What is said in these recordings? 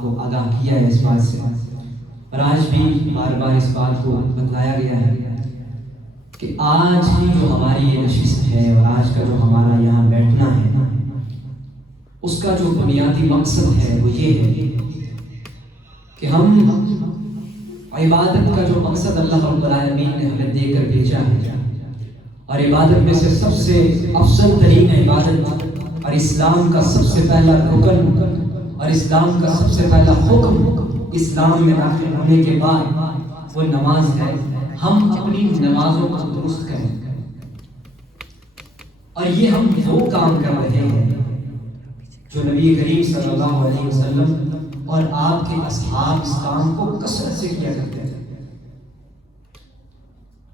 کو آگاہ کیا ہے اس بات سے، اور آج بھی بار بار اس بات کو بتلایا گیا ہے کہ آج کی جو ہماری یہ نشست ہے اور آج کا جو ہمارا یہاں بیٹھنا ہے، اس کا جو بنیادی مقصد ہے وہ یہ ہے کہ ہم عبادت کا جو مقصد اللہ رب العالمین نے ہمیں دے کر بھیجا ہے، اور عبادت میں سے سب سے افضل ترین عبادت اور اسلام کا سب سے پہلا رکن اور اسلام کا سب سے پہلا حکم اسلام میں داخل ہونے کے بعد وہ نماز ہے۔ ہم اپنی نمازوں کو درست کریں، اور یہ ہم وہ کام کر رہے ہیں جو نبی کریم صلی اللہ علیہ وسلم اور آپ کے اصحاب اس کام کو کثرت سے کیا کرتے تھے۔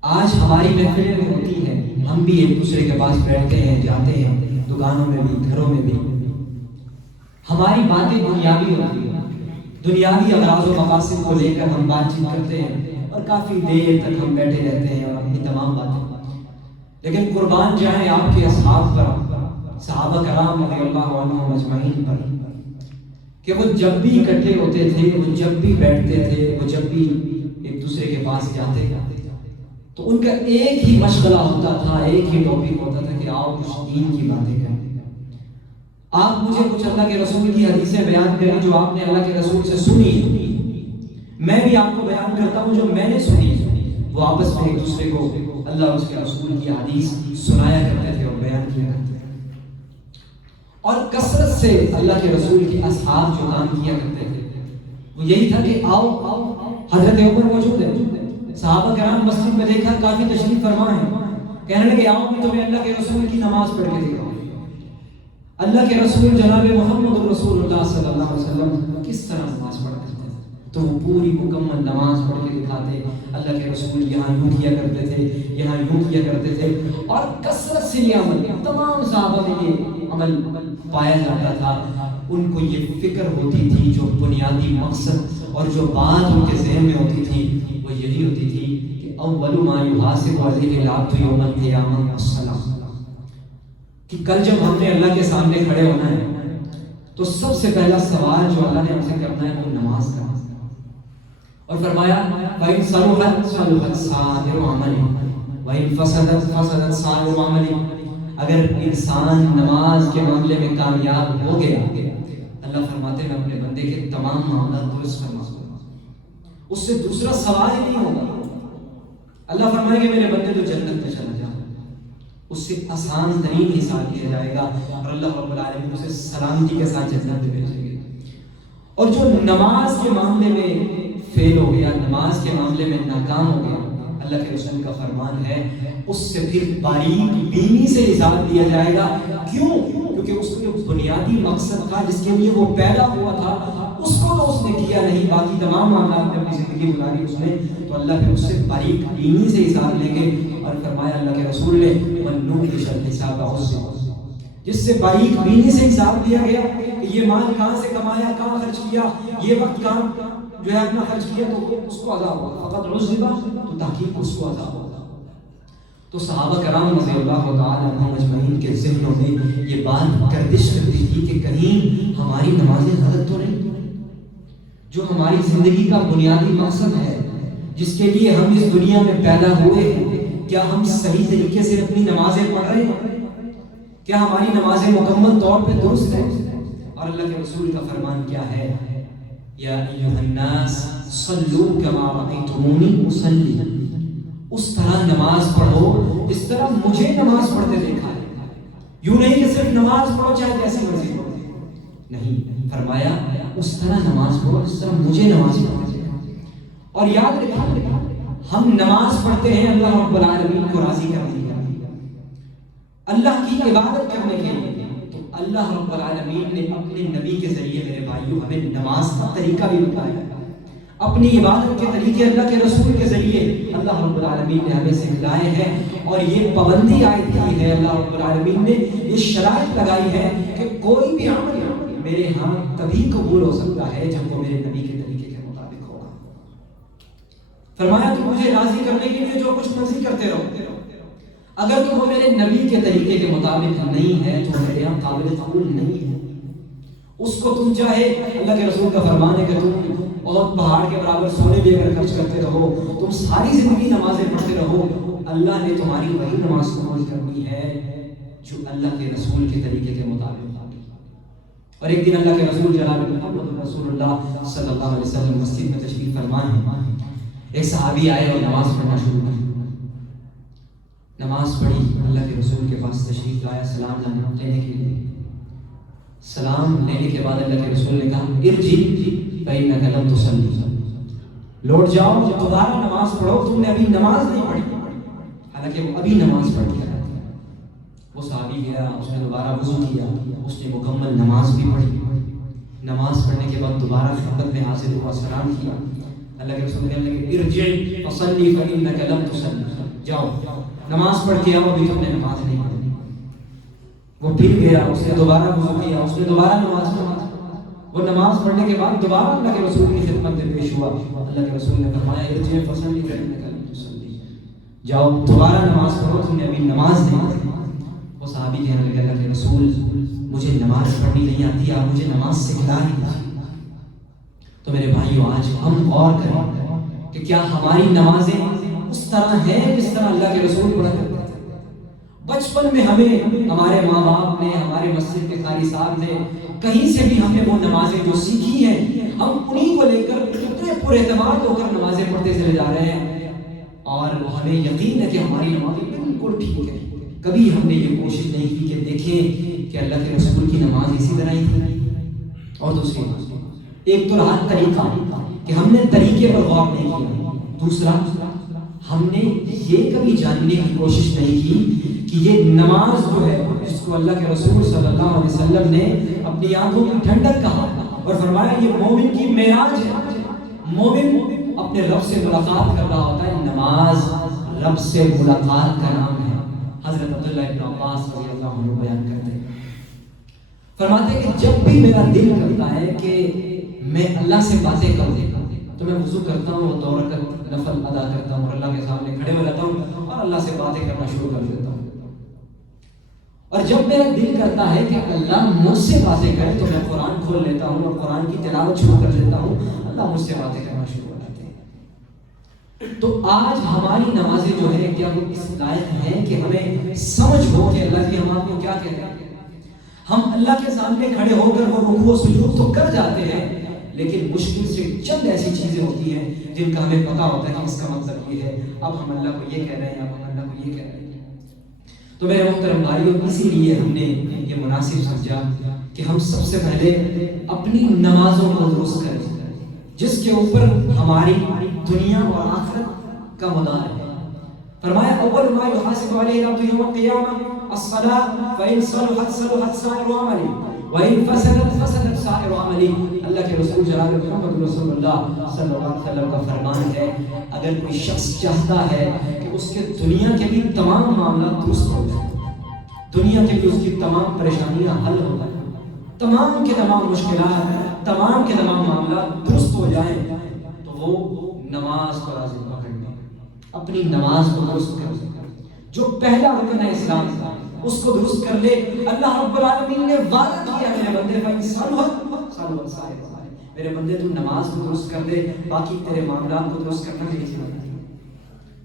آج ہماری محفلیں میں ہوتی ہیں، ہم بھی ایک دوسرے کے پاس بیٹھتے ہیں، جاتے ہیں، دکانوں میں بھی، گھروں میں بھی، ہماری باتیں دنیاوی ہوتی ہیں، دنیاوی اغراض و مقاصد کو لے کر ہم بات چیت کرتے ہیں اور کافی دیر تک ہم بیٹھے رہتے ہیں اور اپنی تمام باتیں، لیکن قربان جائیں آپ کے اصحاب پر، صحابہ کرام رضی اللہ عنہم اجمعین پر، کہ وہ جب بھی اکٹھے ہوتے تھے، وہ جب بھی بیٹھتے تھے، وہ جب بھی ایک دوسرے کے پاس جاتے تو ان کا ایک ہی مشغلہ ہوتا تھا، ایک ہی ٹاپک ہوتا تھا کہ آؤ کچھ دین کی باتیں کریں، آپ مجھے کچھ اللہ کے رسول کی حدیثیں بیان کریں جو آپ نے اللہ کے رسول سے سنی، میں بھی آپ کو بیان کرتا ہوں جو میں نے سنی۔ وہ آپس میں ایک دوسرے کو اللہ اور اس کے رسول کی حدیث سنایا کرتے تھے اور بیان کیا کرتے تھے، اور کثرت سے اللہ کے رسول کے اصحاب جو کام کیا کرتے تھے وہ یہی تھا کہ آؤ، حضرت عمر موجود ہے، صحابہ کرام مسجد میں دیکھا کافی تشریف فرما ہے، کہنے لگے آؤ میں تمہیں اللہ کے رسول کی نماز پڑھ کے دکھاؤں۔ اللہ کے رسول جناب محمد رسول اللہ صلی اللہ علیہ وسلم کس طرح نماز پڑھتے تھے تو وہ پوری مکمل نماز پڑھ کے دکھاتے۔ اللہ کے رسول یہاں یوں کیا کرتے تھے، یہاں یوں کیا کرتے تھے، اور کثرت سے یہ عمل تمام صحابہ میں یہ عمل پایا جاتا تھا۔ ان کو یہ فکر ہوتی تھی، جو بنیادی مقصد اور جو بات ان کے ذہن میں ہوتی تھی وہ یہی ہوتی تھی کہ اول ما یحاسب علیہ العبد یوم القیامہ الصلاۃ، کہ کل جب ہم نے اللہ کے سامنے کھڑے ہونا ہے تو سب سے پہلا سوال جو اللہ نے ہم سے کرنا ہے وہ نماز کا، اور فرمایا وَإِن صَلُحَتْ صَلُحَتْ سَائِرُ عَمَلِهِ وَإِن فَسَدَتْ فَسَدَتْ سَائِرُ عَمَلِهِ۔ اگر انسان نماز کے معاملے میں کامیاب ہو گیا، اللہ فرماتے ہیں میں اپنے بندے کے تمام معاملات درست فرما دوں گا، اس سے دوسرا سوال ہی نہیں ہوگا۔ اللہ فرمائے کہ میرے بندے تو جنت میں چلا جا، اس سے آسان ترین حساب کیا جائے گا، اور اللہ رب العالمین اسے سلامتی کے ساتھ جنت میں بھیجیں گے۔ اور جو نماز کے معاملے میں فیل ہو گیا، نماز کے معاملے میں ناکام ہو گیا، اللہ کے رسول کا فرمان ہے اس سے پھر باریک بینی سے حساب لیا جائے گا۔ کیوں؟ کیونکہ اس کے بنیادی مقصد تھا جس کے لیے وہ پیدا ہوا تھا، اس کو تو اس نے کیا نہیں، باقی تمام معاملات میں اپنی زندگی گزاری اس نے، تو اللہ پھر اس سے باریک بینی سے حساب لیں گے۔ اور فرمایا اللہ کے رسول نے وَالنُّوْحِشَ الْحِسَابَ عُسْرٍ، جس سے باریک بینی سے حساب لیا گیا کہ یہ مال کہاں سے کمایا، کہاں خرچ کیا، یہ وقت کہاں جو ہے اپنا خرچ کیا، تو اس کو عذاب ہوگا، فقط عُذِّبَ، تو تحقیق اس کو عذاب ہوگا۔ تو صحابہ کرام رضی اللہ تعالیٰ عنہم اجمعین کے ذہنوں میں یہ بات گردش کرتی تھی کہ کہیں ہماری نمازیں غلط تو نہیں، جو ہماری زندگی کا بنیادی مقصد ہے جس کے لیے ہم اس دنیا میں پیدا ہوئے ہیں، کیا ہم صحیح طریقے سے اپنی نمازیں پڑھ رہے ہیں؟ کیا ہماری نمازیں مکمل طور پہ درست ہیں؟ اور اللہ کے رسول کا فرمان کیا ہے؟ یا ایھا الناس صلوا کما رأیتمونی اصلی، اس طرح نماز پڑھو اس طرح مجھے نماز پڑھتے دیکھا ہے۔ یوں نہیں کہ صرف نماز پڑھو چاہے جیسی مرضی پڑھو، نہیں، فرمایا اس طرح نماز پڑھو اس طرح مجھے نماز پڑھو۔ اور یاد رکھیں ہم نماز پڑھتے ہیں اللہ رب العالمین کو راضی کرنے کے لیے، اللہ کی عبادت کرنے کے لیے، تو اللہ رب العالمین نے اپنے نبی کے ذریعے میرے بھائیوں ہمیں نماز کا طریقہ بھی بتایا ہے، اپنی عبادت کے طریقے اللہ کے رسول کے ذریعے اللہ رب العالمین نے ہمیں سکھلائے ہیں، اور یہ پابندی عائد کی ہے، اللہ رب العالمین نے یہ شرائط لگائی ہے کہ کوئی بھی عمل میرے ہاں تبھی قبول ہو سکتا ہے جب وہ میرے نبی کے طریقے کے مطابق ہوگا۔ فرمایا کہ مجھے راضی کرنے کے لیے جو کچھ مرضی کرتے رہو، اگر تو وہ میرے نبی کے طریقے کے مطابق نہیں ہے تو میرے یہاں قابل قبول نہیں ہے۔ اس کو تم چاہے، اللہ کے رسول کا فرمان ہے کہ تم اور پہاڑ کے برابر سونے بھی اگر خرچ کرتے رہو، تم ساری زندگی نمازیں پڑھتے رہو، اللہ نے تمہاری وہی نماز قبول کرنی ہے جو اللہ کے رسول کے طریقے کے مطابق۔ اور ایک دن اللہ کے رسول جناب محمد رسول اللہ صلی اللہ علیہ وسلم مسجد میں تشریف فرما ہے، ایک صحابی آئے اور نماز پڑھنا شروع کی۔ نماز پڑھی، اللہ کے رسول کے پاس تشریف لایا سلام لینے کے لیے۔ سلام لینے کے بعد اللہ کے رسول نے کہا ارجع فإنک لم تصلی، لوٹ جاؤ، دوبارہ نماز پڑھو، تم نے ابھی نماز نہیں پڑھی۔ حالانکہ وہ ابھی نماز پڑھ کے آیا تھا۔ وہ صحابی گیا، اس نے دوبارہ وضو کیا، اس نے مکمل نماز بھی پڑھی۔ نماز پڑھنے کے بعد دوبارہ خدمت میں حاضر ہوا، سلام کیا۔ اللہ کے رسول کہنے لگے ارجع فصلی فإنک لم تصلی، جاؤ نماز پڑھ کے آؤ، ابھی تم نے نماز نہیں پڑھی۔ وہ پھر گیا، اس نے دوبارہ وضو کیا، اس نے دوبارہ نماز پڑھی۔ وہ نماز پڑھنے کے بعد دوبارہ اللہ کے رسول کی خدمت میں پیش ہوا۔ اللہ کے رسول نے فرمایا ارجع فصلی فإنک لم تصلی، جاؤ دوبارہ نماز پڑھو، تم نے ابھی نماز نہیں پڑھی۔ وہ صحابی کہنے لگے اللہ کے رسول مجھے نماز پڑھنی نہیں آتی، آپ مجھے نماز سکھلا ہی دیجیے۔ تو میرے بھائیو آج ہم غور کریں کہ کیا ہماری نمازیں اس طرح ہیں جس طرح اللہ کے رسول پڑھا کرتے تھے؟ بچپن میں ہمیں ہمارے ماں باپ نے، ہمارے مسجد کے قاری صاحب نے، کہیں سے بھی ہم نے وہ نمازیں جو سیکھی ہیں ہم انہی کو لے کر کتنے پر اعتماد ہو کر نمازیں پڑھتے چلے جا رہے ہیں، اور ہمیں یقین ہے کہ ہماری نمازیں بالکل ٹھیک ہے۔ کبھی ہم نے یہ کوشش نہیں کی کہ دیکھیں کہ اللہ کے رسول کی نماز اسی طرح ہی تھی۔ اور دوسری بات، ایک تو رہا طریقہ کہ ہم نے طریقے پر غور نہیں کیا، دوسرا ہم نے یہ کبھی جاننے کی کوشش نہیں کی کہ یہ نماز جو ہے جس کو اللہ کے رسول صلی اللہ علیہ وسلم نے اپنی آنکھوں کی ٹھنڈک کہا اور فرمایا یہ مومن کی معراج ہے۔ مومن اپنے رب سے ملاقات کر رہا ہوتا ہے، نماز رب سے ملاقات کا نام ہے۔ حضرت عبداللہ ابن عباس رضی اللہ عنہ بیان کرتے ہیں، فرماتے ہیں کہ جب بھی میرا دل کرتا ہے کہ میں اللہ سے باتیں کروں تو میں وضو کرتا ہوں اور 2 رکعت نفل ادا کرتا ہوں اور اللہ کے سامنے کھڑے ہو جاتا ہوں اور اللہ سے باتیں کرنا شروع کر دیتا ہوں۔ اور جب میرا دل کرتا ہے کہ اللہ مجھ سے باتیں کرے تو میں قرآن کھول لیتا ہوں اور قرآن کی تلاوت شروع کر دیتا ہوں، اللہ مجھ سے باتیں کرنا شروع ہو جاتے ہیں۔ تو آج ہماری نمازیں جو ہے کیا وہ اس لائق ہیں کہ ہمیں سمجھ ہو کہ اللہ کی ہم آپ کو کیا کہتے ہیں؟ ہم اللہ کے سامنے کھڑے ہو کر وہ رکوع و سجود تو کر جاتے ہیں، لیکن مشکل سے چند ایسی چیزیں ہوتی ہیں جن کا ہمیں پتہ ہوتا ہے کہ اس کا مطلب یہ ہے، اب ہم اللہ کو یہ کہہ رہے ہیں، اب ہم اللہ کو یہ کہہ رہے ہیں۔ تو میرے محترم بھائیوں، اسی لیے ہم نے یہ مناسب سمجھا کہ ہم سب سے پہلے اپنی نمازوں کو درست کریں جس کے اوپر ہماری دنیا اور آخرت کا مدار ہے۔ فرمایا اول ما يحاسب عليه العبد يوم القيامة الصلاة فإن صلحت صلحت سائر عمله وإن فسدت فسدت سائر عمله۔ اللہ کے رسول جناب محمد رسول اللہ صلی اللہ علیہ وسلم کا فرمان ہے، اگر کوئی شخص چاہتا ہے کہ اس کے دنیا کے بھی تمام معاملات درست ہو جائیں، دنیا کے بھی اس کی تمام پریشانیاں حل ہو جائیں، تمام کے تمام مشکلات، تمام کے تمام معاملات درست ہو جائیں، تو وہ نماز کو لازم پکڑ لے، اپنی نماز کو درست کر لے۔ جو پہلا رکن ہے اسلام کا اس کو درست کر لے۔ اللہ رب العالمین نے وعدہ کیا میرے بندے میرے بندے تو نماز کو درست کر دے، باقی تیرے معاملات کو درست کرنا میری ذمہ داری ہے۔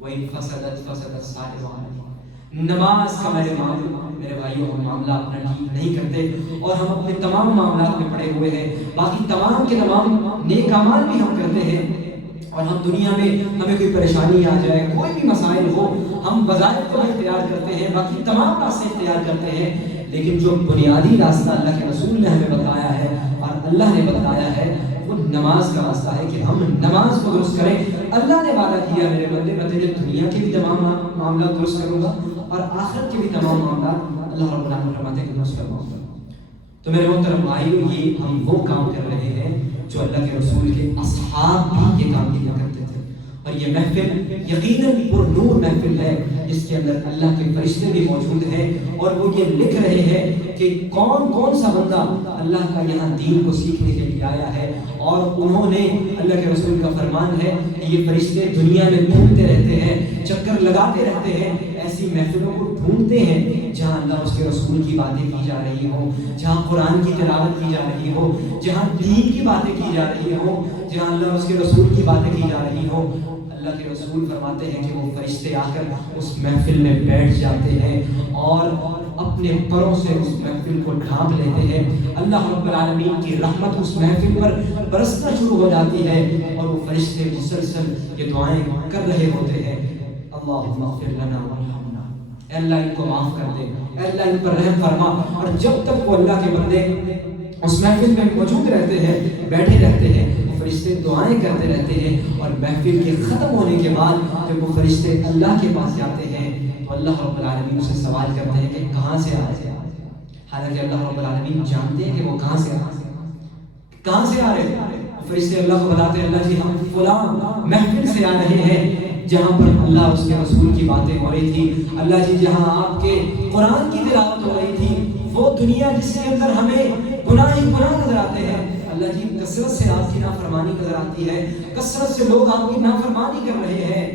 وَإِن فَسَدَتْ فَسَدَتْ سَائِرُ عَمَلِهِ۔ نماز کا میرے بھائیوں ہم معاملہ اپنا ٹھیک نہیں کرتے اور ہم اپنے تمام معاملات میں پڑے ہوئے ہیں، باقی تمام کے تمام نیک اعمال بھی ہم کرتے ہیں، اور ہم دنیا میں ہمیں کوئی پریشانی آ جائے، کوئی بھی مسائل ہو، ہم وظائف کو اختیار کرتے ہیں، باقی تمام راستے اختیار کرتے ہیں، لیکن جو بنیادی راستہ اللہ کے رسول نے ہمیں بتایا ہے اور اللہ نے بتایا ہے وہ نماز کا راستہ ہے کہ ہم نماز کو درست کریں۔ اللہ نے وعدہ کیا میرے بندے میں تیرے دنیا کے بھی تمام معاملات درست کروں گا اور آخرت کے بھی تمام معاملات اللہ رب العالمین فرماتے ہیں کہ درست کروں گا۔ تو میرے محترم بھائیو، یہ ہم وہ کام کر رہے ہیں جو اللہ کے رسول کے اصحاب بھی یہ کام کیا کرتے تھے، اور یہ محفل یقیناً پر نور محفل ہے جس کے اندر اللہ کے فرشتے بھی موجود ہیں، اور وہ یہ لکھ رہے ہیں کہ کون کون سا بندہ اللہ کا یہاں دین کو سیکھنے کے لیے آیا ہے، اور انہوں نے اللہ کے رسول کا فرمان ہے کہ یہ فرشتے دنیا میں گھومتے رہتے ہیں، چکر لگاتے رہتے ہیں، ایسی محفلوں کو ڈھونڈتے ہیں جہاں اللہ اس کے رسول کی باتیں کی جا رہی ہوں، جہاں قرآن کی تلاوت کی جا رہی ہو، جہاں دین کی باتیں کی جا رہی ہوں، جہاں اللہ اس کے رسول کی باتیں کی جا رہی ہوں، اللہ کے رسول فرماتے ہیں کہ وہ فرشتے آ کر اس محفل میں بیٹھ جاتے ہیں اور اپنے پروں سے اس محفل کو ڈھانپ لیتے ہیں۔ اللہ رب العالمین کی رحمت اس محفل پر برسنا شروع ہو جاتی ہے اور وہ فرشتے مسلسل یہ دعائیں کر رہے ہوتے ہیں، اللہم اغفر لنا وارحمنا، اے اللہ ان کو معاف کر دے، اے اللہ ان پر رحم فرما۔ اور جب تک وہ اللہ کے بندے اس محفل میں موجود رہتے ہیں، بیٹھے رہتے ہیں، فرشتے دعائیں کرتے رہتے ہیں، اور محفل کے ختم ہونے کے بعد جب وہ فرشتے اللہ کے پاس جاتے ہیں تو اللہ رب العالمین سے سوال کرتے ہیں کہ کہاں سے آئے، حالانکہ اللہ رب العالمین جانتے ہیں کہ وہ کہاں سے آ رہے ہیں۔ فرشتے اللہ کو بتاتے ہیں اللہ جی ہم فلاں محفل سے آ رہے ہیں جہاں پر اللہ اس کے رسول کی باتیں ہو رہی تھی، اللہ جی جہاں آپ کے قرآن کی تلاوت ہو رہی تھی، وہ دنیا جس کے اندر ہمیں گناہ ہی گناہ نظر آتے ہیں، اللہ جی کثرت سے آپ کی نافرمانی نظر آتی ہے، کثرت سے لوگ آپ کی نافرمانی کر رہے ہیں،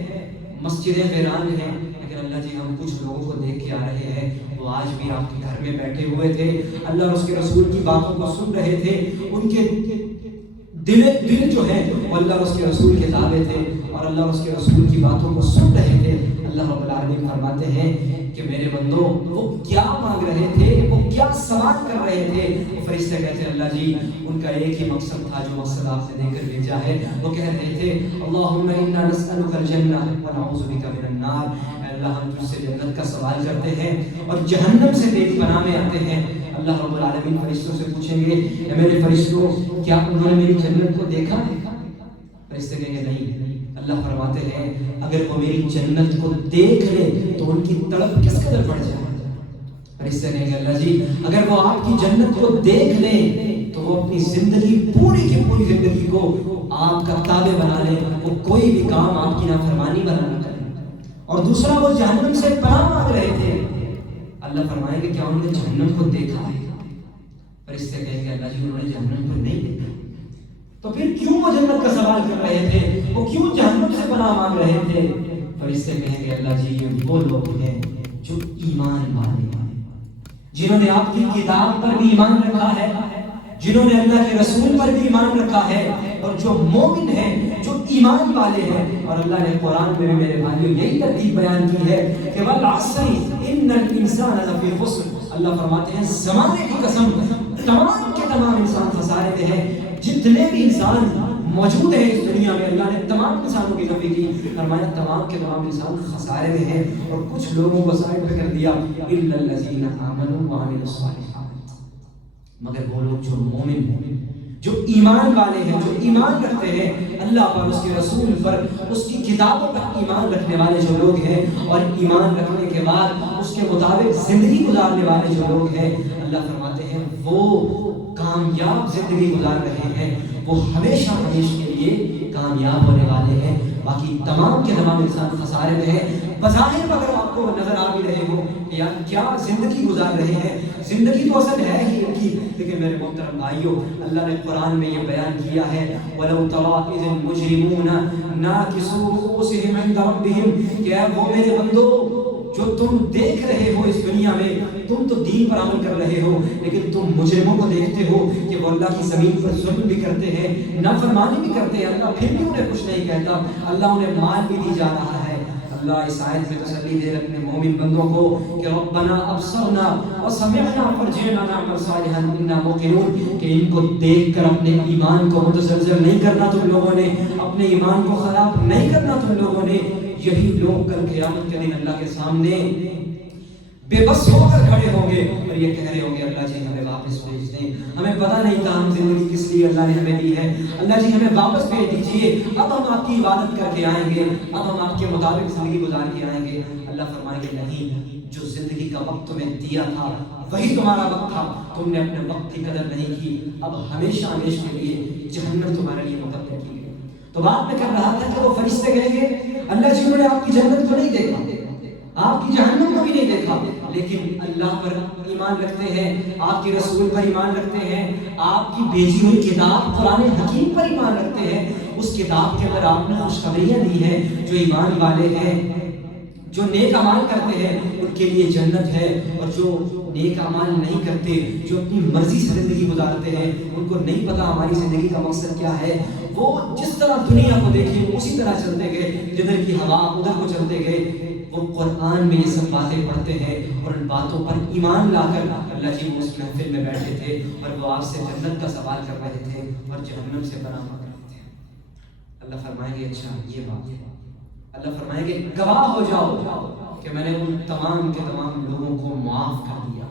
مسجدیں ویران ہیں، لیکن اللہ جی ہم کچھ لوگوں کو دیکھ کے آ رہے ہیں وہ آج بھی آپ کے گھر میں بیٹھے ہوئے تھے، اللہ اور اس کے رسول کی باتوں کو سن رہے تھے، ان کے دل جو ہے وہ اللہ اور اس کے رسول کے تابع تھے اور اللہ اور اس کے رسول کی باتوں کو سن رہے تھے۔ اللہ رب العالمین فرماتے ہیں کہ میرے بندو وہ کیا مانگ رہے تھے، وہ کیا سوال کر رہے تھے؟ فرشتے کہتے ہیں اللہ جی ان کا ایک ہی مقصد تھا جو مقصد آپ نے دے کر بھیجا ہے، وہ کہہ رہے تھے اللہم انا نسألک الجنہ ونعوذ بک من النار، اے اللہ ہم تجھ سے جنت کا سوال کرتے ہیں اور جہنم سے تیری پناہ میں آتے ہیں۔ اللہ رب العالمین فرشتوں سے پوچھیں گے اے میرے فرشتوں کیا انہوں نے میری جنت کو دیکھا ہے؟ فرشتے کہیں گے نہیں۔ اللہ فرماتے ہیں اگر وہ میری جنت کو دیکھ لے تو ان کی تڑپ کس قدر بڑھ جائے۔ فرشتے کہیں گے اللہ جی اگر وہ آپ کی جنت کو دیکھ لے تو وہ اپنی زندگی پوری کی پوری زندگی کو آپ کا تابع بنا لے، وہ کوئی بھی کام آپ کی نافرمانی بنا نہ کرے۔ اور دوسرا وہ جہنم سے پناہ مانگ رہے تھے، اللہ فرمائیں گے کیا انہوں نے جہنم کو دیکھا ہے؟ فرشتے کہیں گے اللہ جی انہوں نے جہنم کو نہیں دیکھا، تو پھر کیوں وہ جنت کا سوال کر رہے تھے، وہ کیوں جہنم سے پناہ مانگ رہے تھے؟ فرشتے کہیں گے اللہ جی یہ وہ لوگ ہیں جو ایمان والے ہیں، جنہوں نے آپ کی کتاب پر بھی ایمان رکھا ہے، جنہوں نے اللہ کے رسول پر بھی ایمان رکھا ہے، اور جو مومن ہیں، جو ایمان والے ہیں۔ اور اللہ نے قرآن میں بھی میرے بھائیوں یہی ترتیب بیان کی ہے کہ والعصر ان الانسان لفی خسر، اللہ فرماتے ہیں زمانے کی قسم تمام کے تمام انسان خسارے میں ہیں۔ جتنے بھی انسان موجود ہیں اس دنیا میں اللہ نے تمام انسانوں کی نفی کی، فرمایا تمام کے تمام انسان خسارے میں ہیں، اور کچھ لوگوں کو سائڈ پہ کر دیا الا الذین آمنوا وعملوا الصالحات، مگر وہ لوگ جو مومن ہیں، جو ایمان والے ہیں، جو ایمان رکھتے ہیں اللہ پر، اس کے رسول پر، اس کی کتابوں پر ایمان رکھنے والے جو لوگ ہیں، اور ایمان رکھنے کے بعد اس کے مطابق زندگی گزارنے والے جو لوگ ہیں، اللہ فرماتے ہیں وہ کامیاب زندگی گزار رہے ہیں، وہ ہمیشہ ہمیشہ کے لیے کامیاب ہونے والے ہیں۔ باقی تمام کے تمام انسان خسارے میں ہیں۔ بظاہر اگر آپ کو نظر آ بھی رہے ہو کہ یار کیا زندگی گزار رہے ہیں، زندگی تو اصل ہے ہی ان کی، لیکن میرے محترم بھائیوں اللہ نے قرآن میں یہ بیان کیا ہے وَلَوْ تَرَىٰ إِذِ الْمُجْرِمُونَ نَاكِسُو رُءُوسِهِمْ عِنْدَ رَبِّهِمْ، کہ وہ میرے بندو جو تم دیکھ رہے ہو اس دنیا میں، تم تو دین پر عمل کر رہے ہو، لیکن تم مجرموں کو دیکھتے ہو کہ وہ اللہ کی زمین پر ظلم بھی کرتے ہیں، نافرمانی بھی کرتے ہیں، اللہ پھر بھی انہیں کچھ نہیں کہتا، اللہ انہیں مال بھی دی جا رہا ہے۔ اللہ اس آیت میں تسلی دے اپنے مومن بندوں کو کہ ربنا ابصرنا وسمعنا فرجعنا نعمل صالحا انا موقنون، کہ ان کو دیکھ کر اپنے ایمان کو متزلزل نہیں کرنا تم لوگوں نے، اپنے ایمان کو خراب نہیں کرنا تم لوگوں نے۔ یہی لوگ کل قیامت کے دن اللہ کے سامنے بے بس ہو کر کھڑے ہوں گے اور یہ کہہ رہے ہوں گے اللہ جی ہمیں واپس بھیج دیں، ہمیں پتہ نہیں تھا ہم زندگی کس لیے اللہ نے ہمیں دی ہے، اللہ جی ہمیں واپس بھیج دیجیے، اب ہم آپ کی عبادت کر کے آئیں گے، اب ہم آپ کے مطابق زندگی گزار کے آئیں گے۔ اللہ فرمائیں گے نہیں، جو زندگی کا وقت تمہیں دیا تھا وہی تمہارا وقت تھا، تم نے اپنے وقت کی قدر نہیں کی، اب ہمیشہ ہمیشہ کے لیے جہنم تمہارے لیے مقرر کی گئی۔ تو بات میں کر رہا تھا کہ وہ فرشتے کہیں گے اللہ جی انہوں نے آپ کی جنت کو نہیں دیکھا، آپ کی جہنم کو بھی نہیں دیکھا، لیکن اللہ پر ایمان رکھتے ہیں، آپ کے رسول پر ایمان رکھتے ہیں، آپ کی بھیجی ہوئی کتاب قرآن حکیم پر ایمان رکھتے ہیں، اس کتاب کے اندر آپ نے خوشخبریاں دی ہیں، جو ایمان والے ہیں، جو نیک اعمال کرتے ہیں ان کے لیے جنت ہے، اور جو نیک اعمال نہیں کرتے، جو اپنی مرضی سے زندگی گزارتے ہیں، ان کو نہیں پتا ہماری زندگی کا مقصد کیا ہے، وہ جس طرح دنیا کو دیکھے اسی طرح چلتے گئے، جدھر کی ہوا ادھر کو چلتے گئے۔ وہ قرآن میں یہ سب باتیں پڑھتے ہیں اور ان باتوں پر ایمان لا کر اللہ جی اس محفل میں بیٹھے تھے اور وہ آپ سے جنت کا سوال کر رہے تھے اور جہنم سے پناہ مانگ رہے تھے۔ اللہ فرمائیں گے اچھا یہ بات ہے، اللہ فرمائیں گے گواہ ہو جاؤ کہ میں نے ان تمام کے تمام لوگوں کو معاف کر دیا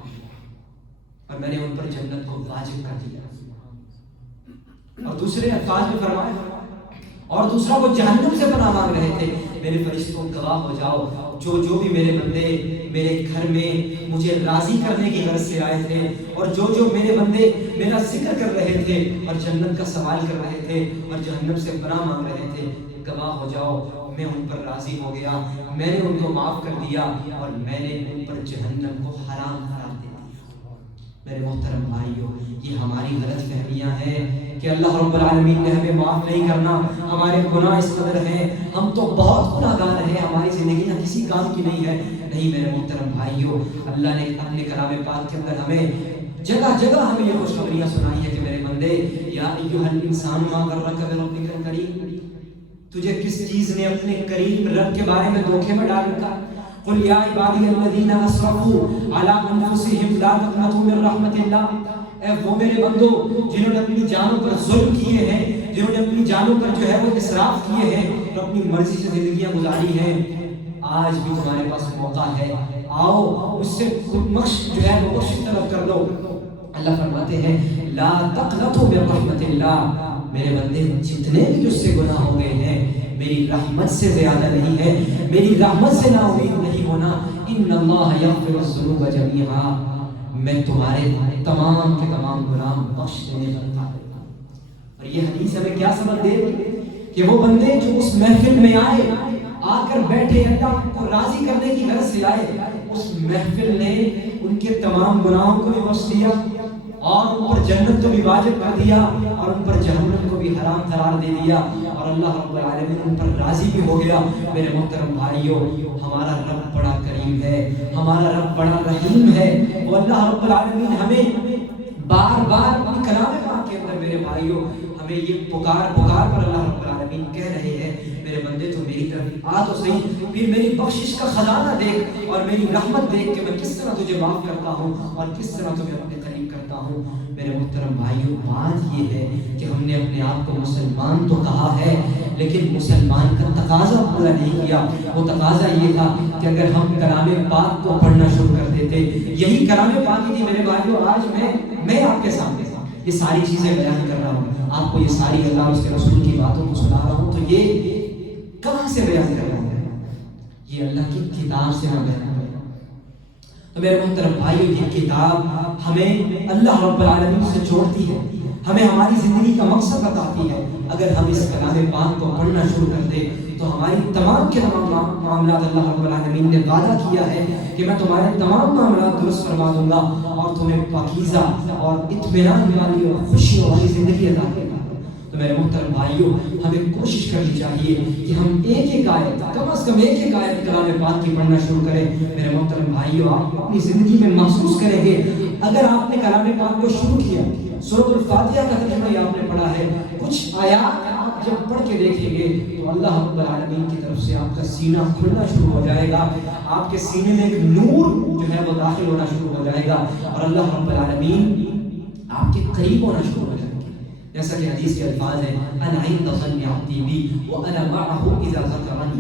اور میں نے ان پر جنت کو واجب کر دیا۔ اور دوسرے الفاظ میں فرمایا اور دوسرا وہ جہنم سے پناہ مانگ رہے تھے، میرے فرشتوں گواہ ہو جاؤ جو بھی میرے بندے میرے گھر میں مجھے راضی کرنے کی غرض سے آئے تھے، اور جو میرے بندے میرا ذکر کر رہے تھے اور جنت کا سوال کر رہے تھے اور جہنم سے پناہ مانگ رہے تھے، گواہ ہو جاؤ میں ان پر راضی ہو گیا، میں نے ان کو معاف کر دیا اور میں نے ان پر جہنم کو حرام قرار دے دیا۔ میرے محترم بھائیوں، یہ ہماری غلط فہمیاں ہیں کہ اللہ رب العالمین نے ہمیں معاف نہیں کرنا، ہمارے گناہ اس قدر ہیں، ہم تو بہت گناہ گار ہیں، ہماری زندگی نہ کسی کام کی نہیں ہے۔ نہیں میرے محترم بھائیوں، اللہ نے اپنے کلام پاک کے اندر ہمیں جگہ جگہ ہمیں یہ خوشخبریاں سنائی ہے کہ میرے بندے یا ایھا الانسان ما غرک بربک الکریم، تجھے کس چیز نے اپنے کریم رب کے بارے میں دھوکے میں ڈال رکھا؟ قل یا عبادی الذین اسرفوا علی انفسہم لا تقنطوا من رحمت اللہ، اے وہ میرے بندو جنہوں نے اپنی جانوں پر ظلم کیے ہیں، جنہوں نے اپنی جانوں پر جو ہے وہ اسراف کیے ہیں اور اپنی مرضی سے زندگیاں گزاری ہیں، آج بھی تمہارے پاس موقع ہے، آؤ اس سے بخش جو ہے وہ بخش طلب کر لو۔ اللہ فرماتے ہیں لا تقنطوا من رحمت اللہ، میرے بندے جتنے بھی تجھ سے گناہ ہو گئے ہیں میری رحمت سے زیادہ نہیں ہے، میری رحمت سے نا امید نہیں ہونا۔ ان اللہ یغفر الذنوب جميعا، میں تمہارے تمام کے تمام گناہ بخش دینے پر قادر ہوں۔ اور یہ حدیث ہمیں کیا سبق دے کہ وہ بندے جو اس محفل میں آئے، آ کر بیٹھے، اللہ کو راضی کرنے کی غرض سے آئے، اس محفل نے ان کے تمام گناہوں کو بھی بخش دیا اور ان پر جنت کو بھی واجب کر دیا اور ان پر جہنم کو بھی حرام قرار دے دیا، اور اللہ رب العالمین ان پر راضی بھی ہو گیا۔ میرے محترم بھائیوں، ہمارا رب بڑا کریم ہے، ہمارا رب بڑا رحیم ہے، وہ اللہ رب العالمین ہمیں بار بار اپنی کلام پاک کے اندر میرے بھائیوں ہمیں یہ پکار پر اللہ رب العالمین کہہ رہے ہیں میرے بندے تو میری طرف آ تو صحیح، پھر میری بخشش کا خزانہ دیکھ اور میری رحمت دیکھ کہ میں کس طرح تجھے معاف کرتا ہوں اور کس طرح تمہیں اپنے قریب کرتا ہوں۔ میرے محترم بھائیوں، بات یہ ہے کہ ہم نے اپنے آپ کو مسلمان تو کہا ہے لیکن مسلمان کا تقاضا پورا نہیں کیا۔ وہ تقاضا یہ تھا کہ اگر ہم کلام پاک کو پڑھنا شروع کر دیتے، یہی کلام پاک ہی تھی میرے بھائیوں۔ آج میں آپ کے سامنے یہ ساری چیزیں بیان کر رہا ہوں، آپ کو یہ ساری اللہ اور اس کے رسول کی باتوں کو سنا رہا ہوں، تو یہ کہاں سے بیان کر رہا ہوں؟ یہ اللہ کی کتاب سے میں بیان کر رہا ہوں۔ تو میرے محترم بھائیوں، یہ کتاب ہمیں اللہ رب العالمین سے جوڑتی ہے، ہمیں ہماری زندگی کا مقصد بتاتی ہے۔ اگر ہم اس کلام پاک کو پڑھنا شروع کر دیں تو ہماری تمام کے تمام معاملات اللہ رب العالمین نے وعدہ کیا ہے کہ میں تمہارے تمام معاملات درست فرما دوں گا اور تمہیں پاکیزہ اور اطمینان والی اور خوشیوں والی زندگی عطا کروں گا۔ تو میرے محترم بھائیوں، ہمیں کوشش کرنی چاہیے کہ ہم ایک آیت، کم از کم ایک آیت کلام پاک کی پڑھنا شروع کریں۔ میرے محترم بھائیوں، آپ اپنی زندگی میں محسوس کریں گے اگر آپ نے کلام پاک کو شروع کیا، سورۃ الفاتحہ کا ترجمہ آپ نے پڑھا ہے، کچھ آیات آپ جب پڑھ کے دیکھیں گے تو اللہ رب العالمین کی طرف سے آپ کا سینہ کھلنا شروع ہو جائے گا، آپ کے سینے میں ایک نور جو ہے وہ داخل ہونا شروع ہو جائے گا اور اللہ رب العالمین آپ کے قریب ہونا شروع ہو جائے گا۔ جیسا کہ حدیث کے الفاظ ہیں انا عند ظن عبدی بی وانا معه اذا ذکرنی،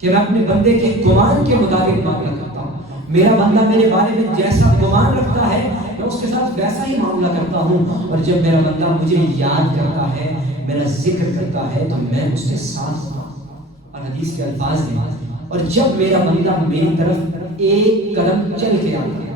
کہ میں اپنے بندے کے گمان کے مطابق معاملہ کرتا ہوں، میرا بندہ میرے بارے میں جیسا گمان رکھتا ہے میں اس کے ساتھ ویسا ہی معاملہ کرتا ہوں، اور جب میرا بندہ مجھے یاد کرتا ہے، میرا ذکر کرتا ہے تو میں اس کے ساتھ ہوتا ہوں۔ اور حدیث کے الفاظ ہیں اور جب میرا بندہ میری طرف ایک قدم چل کے آتا ہے،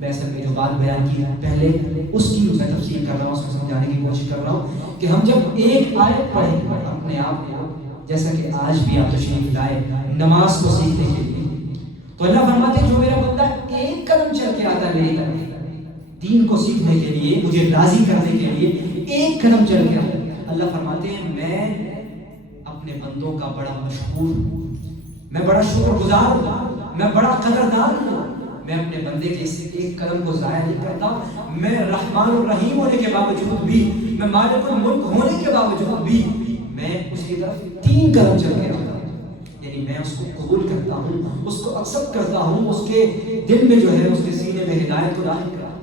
میں اصل میں جو بات بیان کی پہلے اس کی میں تفسیر کر رہا ہوں، اس کو سمجھانے کی کوشش کر رہا ہوں کہ ہم جب ایک آیت پڑھیں اپنے آپ کو، جیسا کہ آج بھی آپ تشریف لائے نماز کو سیکھنے کے لیے، تو اللہ فرماتے ہیں جو میرا بندہ ایک قدم چل کے آتا ہے میری طرف دین کو سیکھنے کے لیے، مجھے راضی کرنے کے لیے ایک قدم چل کے آتا ہے، اللہ فرماتے ہیں میں اپنے بندوں کا بڑا مشہور ہوں، میں بڑا شکر گزار ہوں، میں بڑا قدردان ہوں، میں اپنے بندے کے اس ایک قدم کو ضائع نہیں کرتا، میں رحمان الرحیم ہونے کے باوجود بھی، میں مالک الملک ہونے کے باوجود بھی میں اس کی طرف 3 قدم چل کے آتا ہوں، یعنی میں اس کو قبول کرتا ہوں، اس کو ایکسپٹ کرتا ہوں، اس کے دل میں جو ہے اس کے سینے میں ہدایت کو داخل کرتا ہوں۔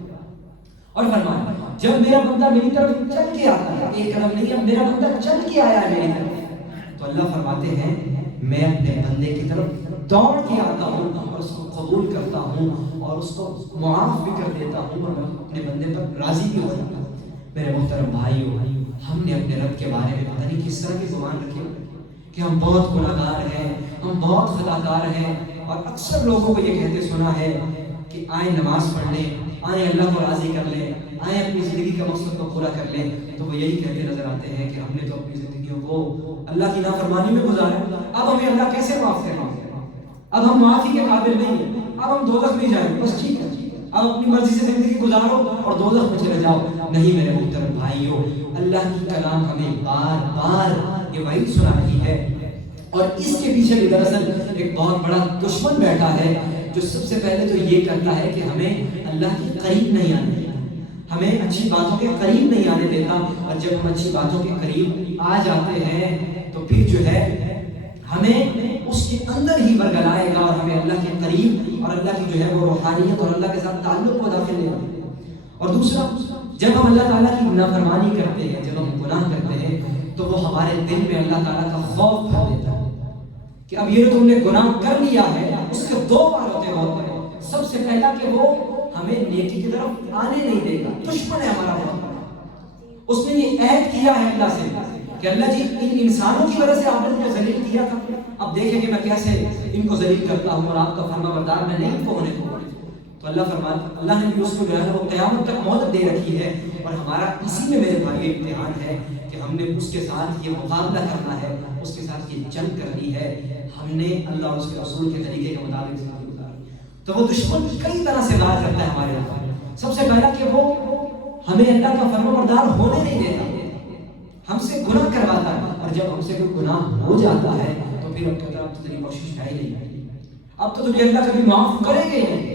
اور فرمایا جب میرا بندہ میری طرف چل کے آتا ہے، ایک قدم نہیں، اب میرا بندہ چل کے آیا ہے میری طرف، تو اللہ فرماتے ہیں میں اپنے بندے کی طرف دوڑ کے آتا ہوں اور اس کو قبول کرتا ہوں اور اس کو معاف بھی کر دیتا ہوں اور اپنے بندے پر راضی بھی ہو جاتا ہوں۔ میرے محترم بھائیو، ہم نے اپنے رب کے بارے میں پتہ نہیں کس طرح کی گمان رکھے کہ ہم بہت گناہ گار ہیں، ہم بہت خطا کار ہیں، اور اکثر لوگوں کو یہ کہتے سنا ہے کہ آئیں نماز پڑھ لیں، آئیں اللہ کو راضی کر لیں، آئیں اپنی زندگی کا مقصد کو پورا کر لیں، تو وہ یہی کہتے نظر آتے ہیں کہ ہم نے تو اپنی زندگیوں کو اللہ کی نافرمانی میں گزارا، اب ہمیں اللہ کیسے معاف کریں، اب ہم معافی کے قابل نہیں ہیں، اب ہم دوزخ نہیں جائیں گے، بس ٹھیک ہے اب اپنی مرضی سے زندگی گزارو اور دوزخ میں چلے جاؤ۔ نہیں میرے محترم بھائیو، اللہ کی کلام ہمیں بار بار یہ وعید سنا رہی ہے، اور اس کے پیچھے بھی دراصل ایک بہت بڑا دشمن بیٹھا ہے جو سب سے پہلے تو یہ کرتا ہے کہ ہمیں اللہ کے قریب نہیں آنے دیتا، ہمیں اچھی باتوں کے قریب نہیں آنے دیتا، اور جب ہم اچھی باتوں کے قریب آ جاتے ہیں تو پھر جو ہے ہمیں اس کے اندر ہی برگلائے گا اور ہمیں اللہ کے قریب اور اللہ کی جو ہے وہ روحانیت اور اللہ کے ساتھ تعلق کو داخل نہیں ہونے گا۔ اور دوسرا، جب ہم اللہ تعالیٰ کی نافرمانی کرتے ہیں، جب ہم گناہ کرتے ہیں، تو وہ ہمارے دل میں اللہ تعالیٰ کا خوف بھر دیتا ہے کہ اب یہ تم نے گناہ کر لیا ہے، اس کے 2 بار ہوتے ہیں۔ سب سے پہلا کہ وہ ہمیں نیکی کی طرف آنے نہیں دے گا، دشمن ہے ہمارا بہت، اس نے یہ عہد کیا ہے اللہ سے کہ اللہ جی ان انسانوں کی وجہ سے آپ نے مجھے ذلیل کیا تھا، اب دیکھیں کہ میں کیسے ان کو ذلیل کرتا ہوں اور آپ کا فرما بردار میں نہیں ان کو ہونے کو۔ تو اللہ فرماتا، اللہ نے بھی اس کو جو ہے وہ قیامت تک مہلت دے رکھی ہے، اور ہمارا اسی میں میرے بھائی امتحان ہے کہ ہم نے اس کے ساتھ یہ مقابلہ کرنا ہے، اس کے ساتھ یہ جنگ کرنی ہے، ہم نے اللہ اور اس کے رسول کے طریقے کے مطابق زندگی گزارنی۔ تو وہ دشمن کئی طرح سے وار کرتا ہے ہمارے اوپر۔ سب سے پہلا کہ وہ ہمیں اللہ کا فرما بردار ہونے نہیں دیتا، ہم سے گناہ کرواتا ہے، اور جب ہم سے کوئی گناہ ہو جاتا ہے تو پھر اب کہتا ہے اب تو تیری کوشش ہے ہی نہیں، اب تو تجھے اللہ کبھی معاف کرے گا ہی نہیں۔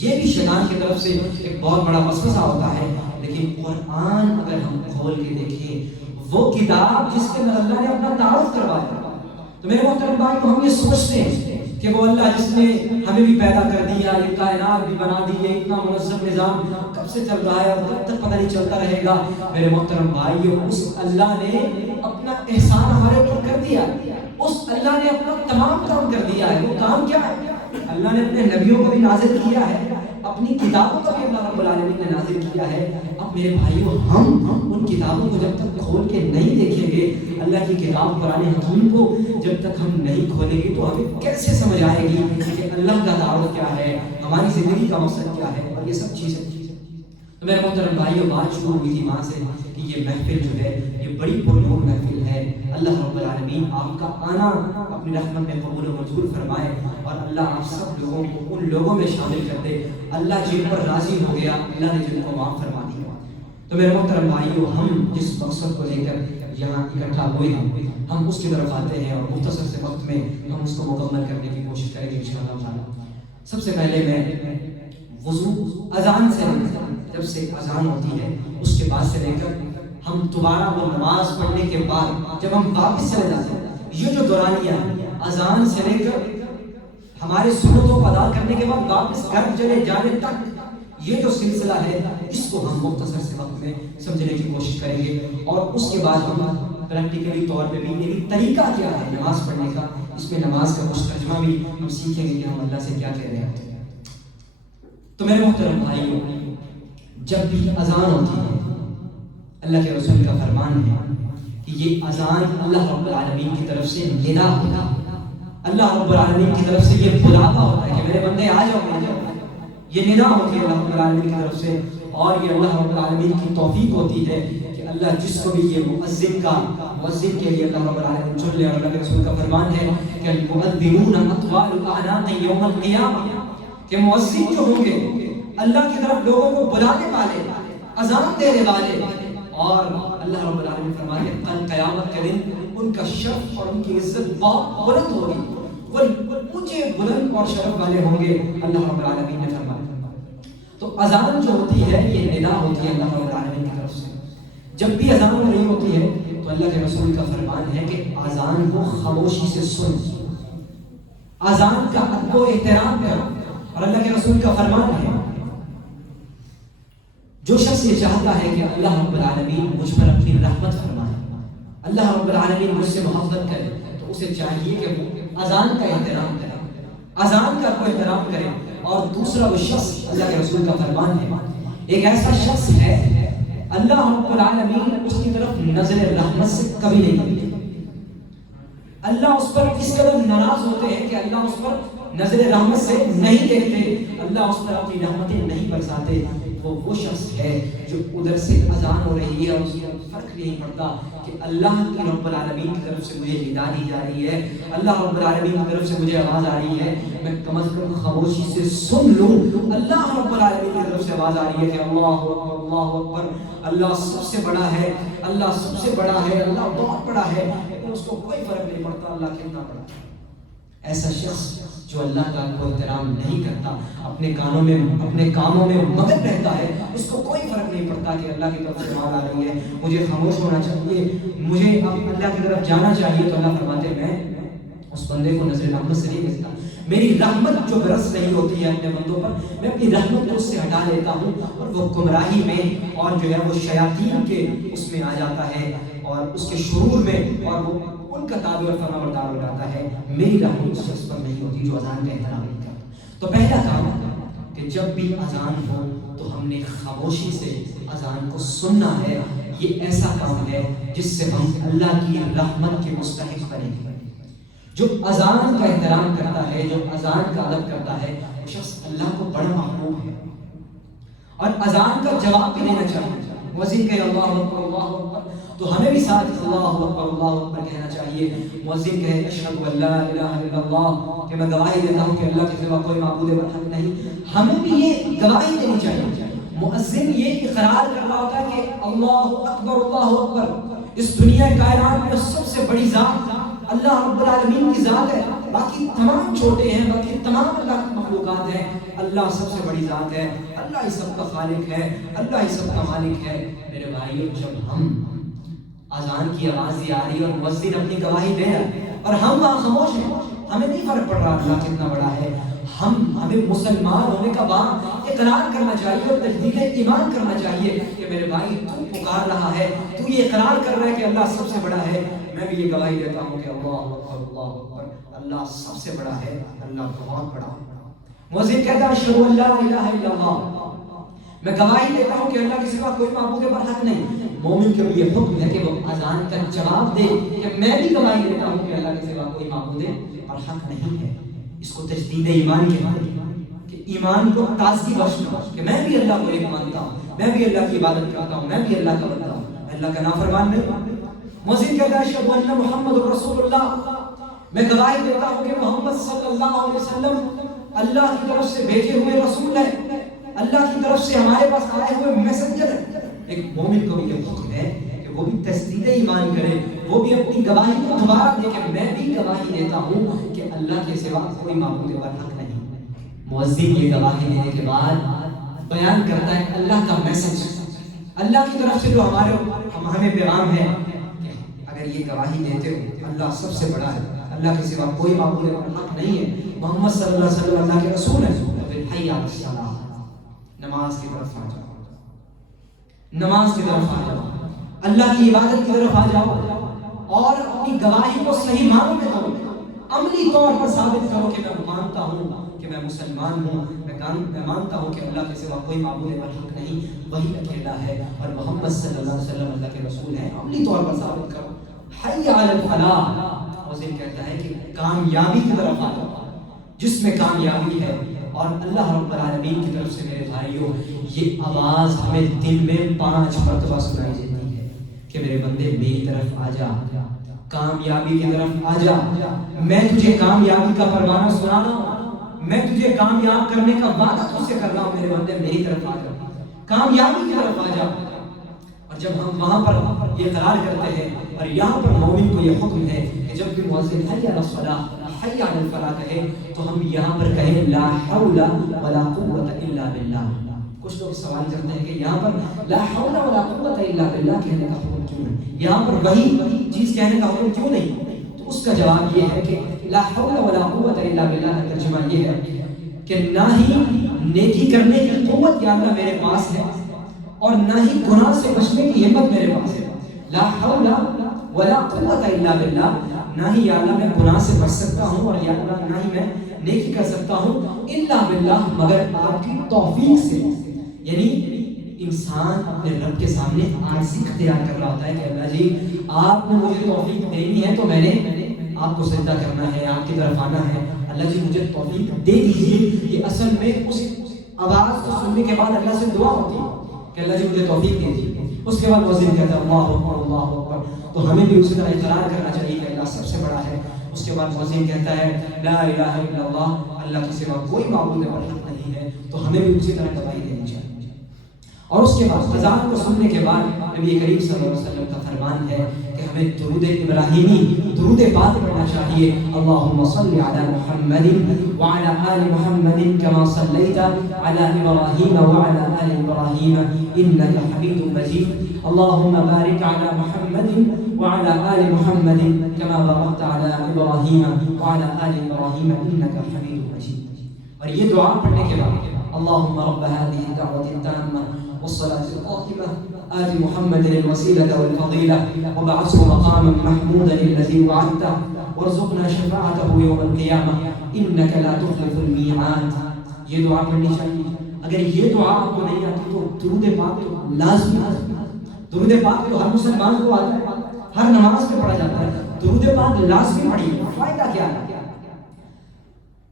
یہ بھی شیطان کی طرف سے ایک بہت بڑا وسوسہ ہوتا ہے۔ لیکن قرآن اگر ہم کھول کے دیکھیں، وہ کتاب جس کے اندر اللہ نے اپنا تعارف کروایا، تو میرے محترم بھائی ہم یہ سوچتے ہیں کہ وہ اللہ جس نے ہمیں بھی پیدا کر دیا، یہ کائنات بھی بنا دی، یہ اتنا منظم نظام کب سے چل رہا ہے اور کب تک پتہ نہیں چلتا رہے گا۔ میرے محترم بھائیو، اس اللہ نے اپنا احسان ہمارے اوپر کر دیا، اس اللہ نے اپنا تمام کام کر دیا ہے۔ وہ کام کیا ہے؟ اللہ نے اپنے نبیوں کو بھی نازل کیا ہے، اپنی کتابوں کو بھی اللہ رب العالمین نے نازل کیا ہے۔ اب میرے بھائیو، ہم ان کتابوں کو جب تک کھول کے نہیں دیکھیں گے، اللہ کی کتاب قرآن حکیم کو جب تک ہم نہیں کھولیں گے تو ہمیں کیسے سمجھ آئے گی کہ اللہ کا تعارف کیا ہے، ہماری زندگی کا مقصد کیا ہے، اور یہ سب چیزیں۔ تو میرے محترم بھائیو، بات شروع ہوئی تھی وہاں سے کہ یہ محفل جو ہے یہ بڑی پرنور محفل ہے۔ اللہ رب العالمین آپ کا آنا اپنی رحمت میں قبول و منظور فرمائے، اور اللہ آپ سب لوگوں کو ان لوگوں میں شامل کر دے اللہ جن پر راضی ہو گیا، اللہ نے جن کو معاف فرما دیا۔ تو میرے محترم بھائیو، ہم جس مقصد کو لے کر یہاں اکٹھا ہوئے ہیں، ہم اس کی طرف آتے ہیں اور مختصر سے وقت میں ہم اس کو مکمل کرنے کی کوشش کریں گے انشاءاللہ تعالیٰ۔ سب سے پہلے میں وضو اذان سے جب سے اذان ہوتی ہے اس کے بعد سے لے کر ہم دوبارہ وہ نماز پڑھنے کے بعد جب ہم واپس چلے جاتے ہیں، یہ جو دورانیہ ہے اذان سے لے کر ہمارے سنتوں کو ادا کرنے کے بعد واپس گھر چلے جانے تک، یہ جو سلسلہ ہے اس کو ہم مختصر سے وقت میں سمجھنے کی کوشش کریں گے، اور اس کے بعد ہم پریکٹیکلی طور پہ بھی یہ طریقہ کیا ہے نماز پڑھنے کا، اس میں نماز کا کچھ ترجمہ بھی ہم سیکھیں گے کہ ہم اللہ سے کیا کہہ رہے ہیں۔ تو میرے محترم بھائیو، جب بھی اذان ہوتی ہے، اللہ کے رسول کا فرمان ہے کہ یہ اذان اللہ رب العالمین کی طرف سے ندا ہوتا ہے، اللہ رب العالمین کی طرف سے یہ بلاوا ہوتا ہے کہ میرے بندے آ جاؤ آ جاؤ، یہ ندا ہوتی ہے اللہ رب العالمین کی طرف سے، اور یہ اللہ رب العالمین کی توفیق ہوتی ہے کہ اللہ جس کو بھی یہ مؤذن کے لیے اللہ رب العالمین چن لے۔ اور اللہ کے رسول کا فرمان ہے کہ المؤذنون اطوال الاعناق یوم القیامہ، کہ مؤذن جو ہوں گے اللہ کی طرف لوگوں کو بلانے والے، اذان دینے والے، اور اللہ رب العالمین فرماتے ہیں کل قیامت کے دن ان کا شرف اور ان کی عزت بہت بلند ہوگی، وہ اونچے بلند اور شرف والے ہوں گے، اللہ رب العالمین نے فرمایا۔ تو اذان جو ہوتی ہے یہ ندا ہوتی ہے اللہ رب العالمین کی طرف سے۔ جب بھی اذان ہو رہی ہوتی ہے تو اللہ کے رسول کا فرمان ہے کہ اذان کو خاموشی سے سن، اذان کا ادب و احترام کر۔ اور اللہ کے رسول کا فرمان ہے جو شخص یہ چاہتا ہے کہ اللہ رب العالمین مجھ پر اپنی رحمت فرمائے، اللہ رب العالمین مجھ سے محبت کرے، تو اسے چاہیے کہ وہ اذان کا احترام کرے، اذان کا کوئی احترام کرے۔ اور دوسرا وہ شخص، اللہ کے رسول کا فرمان ہے، ایک ایسا شخص ہے اللہ رب العالمین اس کی طرف نظر رحمت سے کبھی نہیں دیتے۔ اللہ اس پر اس قدر ناراض ہوتے ہیں کہ اللہ اس پر نظر رحمت سے نہیں دیکھتے، اللہ اس پر اپنی رحمتیں نہیں برساتے۔ وہ شخص ہے جو ادھر سے اذان ہو رہی ہے اور اس کو فرق نہیں پڑتا کہ اللہ کی رب العالمین کی طرف سے مجھے ندا دی جا رہی ہے، اللہ رب العالمین کی طرف سے مجھے آواز آ رہی ہے، میں کم از کم خاموشی سے سن لوں۔ اللہ رب العالمین کی طرف سے آواز آ رہی ہے کہ اللہ اکبر، اللہ اکبر، اللہ سب سے بڑا ہے، اللہ سب سے بڑا ہے، اللہ بہت بڑا ہے، لیکن اس کو کوئی فرق نہیں پڑتا اللہ کتنا بڑا ہے۔ ایسا شخص جو اللہ کا کوئی احترام نہیں کرتا، اپنے کاموں میں مگن رہتا ہے، اس کو کوئی فرق نہیں پڑتا کہ اللہ کی طرف سے آواز آ رہی ہے، مجھے خاموش ہونا چاہیے، مجھے اب اللہ کی طرف جانا چاہیے، تو اللہ فرماتے ہیں میں اس بندے کو نظر رحمت سے نہیں دیکھتا، میری رحمت جو برس رہی ہوتی ہے اپنے بندوں پر، میں اپنی رحمت کو اس سے ہٹا لیتا ہوں، اور وہ گمراہی میں اور جو ہے وہ شیاطین کے اس میں آ جاتا ہے اور اس کے شرور میں، اور وہ ان کا تابع اور فرما بردار ہو جاتا ہے۔ میری رحمت اس شخص پر نہیں ہوتی جو اذان کا احترام نہیں کرتا۔ تو پہلا کام کہ جب بھی اذان ہو تو ہم نے خاموشی سے اذان کو سننا ہے، یہ ایسا کام ہے جس سے ہم اللہ کی رحمت کے مستحق بنیں گے۔ جو اذان کا احترام کرتا ہے، جو اذان کا ادب کرتا ہے، وہ شخص اللہ کو بڑا محبوب ہے، اور اذان کا جواب بھی دینا چاہیے۔ مؤذن کہے اللہ اکبر، اللہ اکبر، تو ہمیں بھی ساتھ اللہ اکبر، اللہ اکبر کہنا چاہیے۔ مؤذن کہے اشہد ان لا الہ الا اللہ، کہ میں گواہی دیتا ہوں کہ اللہ کے سوا کوئی معبود برحق نہیں، ہمیں بھی یہ گواہی دینی چاہیے۔ مؤذن یہ اقرار کر رہا ہوتا ہے کہ اللہ اکبر، اللہ اکبر، اس دنیا کائنات میں سب سے بڑی ذات اللہ رب العالمین کی ذات ہے، باقی تمام چھوٹے ہیں، باقی تمام اللہ کی مخلوقات ہیں، اللہ سب سے بڑی ذات ہے، اللہ ہی سب کا خالق ہے، اللہ ہی سب کا مالک ہے۔ میرے بھائیو، جب ہم اذان کی آواز آ رہی اور مؤذن اپنی گواہی دے رہا اور ہم وہاں خاموش ہیں، ہمیں نہیں فرق پڑ رہا اللہ کتنا بڑا ہے، ہمیں مسلمان ہونے کا بعد اقرار کرنا چاہیے اور تجدید ایمان کرنا چاہیے کہ میرے بھائی تو پکار رہا ہے، تو یہ اقرار کر رہا ہے کہ اللہ سب سے بڑا ہے، میں بھی یہ گواہی دیتا ہوں کہ اللہ اکبر، اللہ اکبر، اللہ سب سے بڑا ہے، اللہ بہت بڑا ہے۔ مؤذن کہتا ہے اشہد ان لا الہ الا اللہ، میں گواہی دیتا ہوں کہ اللہ کے سوا کوئی معبود برحق نہیں۔ مومن کے لیے حکم ہے کہ وہ اذان کا جواب دے کہ میں بھی گواہی دیتا ہوں کہ اللہ کے سوا کوئی معبود برحق نہیں ہے۔ اس کو تجدید ایمان کہتے ہیں کہ ایمان کو تازگی بخشنا، کہ میں بھی اللہ کو ایک مانتا ہوں، میں بھی اللہ کی عبادت کرتا ہوں، میں بھی اللہ کا بندہ ہوں، اللہ کا نافرمان نہیں۔ مؤذن کہتا ہے اشہد ان محمد رسول اللہ، میں گواہی دیتا ہوں کہ محمد صلی اللہ علیہ وسلم اللہ کی طرف سے بھیجے ہوئے رسول ہے، اللہ کی طرف سے ہمارے پاس آئے ہوئے میسنجر ہے۔ ایک مومن کو بھی یہ حکم ہے کہ وہ بھی تجدید ایمان کرے، وہ بھی اپنی گواہی کو دوبارہ دے کہ میں بھی گواہی دیتا ہوں کہ اللہ کے سوا کوئی معبود برحق نہیں۔ مؤذن یہ گواہی دینے کے بعد بیان کرتا ہے اللہ کا میسج، اللہ کی طرف سے جو ہمیں پیغام ہے کہ اگر یہ گواہی دیتے ہو اللہ سب سے بڑا ہے، اللہ کے سوا کوئی معبود برحق نہیں ہے، محمد صلی اللہ علیہ وسلم اللہ کے رسول ہیں، تو پھر حی علی الصلاۃ، نماز کی طرف آ جاؤ، نماز کی طرف آ جاؤ، اللہ کی عبادت کی طرف آ جاؤ، اور اپنی گواہی کو صحیح معنوں میں کرو، عملی طور پر ثابت کرو کہ میں مانتا ہوں کہ میں مسلمان ہوں، میں مانتا ہوں کہ اللہ کے سوا کوئی معبود برحق نہیں، وہی اکیلا ہے، اور محمد صلی اللہ علیہ وسلم اللہ کے رسول ہیں، عملی طور پر ثابت کرو۔ حی علی الفلاح، مؤذن کہتا ہے کہ کامیابی کی طرف آ جاؤ، جس میں کامیابی ہے۔ اور اللہ رب العالمین کی طرف سے میرے بھائیوں یہ آواز ہمیں دل میں 5 مرتبہ سنائی دیتی ہے کہ میرے بندے میری طرف آ جا، کامیابی کی طرف آ جا، میں تجھے کامیابی کا پروانہ سنا رہا ہوں، میں تجھے کامیاب کرنے کا وعدہ تجھ سے کر رہا ہوں، میرے بندے میری طرف آ جا، کامیابی کی طرف آ جا۔ اور جب ہم وہاں پر یہ قرار کرتے ہیں، اور یہاں پر مومن کو یہ حکم ہے کہ جب بھی مؤذن حی علی الصلاۃ حی علی الفلاح کہے تو ہم یہاں پر کہیں لا حول ولا قوت الا باللہ. کچھ لوگ سوال کرتے ہیں کہ یہاں پر لا حول ولا قوت الا باللہ کہنے کا حکم کیوں ہے, یہاں پر وہی چیز کہنے کا حکم کیوں نہیں؟ تو اس کا جواب یہ ہے کہ لا حول ولا قوت الا باللہ کا ترجمہ یہ ہے کہ نہ ہی نیکی کرنے کی قوت یا اللہ میرے پاس ہے اور نہ ہی گناہ سے بچنے کی ہمت میرے پاس ہے. لا حول ولا قوت الا باللہ, نہ ہی یا اللہ میں گناہ سے بچ سکتا ہوں اور یا اللہ نہ ہی میں نیکی کر سکتا ہوں الا باللہ مگر آپ کی توفیق سے. یعنی انسان اپنے رب کے سامنے عاجزی اختیار کر رہا ہوتا ہے کہ اللہ جی آپ نے مجھے توفیق دینی ہے تو میں نے آپ کو سجدہ کرنا ہے, آپ کی طرف آنا ہے, اللہ جی مجھے توفیق دے دیجیے. یہ اصل میں اس آواز کو سننے کے بعد اللہ سے دعا ہوتی ہے کہ اللہ جی مجھے توفیق دے دیجیے. اس کے بعد مؤذن کہتا ہے اللہ اکبر اللہ اکبر, تو ہمیں بھی اسی طرح اقرار کرنا چاہیے کہ اللہ سب سے بڑا ہے. اس کے بعد مؤذن کہتا ہے لا الہ الا اللہ, اللہ کے سوا کوئی معبود برحق نہیں ہے, تو ہمیں بھی اسی طرح گواہی دینی چاہیے. اور اس کے بعد اذان کو سننے کے بعد نبی کریم صلی اللہ علیہ وسلم کا فرمان ہے کہ ہمیں درود ابراہیمی درود پاک پڑھنا چاہیے. اللهم صل على محمد وعلى آل محمد كما صليت على إبراهيم وعلى آل إبراهيم إنك حميد مجيد. اللهم بارك على محمد وعلى آل محمد كما باركت على إبراهيم وعلى آل إبراهيم إنك حميد مجيد. اور یہ دعا پڑھنے کے بعد اللهم رب هذه الدعوة التامة والصلاة القائمة آت محمد الوسيلة والفضيلة وابعثه مقاما محمودا الذي وعدته وارزقنا شفاعته يوم القيامة إنك لا تخلف الميعاد. یہ دعا پڑھنی چاہیے. اگر یہ دعا آپ کو نہیں آتی تو درود پاک تو لازمی ہے. درود پاک تو ہر مسلمان کو آتا ہے, ہر نماز میں پڑھا جاتا ہے. درود پاک لازمی پڑھیے. فائدہ کیا ہے؟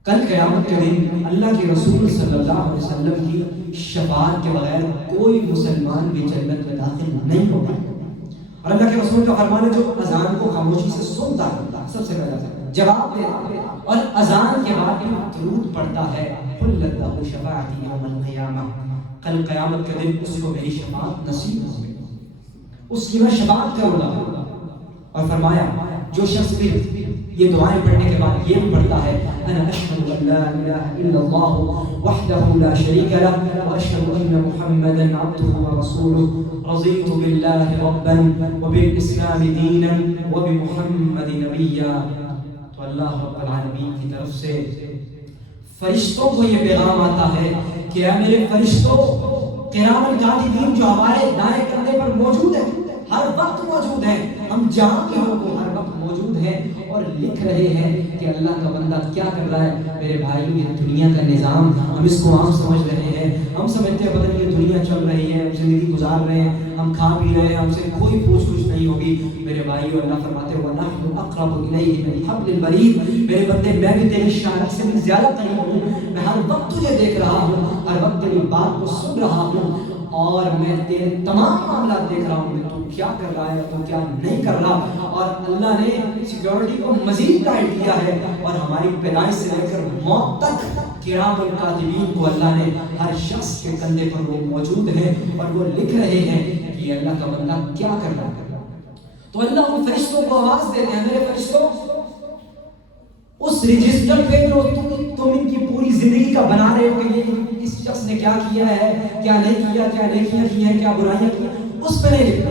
کل قیامت کے دن اللہ کے رسول صلی اللہ علیہ وسلم کی شفاعت کے بغیر کوئی مسلمان بھی جنت میں داخل نہیں ہوگا. اور اللہ کے رسول کا فرمان ہے جو اذان کو خاموشی سے سنتا ہے سب سے پہلا جواب دیتا ہے اور اذان کے بعد بھی درود پڑھتا ہے قلت له شفاعتی یوم القیامہ, کل قیامت کے دن اس کو میری شفاعت نصیب ہوگی, اس کی میں شفاعت کروں گا. اور فرمایا جو شخص بھی یہ دعائیں پڑھنے کے بعد یہ بھی پڑھتا ہے انا اشهد ان لا اله الا الله وحده لا شريك له واشهد ان محمدا عبده ورسوله رضيت بالله ربا وبالاسلام دينا وبمحمد نبيا. تو اللہ رب العالمین کی طرف سے فرشتوں کو یہ پیغام آتا ہے کہ اے میرے فرشتوں, کرام الکاتبین جو ہمارے دائیں کندھے پر موجود ہیں, ہر وقت موجود ہیں, ہم جہاں بھی ہوں وہ ہر وقت موجود ہیں اور لکھ رہے ہیں کہ اللہ کا بندہ کیا کر رہا ہے. میرے بھائی یہ دنیا کا نظام ہم اس کو عام سمجھ رہے ہیں, ہم سمجھتے ہیں پتہ نہیں یہ دنیا چل رہی ہے, ہم زندگی گزار رہے ہیں, ہم کھا پی رہے ہیں, ہم سے کوئی پوچھ گچھ نہیں ہوگی. میرے بھائیو اللہ فرماتے ہیں وَنَحْنُ أَقْرَبُ إِلَيْهِ مِنْ حَبْلِ الْوَرِيدِ, میرے بندے میں بھی تیری شان سے بھی زیادہ قریب ہوں, میں ہر وقت تجھے دیکھ رہا ہوں, ہر وقت تیری بات کو سن رہا ہوں اور میں تیرے تمام معاملات دیکھ رہا ہوں کہ تو کیا کر رہا ہے تو کیا نہیں کر رہا. اور اللہ نے سیکیورٹی کو مزید ٹائٹ کیا ہے اور ہماری پیدائش سے لے کر موت تک کرام الکاتبین کو اللہ نے ہر شخص کے کندھے پر وہ موجود ہیں اور وہ لکھ رہے ہیں کہ یہ اللہ کا بندہ کیا کر رہا ہے. تو اللہ ان فرشتوں کو آواز دیتے ہیں میرے فرشتوں اس رجسٹر پہ جو تم ان کی پوری زندگی کا بنا رہے ہو کہ یہ اس شخص نے کیا کیا ہے, کیا نہیں کیا, کیا نیکیاں کی ہیں, کیا برائیاں کی ہیں, اس پہ نہیں لکھو.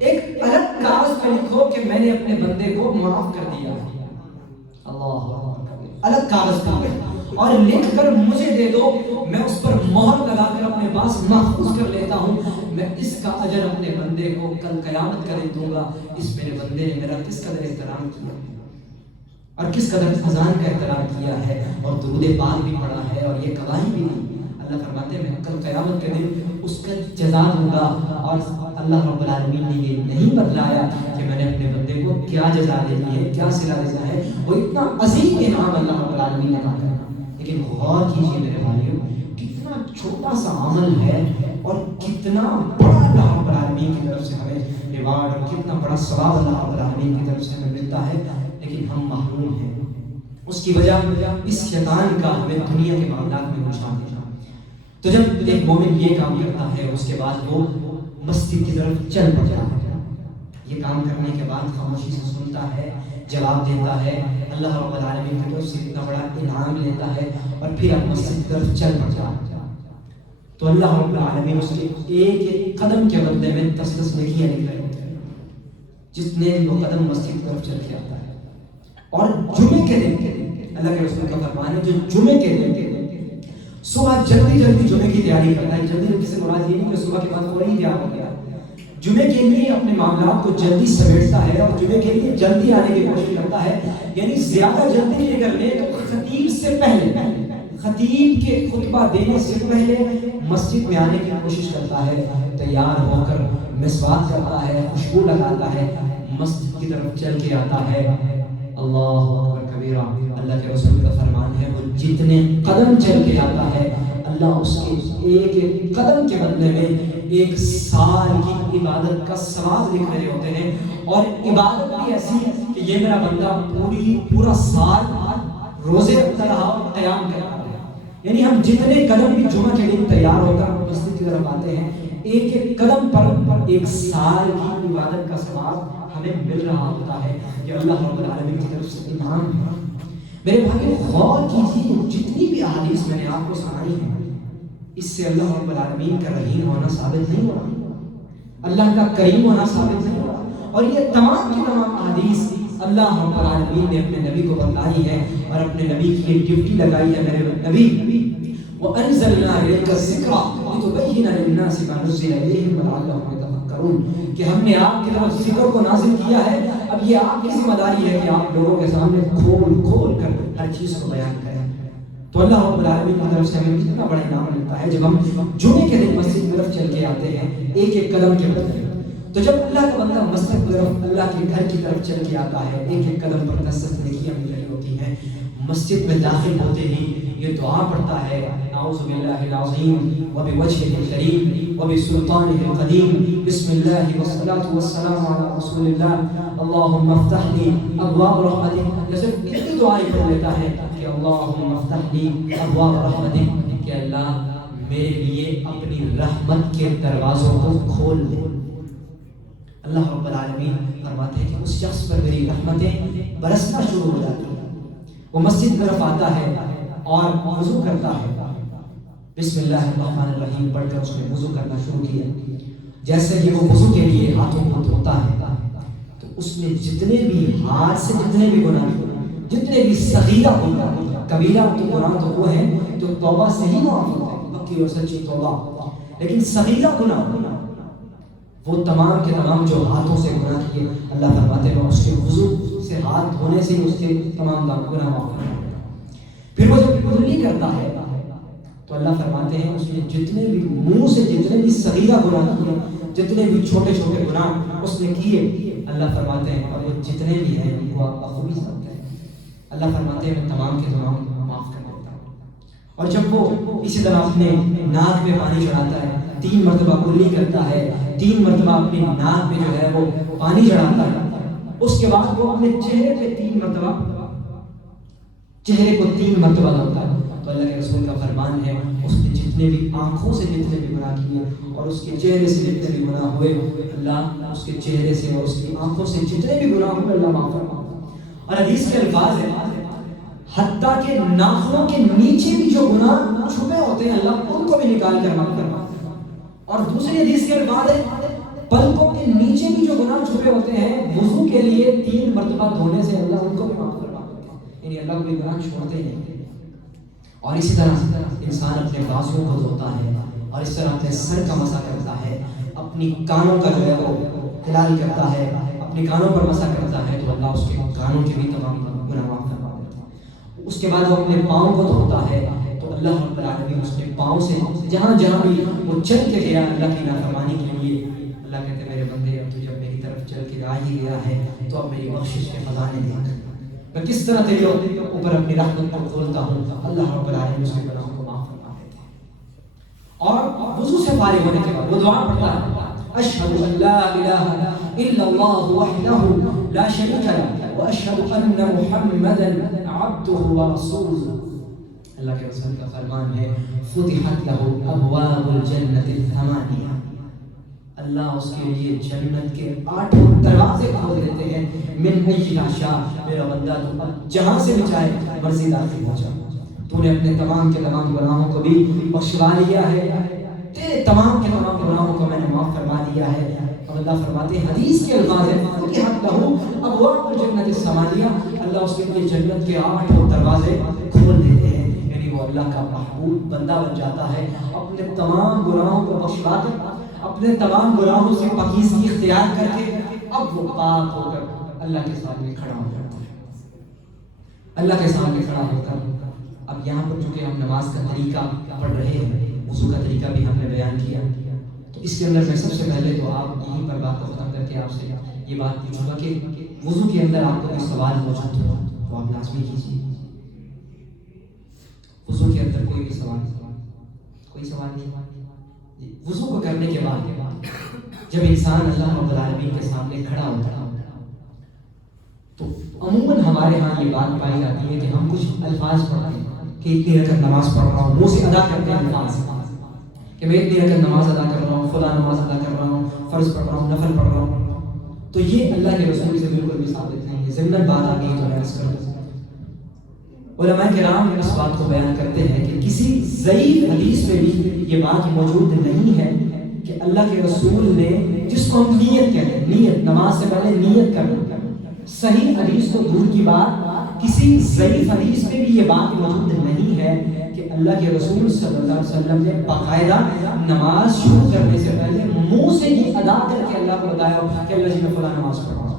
ایک الگ کاغذ پہ لکھو کہ میں نے اپنے بندے کو معاف کر دیا. اللہ الگ کاغذ پہ اور لکھ کر مجھے دے دو, میں اس پر مہر لگا کر اپنے پاس محفوظ کر لیتا ہوں. میں اس کا اجر اپنے بندے کو کل قیامت کر دوں گا. اس میرے بندے نے میرا کس قدر احترام کیا اور کس قدر اذان کا احترام کیا ہے اور درود پاک بھی پڑھا ہے اور یہ گواہی بھی دی. اللہ فرماتے ہیں میں کل قیامت کے دن اس کا جزا دوں گا. اور اللہ رب العالمین نے یہ نہیں بتلایا کہ میں نے اپنے بندے کو کیا جزا دینی ہے, کیا صلہ دینا ہے. وہ اتنا عظیم انعام اللہ رب العالمین نے کہا. لیکن غور کیجیے میرے بھائیو, کتنا چھوٹا سا عمل ہے اور کتنا بڑا اللہ رب العالمین کی طرف سے ہمیں ریوارڈ اور کتنا بڑا ثواب اللہ رب العالمین کی طرف سے ہمیں ملتا ہے. لیکن ہم محروم ہیں. اس کی وجہ اس شیطان کا ہمیں دنیا کے معاملات میں رجحان ہے. تو جب ایک مومن یہ کام کرتا ہے اس کے بعد وہ مسجد کی طرف چل پڑتا ہے. یہ کام کرنے کے بعد خاموشی سے سنتا اٹھتا ہے، جواب دیتا ہے، اللہ رب العالمین کی طرف سے اتنا بڑا انعام لیتا ہے اور پھر اب مسجد کی طرف چل پڑتا ہے، تو اللہ رب العالمین اس کے ایک ایک قدم کے بدلے میں 10 نیکیاں لکھ رہے ہوتے ہیں، جتنے بھی وہ قدم مسجد کی طرف چل کے آتا ہے۔ اور جمعے کے دن اللہ کے رسول کا فرمان ہے، جو جمعے کے دن صبح جلدی جمعے کی تیاری کرتا ہے، جلدی سے مراد یہ نہیں کہ صبح کے بعد فوری تیار ہو گیا، جمعے کے لیے اپنے معاملات کو جلدی سمیٹتا ہے اور جمعے کے لیے جلدی آنے کی کوشش کرتا ہے، یعنی زیادہ جلدی نہیں کرنے، خطیب سے پہلے، خطیب کے خطبہ دینے سے پہلے مسجد میں آنے کی کوشش کرتا ہے، تیار ہو کر مسواک کرتا ہے، خوشبو لگاتا ہے، مسجد کی طرف چل کے آتا ہے۔ اللہ اکبر کبیرہ، اللہ کے رسول کا فرمان ہے، وہ جتنے قدم چل کے آتا ہے اللہ اس کے ایک ایک قدم کے بدلے میں 1 سال کی عبادت کا ثواب لکھ رہے ہوتے ہیں، اور عبادت بھی ایسی ہے کہ یہ میرا بندہ پورا سال روزے رکھتا رہا اور قیام کرتا رہا، یعنی ہم جتنے قدم بھی جمعہ کے لیے تیار ہو کر مسجد کی طرف آتے ہیں، ایک ایک قدم پر 1 سال کی عبادت کا ثواب ہمیں مل رہا ہوتا ہے، کہ اللہ رب العالمین کی طرف سے انعام ہے۔ میرے بھائی غور کیجیے، جتنی بھی احادیث میں نے آپ کو سنائی ہیں، اس سے اللہ رب العالمین کا رحیم ہونا ثابت نہیں ہوا، اللہ کا کریم ہونا ثابت نہیں ہوا، اور یہ تمام کی تمام احادیث اللہ رب العالمین نے اپنے نبی کو بتائی ہے، اور اپنے نبی کی یہ ڈیوٹی لگائی ہے، میرے نبی وَأَنزَلْنَا إِلَيْكَ الذِّكْرَ لِتُبَيِّنَ لِلنَّاسِ مَا نُزِّلَ إِلَيْهِمْ وَلَعَلَّهُمْ يَتَفَكَّرُونَ، کہ ہم نے آپ کی طرف ذکر کو نازل کیا ہے، اب یہ آپ کی ذمہ داری ہے کہ آپ لوگوں کے سامنے کھول کر ہر چیز کو بیان کریں۔ تو اللہ رب العالمین کی طرف سے ہمیں کتنا بڑا انعام ملتا ہے جب ہم جمعے کے دن مسجد کی طرف چل کے آتے ہیں، ایک ایک قدم کے بدلے۔ تو جب اللہ کا بندہ مسجد کی طرف، اللہ کے گھر کی طرف چل کے آتا ہے، ایک ایک قدم پر 10 نیکیاں مل رہی ہوتی ہیں، مسجد میں داخل ہوتے ہی یہ دعا پڑھتا ہے، اعوذ باللہ العظیم وبوجهہ الکریم وبسلطانہ القدیم، بسم اللہ والصلاۃ والسلام علی رسول اللہ، اللہم افتح لی ابواب رحمتک، جیسے اتنی دعائیں پڑھ لیتا ہے کہ اللہم افتح لی ابواب رحمتک، کہ اللہ میرے لیے اپنی رحمت کے دروازوں کو کھول دے۔ اللہ رب العالمین فرماتے ہیں کہ اس شخص پر میری رحمتیں برسنا شروع ہو جاتی ہیں۔ وہ مسجد کی طرف آتا ہے اور وضو کرتا ہے، بسم اللہ الرحمن الرحیم پڑھ کر اس نے وضو کرنا شروع کیا، جیسے ہی وہ وضو کے لیے ہاتھوں کو دھوتا ہے تو اس نے جتنے بھی ہاتھ سے جتنے بھی گناہ، جتنے بھی صغیرہ گناہ، کبیرہ تو گناہ تو وہ ہیں جو توبہ سے ہی معاف ہوتے ہیں، پکی اور سچی توبہ، لیکن صغیرہ گناہ وہ تمام کے تمام جو ہاتھوں سے گناہ کیے، اللہ فرماتے ہیں اس کے وضو سے ہاتھ دھونے سے ہی اس کے تمام گناہ معاف کرتے ہیں۔ پھر وہ جب کلی کرتا ہے تو اللہ فرماتے ہیں اس نے جتنے بھی منہ سے جتنے بھی صغیرہ گناہ کیے، جتنے بھی چھوٹے چھوٹے گناہ اس نے کیے، اللہ فرماتے ہیں اور وہ جتنے بھی ہیں ان کو آپ بخوبی سمجھتے ہیں، اللہ فرماتے ہیں میں تمام کے تمام معاف کر دیتا ہوں۔ اور جب وہ اسی طرح اپنے ناک میں پانی چڑھاتا ہے، 3 مرتبہ کلی کرتا ہے، 3 مرتبہ اپنی ناک میں جو ہے وہ پانی چڑھاتا ہے، اس کے بعد وہ اپنے چہرے پہ 3 مرتبہ، چہرے کو 3 مرتبہ دھوتا ہے، تو اللہ کے رسول کا فرمان ہے اس نے جتنے بھی آنکھوں سے جتنے بھی گناہ کیے اور اس کے چہرے سے جتنے بھی گناہ ہوئے، اللہ اس کے چہرے سے اور اس کی آنکھوں سے جتنے بھی گناہ ہوئے اللہ معاف فرماتا ہے۔ اور حدیث کے الفاظ ہیں حتیٰ کہ ناخنوں کے نیچے بھی جو گناہ چھپے ہوتے ہیں اللہ ان کو بھی نکال کر معاف فرماتا ہے۔ اور دوسری حدیث کے الفاظ ہیں پلکوں کے نیچے بھی جو گناہ چھپے ہوتے ہیں وضو کے لیے 3 مرتبہ دھونے سے اللہ ان کو بھی معاف فرماتا ہے، یعنی اللہ کوئی گناہ چھوڑتے نہیں۔ اور اسی طرح انسان اپنے بازوؤں کو دھوتا ہے اور اس طرح اپنے سر کا مسح کرتا ہے، اپنی کانوں کا جو ہے وہ ہلال کرتا ہے، اپنی کانوں پر مسح کرتا ہے تو اللہ اس کے کانوں کے بھی تمام گناہ معاف فرما دیتا ہے۔ اس کے بعد وہ اپنے پاؤں کو دھوتا ہے تو اللہ رب العالمین اس کے پاؤں سے جہاں جہاں بھی وہ چل کے گیا اللہ کی نافرمانی کے لیے، اللہ کہتے ہیں میرے بندے اب تو جب میری طرف چل کے آ ہی گیا ہے تو اب میری بخشش کے خزانے دیکھ، میں کس طرح تیرے اوپر اپنی رحمت کو کھولتا ہوں، اللہ رب العالمین اس کے گناہوں کو معاف فرما دیتے ہیں۔ اور وضو سے فارغ ہونے کے بعد وہ دعا پڑھتا ہے، اشہد ان لا الہ الا اللہ وحدہ لا شریک لہ واشہد ان محمدا عبدہ ورسولہ۔ اللہ کے رسول کا فرمان ہے فتحت لہ ابواب الجنۃ الثمانیہ، اللہ اس کے لیے جنت کے 8 دروازے کھول دیتے ہیں. من ایھا شاء، میرا بندہ تو اب جہاں سے بھی چاہے مرضی داخل ہو جا. تو نے اپنے تمام کے تمام گناہوں کو بھی بخشوا لیا ہے، تیرے تمام کے تمام گناہوں کو میں نے معاف فرما دیا ہے. اور اللہ فرماتے ہیں، حدیث کے الفاظ ہیں کہ حق لہو ابواب الجنت الثمانیہ، اللہ اس کے لیے جنت کے 8 دروازے کھول دیتے ہیں. یعنی وہ اللہ کا محبوب بندہ بن جاتا ہے، اپنے تمام گناہوں کو بخشوا کر، اپنے تمام گناہوں سے پاکیزگی اختیار کر کے اب وہ پاک ہو کر اللہ کے سامنے کھڑا ہو جاتا ہے. اللہ کے سامنے کھڑا ہو کر اب یہاں پر چونکہ ہم نماز کا طریقہ پڑھ رہے ہیں، وضو کا طریقہ بھی ہم نے بیان کیا، تو اس کے اندر میں سب سے پہلے تو آپ یہیں پر بات کو ختم کر کے آپ سے یہ بات پوچھوں گا کہ وضو کے اندر آپ کو کوئی سوال موجود ہو تو آپ لازمی کیجیے. وضو کے اندر کوئی بھی سوال نہیں. وضو کو کرنے کے بعد جب انسان اللہ رب العالمین کے سامنے کھڑا ہوتا ہے تو عموماً ہمارے ہاں یہ بات پائی جاتی ہے کہ ہم کچھ الفاظ پڑھتے ہیں کہ اتنی رکعت نماز پڑھ رہا ہوں، منہ سے ادا کرتے ہیں الفاظ کہ میں اتنی رکعت نماز ادا کر رہا ہوں، فلاں نماز ادا کر رہا ہوں، فرض پڑھ رہا ہوں، نفل پڑھ رہا ہوں. تو یہ اللہ کے رسول سے بالکل بھی ثابت نہیں ہے. ضمن بات آ گئی تو میں عرض کروں، علماء کرام اس بات کو بیان کرتے ہیں کہ کسی ضعیف حدیث میں بھی یہ بات موجود نہیں ہے کہ اللہ کے رسول نے، جس کو ہم نیت کہتے ہیں، نیت نماز سے پہلے نیت کرنا، صحیح حدیث تو دور کی بات، کسی ضعیف حدیث میں بھی یہ بات موجود نہیں ہے کہ اللہ کے رسول صلی اللہ علیہ وسلم نے باقاعدہ نماز شروع کرنے سے پہلے منہ سے یہ ادا کر کے اللہ کو بتایا کہ اللہ جی میں فلاں نماز پڑھ رہا ہوں.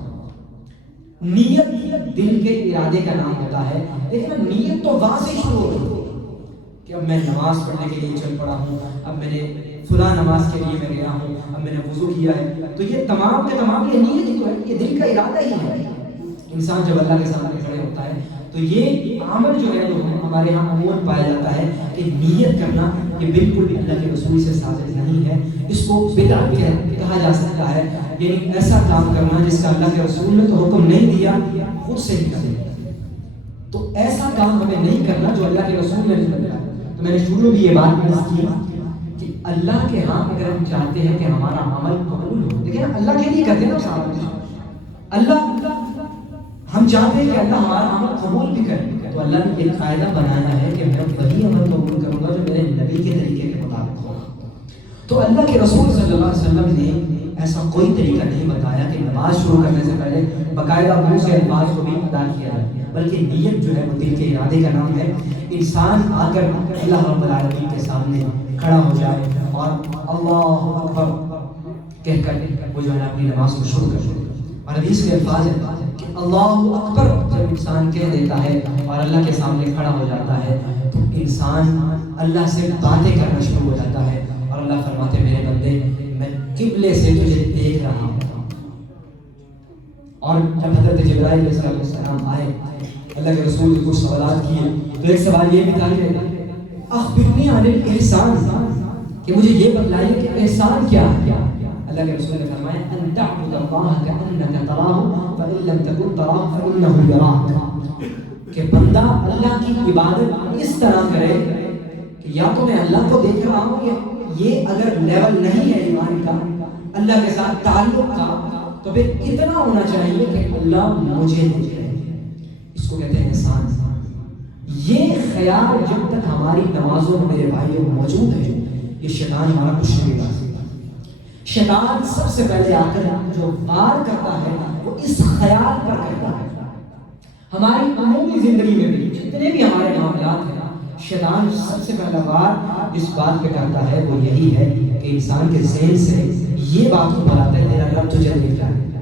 نیت دل کے ارادے کا نام ہوتا ہے، لیکن نیت تو واضح شروع ہوتی کہ اب میں نماز پڑھنے کے لیے چل پڑا ہوں، اب میں نے فلاں نماز کے لیے میں گیا ہوں، اب میں نے وضو کیا ہے. تو یہ تمام کے تمام یہ نیت ہی تو ہے، یہ دل کا ارادہ ہی ہے. انسان جب اللہ کے سامنے کھڑے ہوتا ہے تو یہ عمل جو ہے جو ہمارے ہاں عموماً پایا جاتا ہے کہ نیت کرنا، یہ بالکل بھی اللہ کے رسول سے ثابت نہیں ہے. اس کو بدعت کہا جا سکتا ہے، یعنی ایسا کام کرنا جس کا اللہ کے رسول نے تو حکم نہیں دیا، خود سے ہی کرے. تو ایسا کام ہمیں نہیں کرنا جو اللہ کے رسول نے نہیں بتایا. تو میں نے شروع میں بھی یہ بات عرض کی کہ اللہ کے ہاں اگر ہم چاہتے ہیں کہ ہمارا عمل قبول ہو، لیکن اللہ کے لیے کرتے ہیں نا، اللہ ہم چاہتے ہیں کہ اللہ ہمارا عمل قبول بھی کرے، تو اللہ نے ایک قاعدہ بنایا ہے کہ میں وہی عمل قبول کروں گا جو میرے نبی کے طریقے کے مطابق ہوگا. تو اللہ کے رسول صلی اللہ علیہ وسلم نے ایسا کوئی طریقہ نہیں بتایا کہ نماز شروع کرنے سے پہلے باقاعدہ منہ سے الفاظ کو بھی ادا کیا جائے، بلکہ نیت جو ہے وہ دل کے ارادے کا نام ہے. انسان آ کر اللہ رب العالمین کے سامنے کھڑا ہو جائے اور اللہ اکبر کہہ کر وہ جو ہے اپنی نماز کو شروع کر دے. اور حدیث کے الفاظ ہیں کہ اللہ اکبر جب انسان کہہ دیتا ہے اور اللہ کے سامنے کھڑا ہو جاتا ہے تو انسان اللہ سے باتیں کرنا شروع ہو جاتا ہے. اور اللہ فرماتے ہیں، میرے بندے میں قبلے سے تجھے دیکھ رہا ہوں. اور جب حضرت جبرائیل علیہ السلام آئے، اللہ کے رسول کو سوالات کیے، تو ایک سوال یہ بھی تھا کہ اخبرنی عن الاحسان، کہ مجھے یہ بتلائیے کہ احسان کیا ہے. اللہ کے رسول نے فرمایا ان تعبد اللہ کأنک تراہ فإن لم تکن تراہ فإنہ یراک، کہ بندہ اللہ کی عبادت اس طرح کرے کہ یا تو میں اللہ کو دیکھ رہا ہوں، یا یہ اگر لیول نہیں ہے ایمان کا، اللہ کے ساتھ تعلق کا، تو پھر اتنا ہونا چاہیے کہ اللہ مجھے دیکھ رہے ہیں. اس کو کہتے ہیں احسان. یہ خیال جب تک ہماری نمازوں میں میرے بھائیوں موجود ہے، یہ شیطان ہمارا کچھ نہیں کر سکتا. شیطان سب سے پہلے آ کر جو وار کرتا ہے وہ اس خیال پر کرتا ہے. ہماری عمومی زندگی میں بھی جتنے بھی ہمارے معاملات ہیں، شیطان سب سے پہلا وار جس بات پہ کرتا ہے وہ یہی ہے کہ انسان کے ذہن سے یہ بات کو بناتا ہے میرا رب تجھے دیکھ رہا ہے.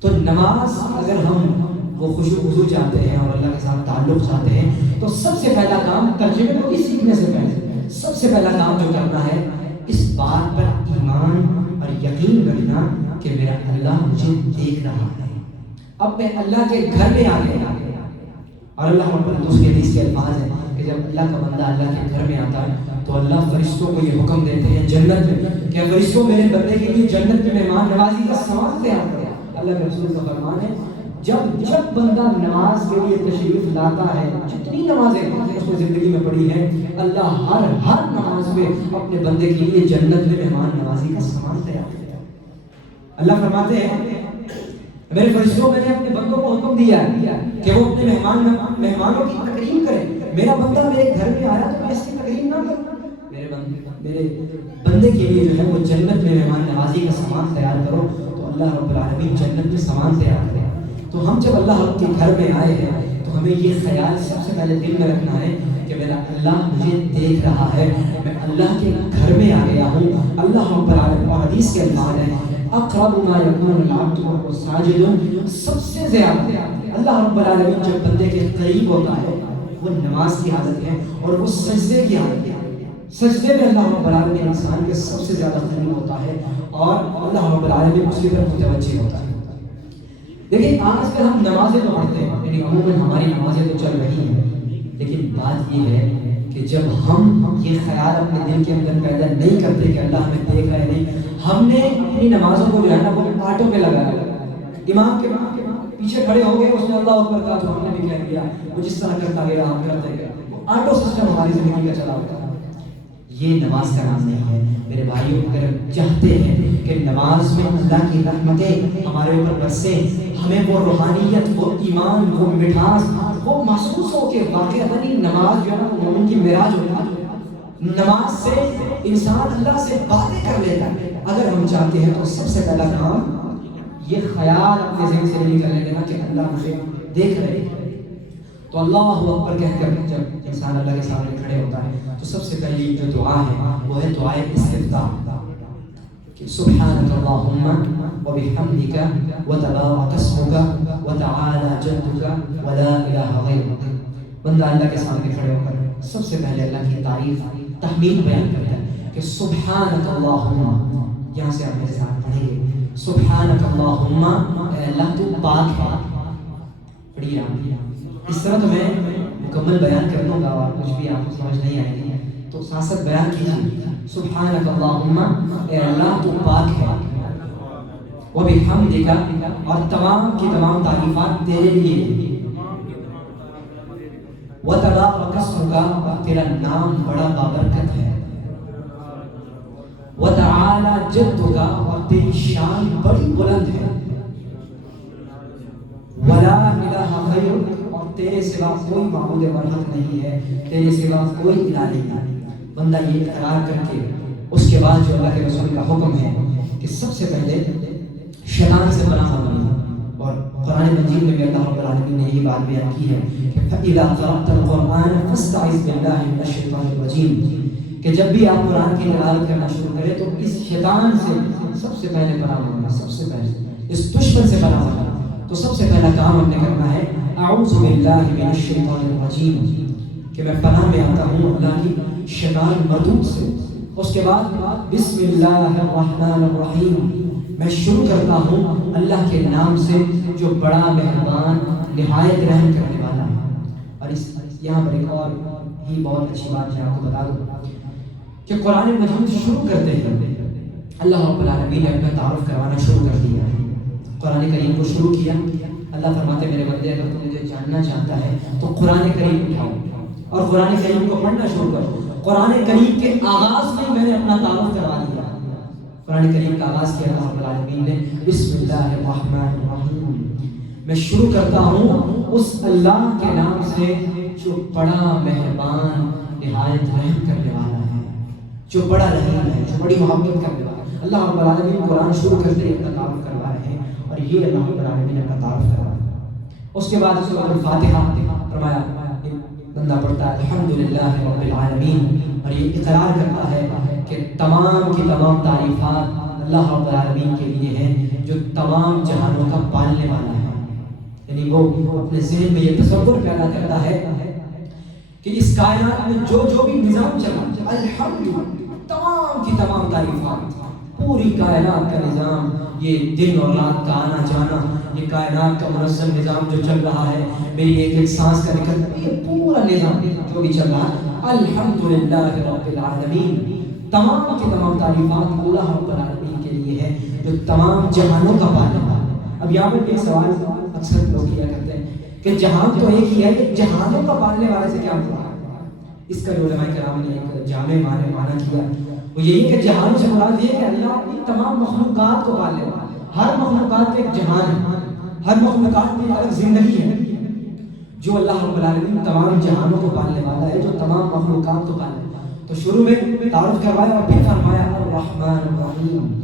تو نماز اگر ہم وہ خشوع و خضوع چاہتے ہیں اور اللہ کے ساتھ تعلق چاہتے ہیں تو سب سے پہلا کام ترجمے کو بھی سیکھنے سے پہلے سب سے پہلا کام جو کرنا ہے، اس بات پر ایمان اور یقین رکھنا کہ میرا اللہ مجھے دیکھ رہا ہے. اب میں اللہ کے گھر میں آ گیا، اور اللہ اس کے حدیث کے الفاظ ہیں کہ جب اللہ کا بندہ اللہ کے گھر میں آتا ہے تو اللہ فرشتوں کو یہ حکم دیتے ہیں جنت میں کہ فرشتوں میرے بندے کے لیے جنت میں مہمان نوازی کا سامان تیار کرے. اللہ کے رسول کا فرمان ہے جب بندہ نماز کے لیے تشریف لاتا ہے، جتنی نمازیں اس نے زندگی میں پڑھی ہیں، اللہ ہر نماز میں اپنے بندے کے لیے جنت میں مہمان نوازی کا سامان تیار کرتا ہے. اللہ فرماتے ہیں میرے فرشتوں میں نے اپنے بندوں کو حکم دیا ہے کہ وہ اپنے مہمانوں کی تکریم کریں. میرا بندہ میرے گھر میں آیا تو میں اس کی تکریم نہ کروں. میرے بندے کے لیے جو ہے وہ جنت میں مہمان نوازی کا سامان تیار کرو. تو اللہ رب العالمین جنت میں سامان تیار کرے. تو ہم جب اللہ کے گھر میں آئے ہیں تو ہمیں یہ خیال سب سے پہلے دل میں رکھنا ہے کہ میرا اللہ مجھے دیکھ رہا ہے, میں اللہ کے گھر میں آ گیا ہوں. اللہ رب العالمین اور حدیث کے الفاظ ہیں اقرب ما یکون العبد وهو ساجد, سب سے زیادہ اللہ رب العالمین جب بندے کے قریب ہوتا ہے وہ نماز کی حالت ہے اور وہ سجدے کی حالت ہے. سجدے میں اللہ رب العالمین انسان کے سب سے زیادہ قریب ہوتا ہے اور اللہ رب العالمین اس کی طرف متوجہ ہوتا ہے. لیکن آج کل ہم نمازیں تو پڑھتے ہیں, یعنی عموماً ہماری نمازیں تو چل رہی ہیں, لیکن بات یہ ہے کہ جب ہم یہ خیال اپنے دل کے اندر پیدا نہیں کرتے کہ اللہ ہمیں دیکھ رہا ہے نہیں, ہم نے اپنی نمازوں کو جو ہے نا وہ آٹو پہ لگا دیا. امام کے پیچھے کھڑے ہو گئے, اس نے اللہ اکبر کہا تو ہم نے بھی کہہ دیا, وہ جس طرح کرتا گیا ہم کرتے گئے. آٹو سسٹم ہماری زندگی کا چلا ہوتا ہے. یہ نماز کا نام نہیں ہے میرے بھائیوں. اگر چاہتے ہیں کہ نماز میں اللہ کی رحمتیں ہمارے اوپر برسے, ہمیں وہ روحانیت, وہ ایمان, وہ مٹھاس وہ محسوس ہو کہ واقعی نماز جو ہے نا مومن کی معراج ہوتا ہے. نماز سے انسان اللہ سے باتیں کر لیتا ہے. اگر ہم چاہتے ہیں تو سب سے پہلا کام یہ خیال اپنے ذہن سے نہیں کرنے دینا کہ اللہ مجھے دیکھ رہے ہیں. تو اللہ اکبر کہہ کر جب انسان اللہ کے سامنے کھڑے ہوتا ہے تو سب سے پہلی جو دعا ہے وہ ہے دعائے استفتاح کہ سبحانک اللہم وبحمدک وتبارک اسمک وتعالی جدک ولا الہ غیرک. بندہ اللہ کے سامنے کھڑے ہو کر سب سے پہلے اللہ کی تعریف تحمید بیان کرتا ہے کہ سبحانک اللہم, یہاں سے آپ میرے ساتھ پڑھیں گے سبحانک اللہم, اے اللہ تو پاک ہے. پڑھیے اس طرح تو میں مکمل بیان کر دوں گا اور کچھ بھی آپ کو سمجھ نہیں آئے گی تو ساتھ ساتھ بیان کیجیے. سبحانک اللہم, اے اللہ تو پاک ہے, وبحمدک, اور تمام کی تمام تعریفات تیرے لیے, وتبارک اسمک, تیرا نام بڑا بابرکت ہے, وتعالی جدک, اور تیری شان بڑی بلند ہے, ولا الہ غیرک, اور تیرے سوا کوئی معبود برحق نہیں ہے, تیرے سوا کوئی الہ نہیں ہے. بندہ یہ اقرار کر کے اس کے بعد جو اللہ کے رسول کا حکم ہے کہ سب سے پہلے شیطان سے پناہ مانگنا, اور قرآن مجید میں بھی اللہ رب العالمین نے یہ بات بیان کی ہے کہ فَإِذَا قَرَأْتَ الْقُرْآنَ فَاسْتَعِذْ بِاللَّهِ مِنَ الشَّيْطَانِ الرَّجِيمِ, کہ جب بھی آپ قرآن کی تلاوت کرنا شروع کریں تو اس شیطان سے سب سے پہلے پناہ مانگنا, سب سے پہلے اس دشمن سے پناہ مانگنا. تو سب سے پہلا کام ہم نے کرنا ہے اعوذ باللہ من الشیطان الرجیم, کہ میں پناہ میں آتا ہوں اللہ کی شیطان مردود سے. اس کے بعد بسم اللہ الرحمن الرحیم, میں شروع کرتا ہوں اللہ کے نام سے جو بڑا مہربان نہایت رحم کرنے والا ہے. اور اس یہاں پر ایک اور ہی بہت اچھی بات میں آپ کو بتا دوں کہ قرآن مجید شروع کرتے ہیں اللہ رب العالمین نے اپنا تعارف کروانا شروع کر دیا. قرآن کریم کو شروع کیا, اللہ فرماتے میرے بندے اگر تم مجھے جاننا چاہتا ہے تو قرآن کریم اٹھاؤ اور قرآن کریم کو پڑھنا شروع کرو. قرآن کریم کے آغاز میں میں نے اپنا تعارف کروا دیا. قرآن کریم کا آغاز کیا اللہ رب العالمین نے بسم اللہ الرحمن الرحیم, میں شروع کرتا ہوں اس اللہ کے نام سے جو بڑا مہربان نہایت رحم کرنے والا ہے, جو بڑا رحیم ہے, جو بڑی محبت کرنے والا ہے. اللہ رب العالمین قرآن شروع کرتے اپنا تعارف کروا رہے ہیں اور یہ اللہ رب العالمین نے اپنا تعارف کروا. اس کے بعد سورۃ الفاتحہ فرمایا بندہ پڑھتا ہے الحمدللہ رب العالمین, اور یہ اقرار کرتا ہے کہ تمام کی تمام تعریفات اللہ رب العالمین کے لیے ہیں جو تمام جہانوں کا پالنے والا ہے. یعنی وہ اپنے ذہن میں یہ تصور پیدا کرتا ہے کہ اس کائنات میں جو جو بھی نظام چلا الحمدللہ, تمام کی تمام تعریفات, پوری کائنات کا نظام, یہ دن اور رات کا آنا جانا, یہ کائنات کا منظم نظام جو چل رہا ہے, میری ایک ایک سانس کا نکلنا, یہ پورا نظام جو بھی چل رہا ہے الحمدللہ رب العالمین, تمام کی تمام تعریفات اللہ رب العالمین کے لیے ہے جو تمام جہانوں کا پالنے والا ہے. اب یہاں پر ایک سوال اکثر لوگ کیا کرتے ہیں کہ جہان تو ایک ہی ہے, کہ جہانوں کا پالنے والے سے کیا مطلب؟ اس کا علماء کرام نے ایک جامع معنی کیا, وہ یہی کہ جہانوں سے مراد یہ کہ اللہ اپنی تمام مخلوقات کو پالنے والا ہے, ہر مخلوقات کا ایک جہان ہے، ہر مخلوقات کی الگ زندگی ہے. جو اللہ رب العالمین تمام جہانوں کو پالنے والا ہے، جو تمام مخلوقات کو پالنے والا ہے. تو شروع میں تعارف کروایا اور پھر فرمایا الرحمن الرحیم.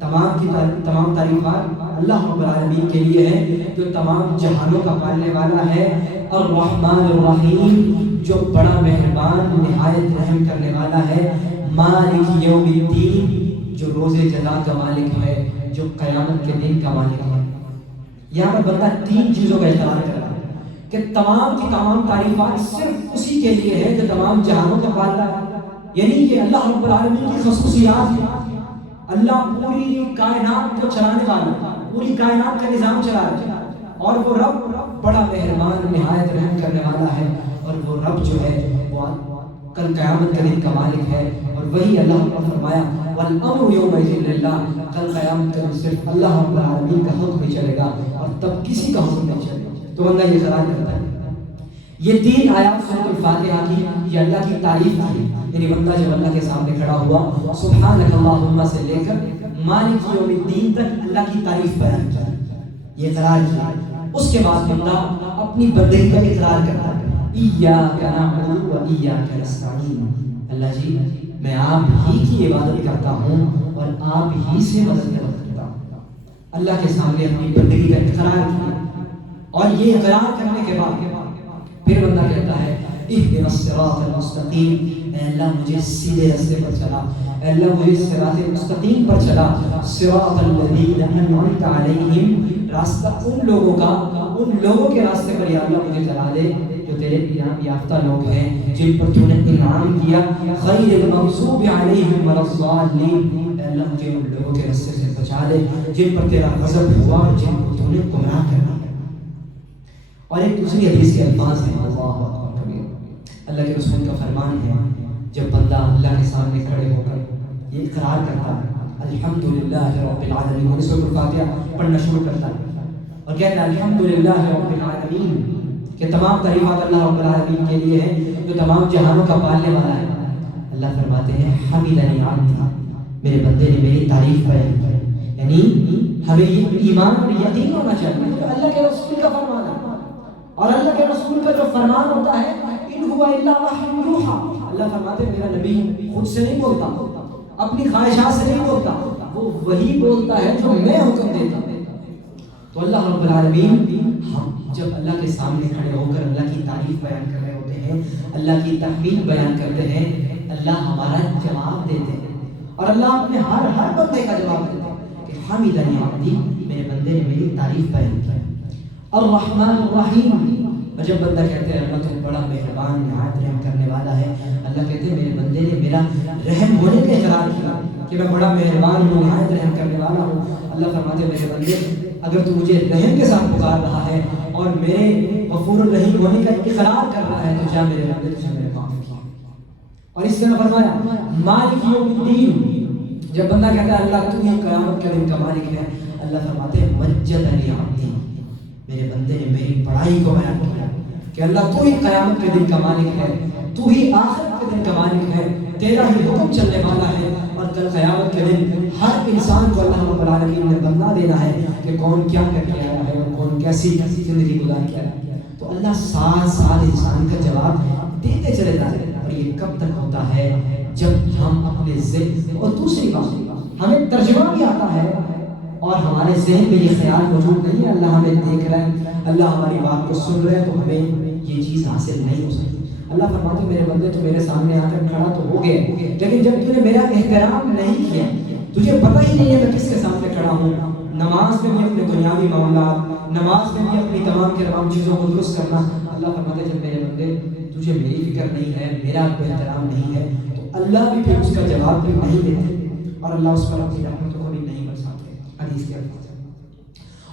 تمام تعریفات اللہ رب العالمین کے لیے ہے جو تمام جہانوں کا پالنے والا ہے. الرحمن الرحیم جو بڑا مہربان نہایت رحم کرنے والا ہے. مالک یوم الدین جو روز جزا کا مالک ہے، جو قیامت کے دن کا مالک ہے. یہاں پر بندہ تین چیزوں کا اقرار کر رہا ہے کہ تمام کی تمام تعریفات صرف اسی کے لیے ہے جو تمام جہانوں کا پال رہا ہے. یعنی کہ اللہ رب العالمین کی خصوصیات ہیں. اللہ پوری کائنات کو چلانے والا، پوری کائنات کا نظام چلا رہا ہے، اور وہ رب بڑا مہربان نہایت رحم کرنے والا ہے. اور وہ رب جو ہے وہ کل قیامت کے دن کا مالک ہے. اور وہی اللہ نے فرمایا والامر یومئذ للہ، کل قیامت کے دن صرف اللہ رب العالمین کا حکم ہی چلے گا اور تب کسی کا حکم نہیں چلے گا. تو بندہ یہ قرار کرتا ہے. یہ تین آیات سورۃ الفاتحہ کی یہ اللہ کی تعریف کی. یعنی بندہ جب اللہ کے سامنے کھڑا ہوا سبحانک اللہم سے لے کر مالک یوم الدین تک اللہ کی تعریف بیان کی، یہ اقرار کیا. اس کے بعد بندہ اپنی بندگی کا اقرار کرتا ہے. ایاک نعبد و ایاک نستعین. اللہ جی میں آپ ہی کی عبادت کرتا ہوں اور آپ ہی سے مدد کرتا ہوں. اللہ کے سامنے اپنی بندگی کا اقرار کیا. اور یہ اقرار کرنے کے بعد پھر بندہ کہتا ہے اہدنا الصراط المستقیم. اے اللہ مجھے سیدھے راستے پر چلا، اے اللہ مجھے صراط مستقیم پر چلا. صراط الذین انعمت علیہم، راستہ ان لوگوں کا، ان لوگوں کے راستے پر یا اللہ مجھے چلا دے جو تیرے انعام یافتہ لوگ ہیں، جن پر تو نے انعام کیا. غیر المغضوب علیہم ولا الضالین. اے اللہ مجھے ان لوگوں کے راستے سے بچا لے جن پر تیرا غضب ہوا اور جن کو تو نے گمراہ کر دیا. اور ایک دوسری حدیث کے الفاظ ہیں اللہ اکبر کبیر. اللہ کے رسول کا فرمان ہے جب بندہ اللہ کے سامنے کھڑے ہو کر یہ اقرار کرتا ہے الحمدللہ رب العالمین، سورۃ الفاتحہ پڑھنا شروع کرتا ہے اور کہتا ہے الحمدللہ رب العالمین کہ تمام تعریفات اللہ رب العالمین کے لیے ہیں جو تمام جہانوں کا پالنے والا ہے. اللہ فرماتے ہیں حمیدنی عبدی، میرے بندے نے میری تعریف بیان کی. یعنی ہمیں یہ ایمان اور یقین ہونا چاہیے کہ اللہ کے رسول کا فرمان ہے، اور اللہ کے رسول کا جو فرمان ہوتا ہے ان ہوا الا وحی یوحی. اللہ فرماتے ہیں میرا نبی خود سے نہیں بولتا، اپنی خواہشات سے نہیں بولتا، وہ وہی بولتا ہے جو میں حکم دیتا ہوں. تو اللہ رب العالمین ہم جب اللہ کے سامنے کھڑے ہو کر اللہ کی تعریف بیان کر رہے ہوتے ہیں، اللہ کی تحمید بیان کرتے ہیں، اللہ ہمارا جواب دیتے ہیں. اور اللہ اپنے ہر بندے کا جواب دیتے ہیں کہ حمیدنی عبدی، میرے بندے نے میری تعریف بیان کی. الرحمن الرحیم، اور جب بندہ کہتے ہیں اللہ تو بڑا مہربان نہایت رحم کرنے والا ہے، اللہ کہتے ہیں میرے بندے نے میرا رحم ہونے کا اقرار کیا کہ میں بڑا مہربان ہوں، نہایت رحم کرنے والا ہوں. اللہ فرماتے ہیں میرے بندے اگر تو مجھے رحم کے ساتھ پکار رہا ہے اور میرے غفور الرحیم ہونے کا اقرار کر رہا ہے تو جا میرے بندے تجھے میرے کام کیا. اور اس طرح فرمایا مالک یوم الدین، جب بندہ کہتا ہے اللہ تو ہی قیامت کے دن کا مالک ہے، اللہ فرماتے ہیں مجدنی عبدی، میرے بندے نے میری بڑائی کو بیان کیا کہ اللہ تو ہی قیامت کے دن کا مالک ہے، تو ہی آخرت کے دن کا مالک ہے، تیرا ہی حکم چلنے والا ہے. اور کل قیامت کے دن ہر انسان کو اللہ رب العالمین نے بدلا دینا ہے کہ کون کیا کر کے آیا ہے اور کون کیسی زندگی گزار کے آیا ہے. تو اللہ ساتھ ساتھ انسان کا جواب دیتے چلے جاتے ہیں. اور یہ کب تک ہوتا ہے؟ جب ہم اپنے ذہن، اور دوسری بات ہمیں ترجمہ بھی آتا ہے اور ہمارے ذہن میں یہ خیال موجود نہیں ہے اللہ ہمیں دیکھ رہا ہے، اللہ ہماری بات کو سن رہے ہیں، تو ہمیں یہ چیز حاصل نہیں ہو سکتی. اللہ فرماتے میرے بندے تو میرے سامنے آ کر کھڑا تو ہو گئے، لیکن جب تو نے میرا احترام نہیں کیا، تجھے پتہ ہی نہیں ہے میں کس کے سامنے کھڑا ہوں. نماز میں بھی اپنے دنیاوی معاملات، نماز میں بھی اپنی تمام کے تمام چیزوں کو درست کرنا. اللہ فرماتے جب میرے بندے تجھے میری فکر نہیں ہے، میرا احترام نہیں ہے، تو اللہ بھی پھر اس کا جواب بھی نہیں دیتے اور اللہ اس پر اپنی رحمتوں کو بھی نہیں برساتے. حدیث کے الفاظ.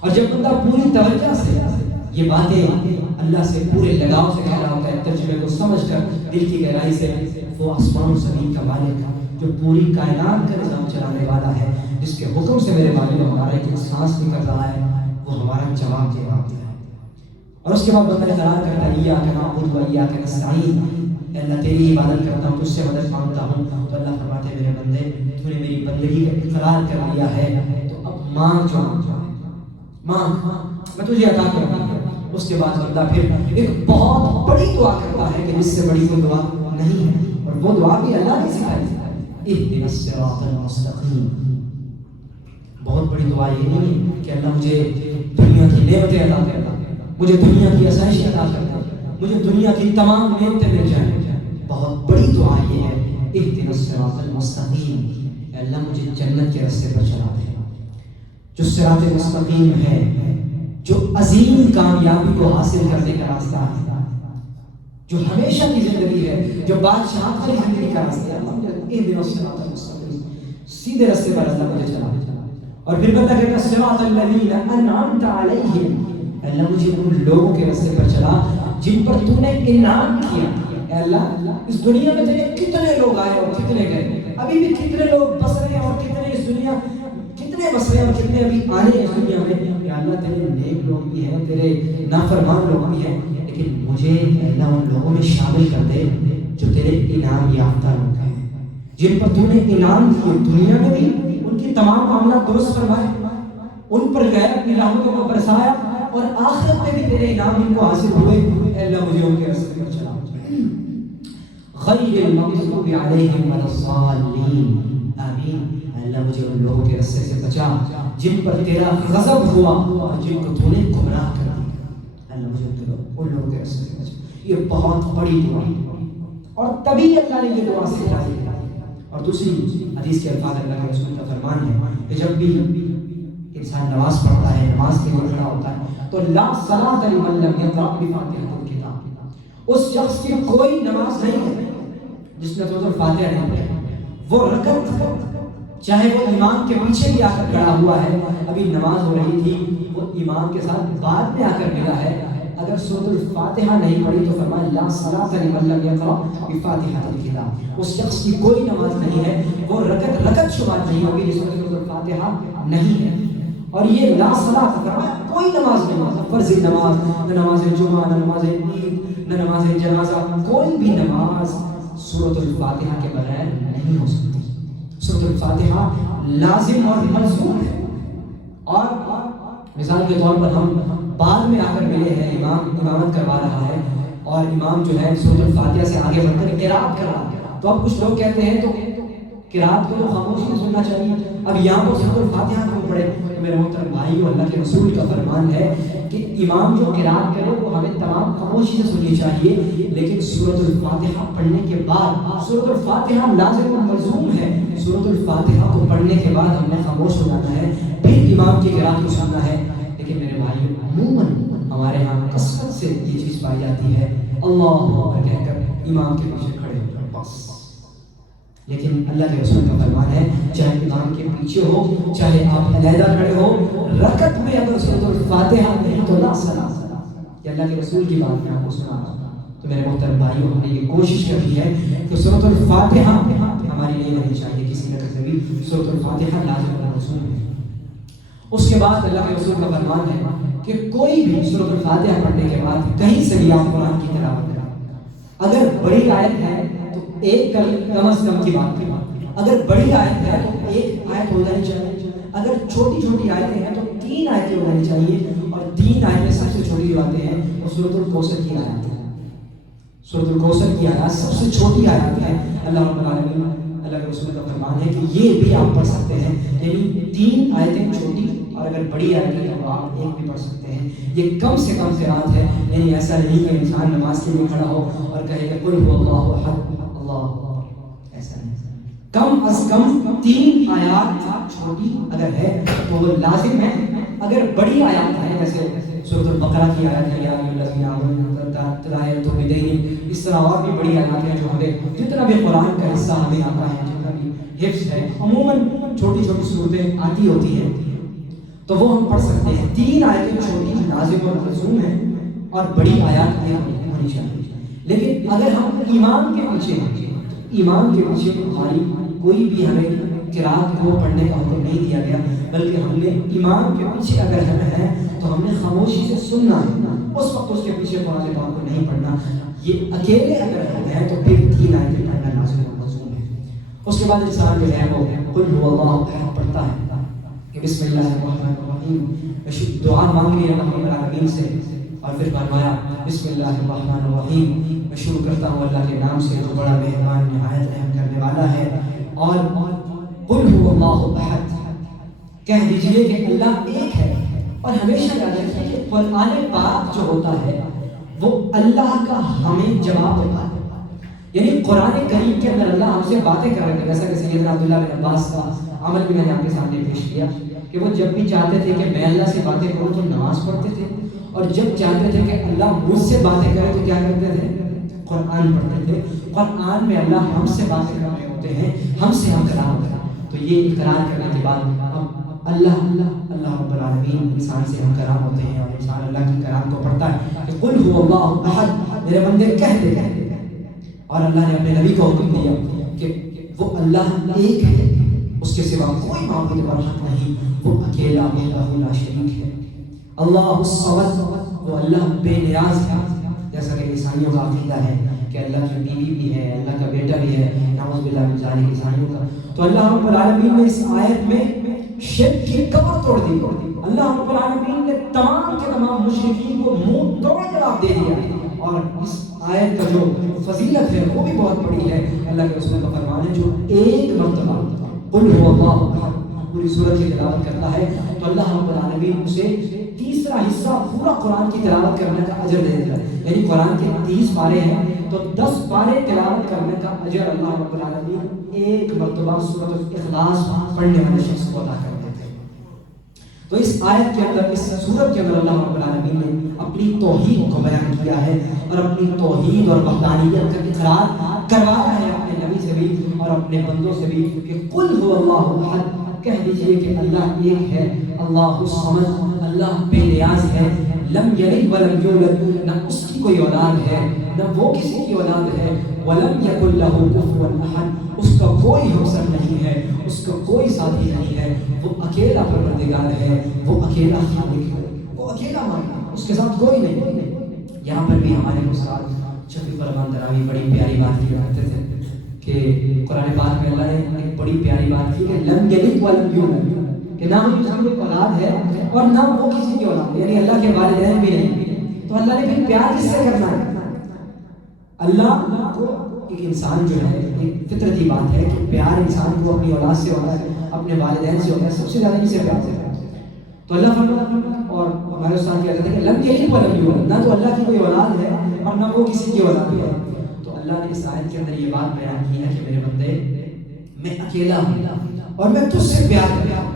اور جب بندہ پوری توجہ سے یہ باتیں اللہ سے پورے لگاؤ سے کہہ رہا ہوتا ہے، ترجمے کو سمجھ کر دل کی گہرائی سے، وہ آسمان و زمین کا مالک جو پوری کائنات کا نظام چلانے والا ہے، جس کے حکم سے میرے مالک ہمارا ایک سانس نکل رہا ہے، وہ ہمارا جواب دے رہا ہے. اور اس کے بعد بندہ اقرار کرتا ہے ایاک نعبد و ایاک نستعین، اے اللہ تیری عبادت کرتا ہوں، تجھ سے مدد مانگتا ہوں. تو اللہ فرماتے ہیں میرے بندے تو نے میری بندگی کا اقرار کر لیا ہے، تو اب مانگ جو مانگ میں تجھے عطا کروں گا. اس کے بعد بندہ پھر ایک بہت بڑی دعا کرتا ہے کہ جس سے بڑی کوئی دعا نہیں ہے, اور وہ دعا بھی اللہ نے سکھائی. اهدنا الصراط المستقیم. بہت بڑی دعا یہ نہیں ہے کہ اللہ مجھے دنیا کی نعمتیں عطا کر, مجھے دنیا کی آسائشیں عطا کر, مجھے دنیا کی تمام نعمتیں مل جائیں. بہت بڑی دعا یہ ہے اهدنا الصراط المستقیم. اللہ مجھے جنت کے راستے پر چلا دے. جو صراط مستقیم ہے, جو عظیم کامیابی کو حاصل کرنے کا راستہ ہے, جو ہمیشہ کی زندگی ہے, جو بادشاہ کی زندگی کا راستہ ہے, اهدنا الصراط المستقیم. سیدھے راستے پر اللہ مجھے چلا دے. اور پھر بتا کہ الصراط الذین انعمت علیہم. اللہ مجھے ان لوگوں کے راستے پر چلا جن پر تو نے انعام کیا. اے اللہ اس دنیا میں تیرے کتنے لوگ آئے اور کتنے گئے, ابھی بھی کتنے لوگ بس رہے ہیں اور کتنے اس دنیا کتنے بس رہے ہیں اور کتنے ابھی آنے ہیں اس دنیا میں. یا اللہ تیرے نیک لوگ بھی ہیں, تیرے نافرمان لوگ بھی ہیں, لیکن مجھے اللہ ان لوگوں میں شامل کر دے جو تیرے انعام یافتہ لوگ ہیں, جن پر تو نے انعام دیے دنیا میں بھی, ان کی تمام معاملات درست فرمائے, ان پر جو ہے اپنی رحمتوں کو برسایا, اور آخرت میں بھی تیرے انعام ان کو حاصل ہوئے. اے اللہ مجھے ان کے راستے پر چلا. غیر المغضوب علیہم ولا الضالین. آمین. اللہ مجھے ان لوگوں کے راستے سے بچا جن پر تیرا غضب ہوا اور جن کو تو نے گمراہ کر دیا. اللہ مجھے ان لوگوں کے راستے سے بچا. یہ بہت بڑی دعا, اور تبھی اللہ نے یہ دعا سکھلائی. اور دوسری حدیث کے الفاظ اللہ کے رسول کا فرمان ہے کہ جب بھی انسان نماز پڑھتا ہے, نماز کے لیے کھڑا ہوتا ہے, تو لا صلاۃ لمن لم یقرأ بفاتحۃ الکتاب. اس شخص کی کوئی نماز نہیں ہے جس نے سورۃ الفاتحہ نہیں پڑھی. وہ رکعت چاہے وہ امام کے پیچھے بھی آ کر کھڑا ہوا ہے, ابھی نماز ہو رہی تھی, وہ امام کے ساتھ بعد میں آ کر ملا ہے, اگر سورۃ الفاتحہ نہیں پڑھی تو فرمایا لا صلاۃ لمن لم یقرأ بفاتحۃ الکتاب. اس شخص کی کوئی نماز نہیں ہے, وہ رکعت شمار نہیں ہوگی جس میں سورۃ الفاتحہ نہیں ہے. اور یہ لا صلاۃ فرمایا کوئی نماز نہیں, نہ فرض نماز, نہ نماز جمعہ, نہ نماز عید, نہ نماز جنازہ, کوئی بھی نماز سورۃ الفاتحہ کے بغیر نہیں ہو سکتی. سورۃ الفاتحہ لازم اور ملزوم ہے. اور مثال کے طور پر ہم بعد میں آ کر ملے ہیں, امام امامت کروا رہا ہے اور امام جو ہے سورۃ الفاتحہ سے آگے بڑھ کر قرات کر رہا ہے, تو اب کچھ لوگ کہتے ہیں تو قرات کو تو خاموشی سے سننا چاہیے, اب یہاں پر سورۃ الفاتحہ کیوں پڑھے؟ میرے محترم بھائیو, اللہ کے رسول کا فرمان ہے کہ امام جو قرات کرے وہ ہمیں تمام خاموشی سے سننی چاہیے, لیکن سورۃ الفاتحہ پڑھنے کے بعد, سورۃ الفاتحہ لازم و ملزوم ہے, سورۃ الفاتحہ کو پڑھنے کے بعد ہم نے خاموش ہو جانا ہے, پھر امام کی قرات کو سننا ہے. لیکن میرے بھائیو عموماً ہمارے یہاں کثرت سے یہ چیز پائی جاتی ہے اللہ اکبر کہہ کر امام کے پیچھے کھڑے ہو کر بس. لیکن اللہ کے رسول کا فرمان ہے چاہے امام کے پیچھے ہو, چاہے آپ علیحدہ کھڑے ہو, رکعت میں اگر سورۃ الفاتحہ نہیں تو لا صلاۃ. یہ اللہ کے رسول کی بات میں آپ کو سنا رہا ہوں. تو میرے محترم بھائیوں, ہم نے یہ کوشش کرنی ہے کہ سورۃ الفاتحہ ہماری نہیں رہنی چاہیے کسی طرح سے بھی. سورۃ الفاتحہ لازم و ملزوم ہے. اس کے بعد اللہ کے رسول کا فرمان ہے کہ کوئی بھی سورۃ الفاتحہ پڑھنے کے بعد کہیں سے بھی آپ قرآن کی تلاوت کریں. اگر بڑی آیت ہے تو ایک کم از کم کی بات کی بات, اگر بڑی آیت ہے تو ایک آیت ہو جانی چاہیے, اگر چھوٹی چھوٹی آیتیں ہیں تو 3 آیتیں ہو جانی چاہیے, اور 3 آیتیں سب سے چھوٹی جو باتیں ہیں وہ سورۃ الکوثر کی آیت ہے. سورۃ الکوثر کی آیات سب سے چھوٹی آیات ہے. اللہ رب العالمین, اللہ کے رسول کا فرمان ہے کہ یہ بھی آپ پڑھ سکتے ہیں, یعنی 3 آیتیں چھوٹی, اور اگر بڑی آیت ہے تو آپ ایک بھی پڑھ سکتے ہیں. یہ کم سے کم قرات ہے, یعنی ایسا نہیں کہ انسان نماز کے لیے کھڑا ہو اور کہے کہ قل هو اللہ احد اللہ, ایسا نہیں. کم از کم 3 آیات چھوٹی اگر ہے تو وہ لازم ہے. اگر بڑی آیات ہے جیسے سورۃ البقرہ کی آیت ہے یا الذین آمنوا تداعیت بدین, اس طرح اور بھی بڑی آیات ہیں جو ہمیں جتنا بھی قرآن کا حصہ ہمیں آتا ہے, جتنا بھی حفظ ہے, عموماً چھوٹی چھوٹی صورتیں آتی ہوتی ہیں تو وہ ہم پڑھ سکتے ہیں. 3 آیتیں چھوٹی لازم اور ملزوم ہیں, اور بڑی آیات یہ ہونی چاہیے. لیکن اگر ہم امام کے پیچھے ہماری کوئی بھی ہمیں قرات کو پڑھنے کا حکم نہیں دیا گیا, بلکہ ہم نے امام کے پیچھے اگر ہم ہیں تو ہم نے خاموشی سے سننا ہے, اس وقت اس کے پیچھے قرآن پاک کو نہیں پڑھنا. یہ اکیلے اگر ہم ہیں تو پھر 3 آیتیں پڑھنا لازم و ملزوم ہے. اس کے بعد انسان جو ہے وہ قل هو اللہ احد پڑھتا ہے کہ بسم اللہ الرحمن الرحیم، دعا مانگ لی اللہ رب العالمین سے، اور پھر فرمایا بسم اللہ الرحمن الرحیم، میں شروع کرتا ہوں اللہ کے نام سے جو بڑا مہربان نہایت رحم کرنے والا ہے۔ اور قل هو اللہ احد، کہہ دیجئے کہ اللہ ایک ہے۔ اور ہمیشہ یاد رکھیں کہ قرآن پاک جو ہوتا ہے وہ اللہ کا ہمیں جواب ہوتا ہے، یعنی قرآن کریم کے اندر اللہ ہم سے باتیں کر رہے تھے، جیسا کہ سیدنا عبداللہ بن عباس کا عمل بھی میں نے آپ کے سامنے پیش کیا کہ وہ جب بھی چاہتے تھے کہ میں اللہ سے باتیں کروں تو نماز پڑھتے تھے، اور جب چاہتے تھے کہ اللہ مجھ سے باتیں کرے تو کیا کرتے تھے؟ قرآن پڑھتے تھے۔ قرآن میں اللہ ہم سے باتیں کر رہے ہوتے ہیں، ہم سے ہم کلام کریں۔ تو یہ اقرار کرنے کے بعد اللہ رب العالمین انسان سے ہم کلام ہوتے ہیں، اور انسان اللہ کی کلام کو پڑھتا ہے کہ قل هو اللہ احد، میرے بندے کہہ دے۔ اور اللہ نے اپنے نبی کو حکم دیا کہ وہ اللہ ایک ہے، اس کے سوا کوئی معبود برحق نہیں، وہ اکیلا وحدہ لا شریک ہے۔ اللہ الصمد، وہ اللہ بے نیاز ہے، جیسا کہ عیسائیوں کا عقیدہ ہے کہ اللہ کی بیوی بھی ہے، اللہ کا بیٹا بھی ہے، نعوذ باللہ من ذالک عیسائیوں کا۔ تو اللہ رب العالمین نے اس آیت میں شرک کی کمر توڑ دی۔ اللہ رب العالمین نے تمام کے تمام مشرکین کو منہ توڑ جواب دے دیا، اور اس آیت کا جو فضیلت ہے وہ بھی بہت بڑی ہے۔ اللہ کے رسول کا فرمان ہے جو ایک مرتبہ قل هو اللہ احد پوری سورت کی تلاوت کرتا ہے تو اللہ رب العالمین اسے تیسرا حصہ پورا قرآن کی تلاوت کرنے کا اجر دے دیتا ہے۔ یعنی قرآن کے 30 پارے ہیں تو 10 پارے تلاوت کرنے کا اجر اللہ رب العالمین ایک مرتبہ سورۃ الاخلاص پڑھنے والے شخص کو عطا کر دیتے ہیں۔ تو اس آیت کے اندر، اس سورت کے اندر اللہ رب العالمین نے اپنی توحید کو بیان کیا ہے، اور اپنی توحید اور وحدانیت کا اقرار کروایا ہے اپنے نبی سے بھی اور اپنے بندوں سے بھی کہ قل هو اللہ احد، کہہ دیجئے کہ اللہ ایک ہے، اللہ الصمد، اللہ بے نیاز ہے، لم یلد ولم یولد، نہ اس کی کوئی اولاد ہے نہ وہ کسی کی اولاد ہے، ولم یکن لہ کفوا احد، اس کا کوئی ہمسر نہیں ہے، اس کا کوئی ساتھی نہیں ہے، وہ اکیلا پروردگار ہے، وہ اکیلا خالق ہے، وہ اکیلا مالک ہے، اس کے ساتھ کوئی نہیں۔ یہاں پر بھی ہمارے استاد شفیق رحمان دراوی بڑی پیاری بات کیا کرتے تھے کہ قرآن پاک میں اللہ نے ایک بڑی پیاری بات کی کہ لم یلد ولم یولد، کہ نہ اس کی کوئی اولاد ہے اور نہ وہ کسی کی اولاد ہے، یعنی اللہ کے والدین بھی نہیں۔ تو اللہ نے پھر پیار کس سے کرنا ہے؟ اللہ کو ایک انسان جو ہے، ایک فطرتی بات ہے کہ پیار انسان کو اپنی اولاد سے ہوتا ہے، اپنے والدین سے ہوتا ہے، سب سے زیادہ کس سے پیار سے ہوتا ہے؟ تو اللہ فرماتا، اور ہمارے استاد کہتے تھے کہ لم یلد ولم یولد، نہ تو اللہ کی کوئی اولاد ہے اور نہ وہ کسی کی اولاد ہے۔ تو اللہ نے اس آیت کے اندر یہ بات بیان کی ہے کہ میرے بندے میں اکیلا ہوں اور میں تجھ سے پیار کرتا ہوں۔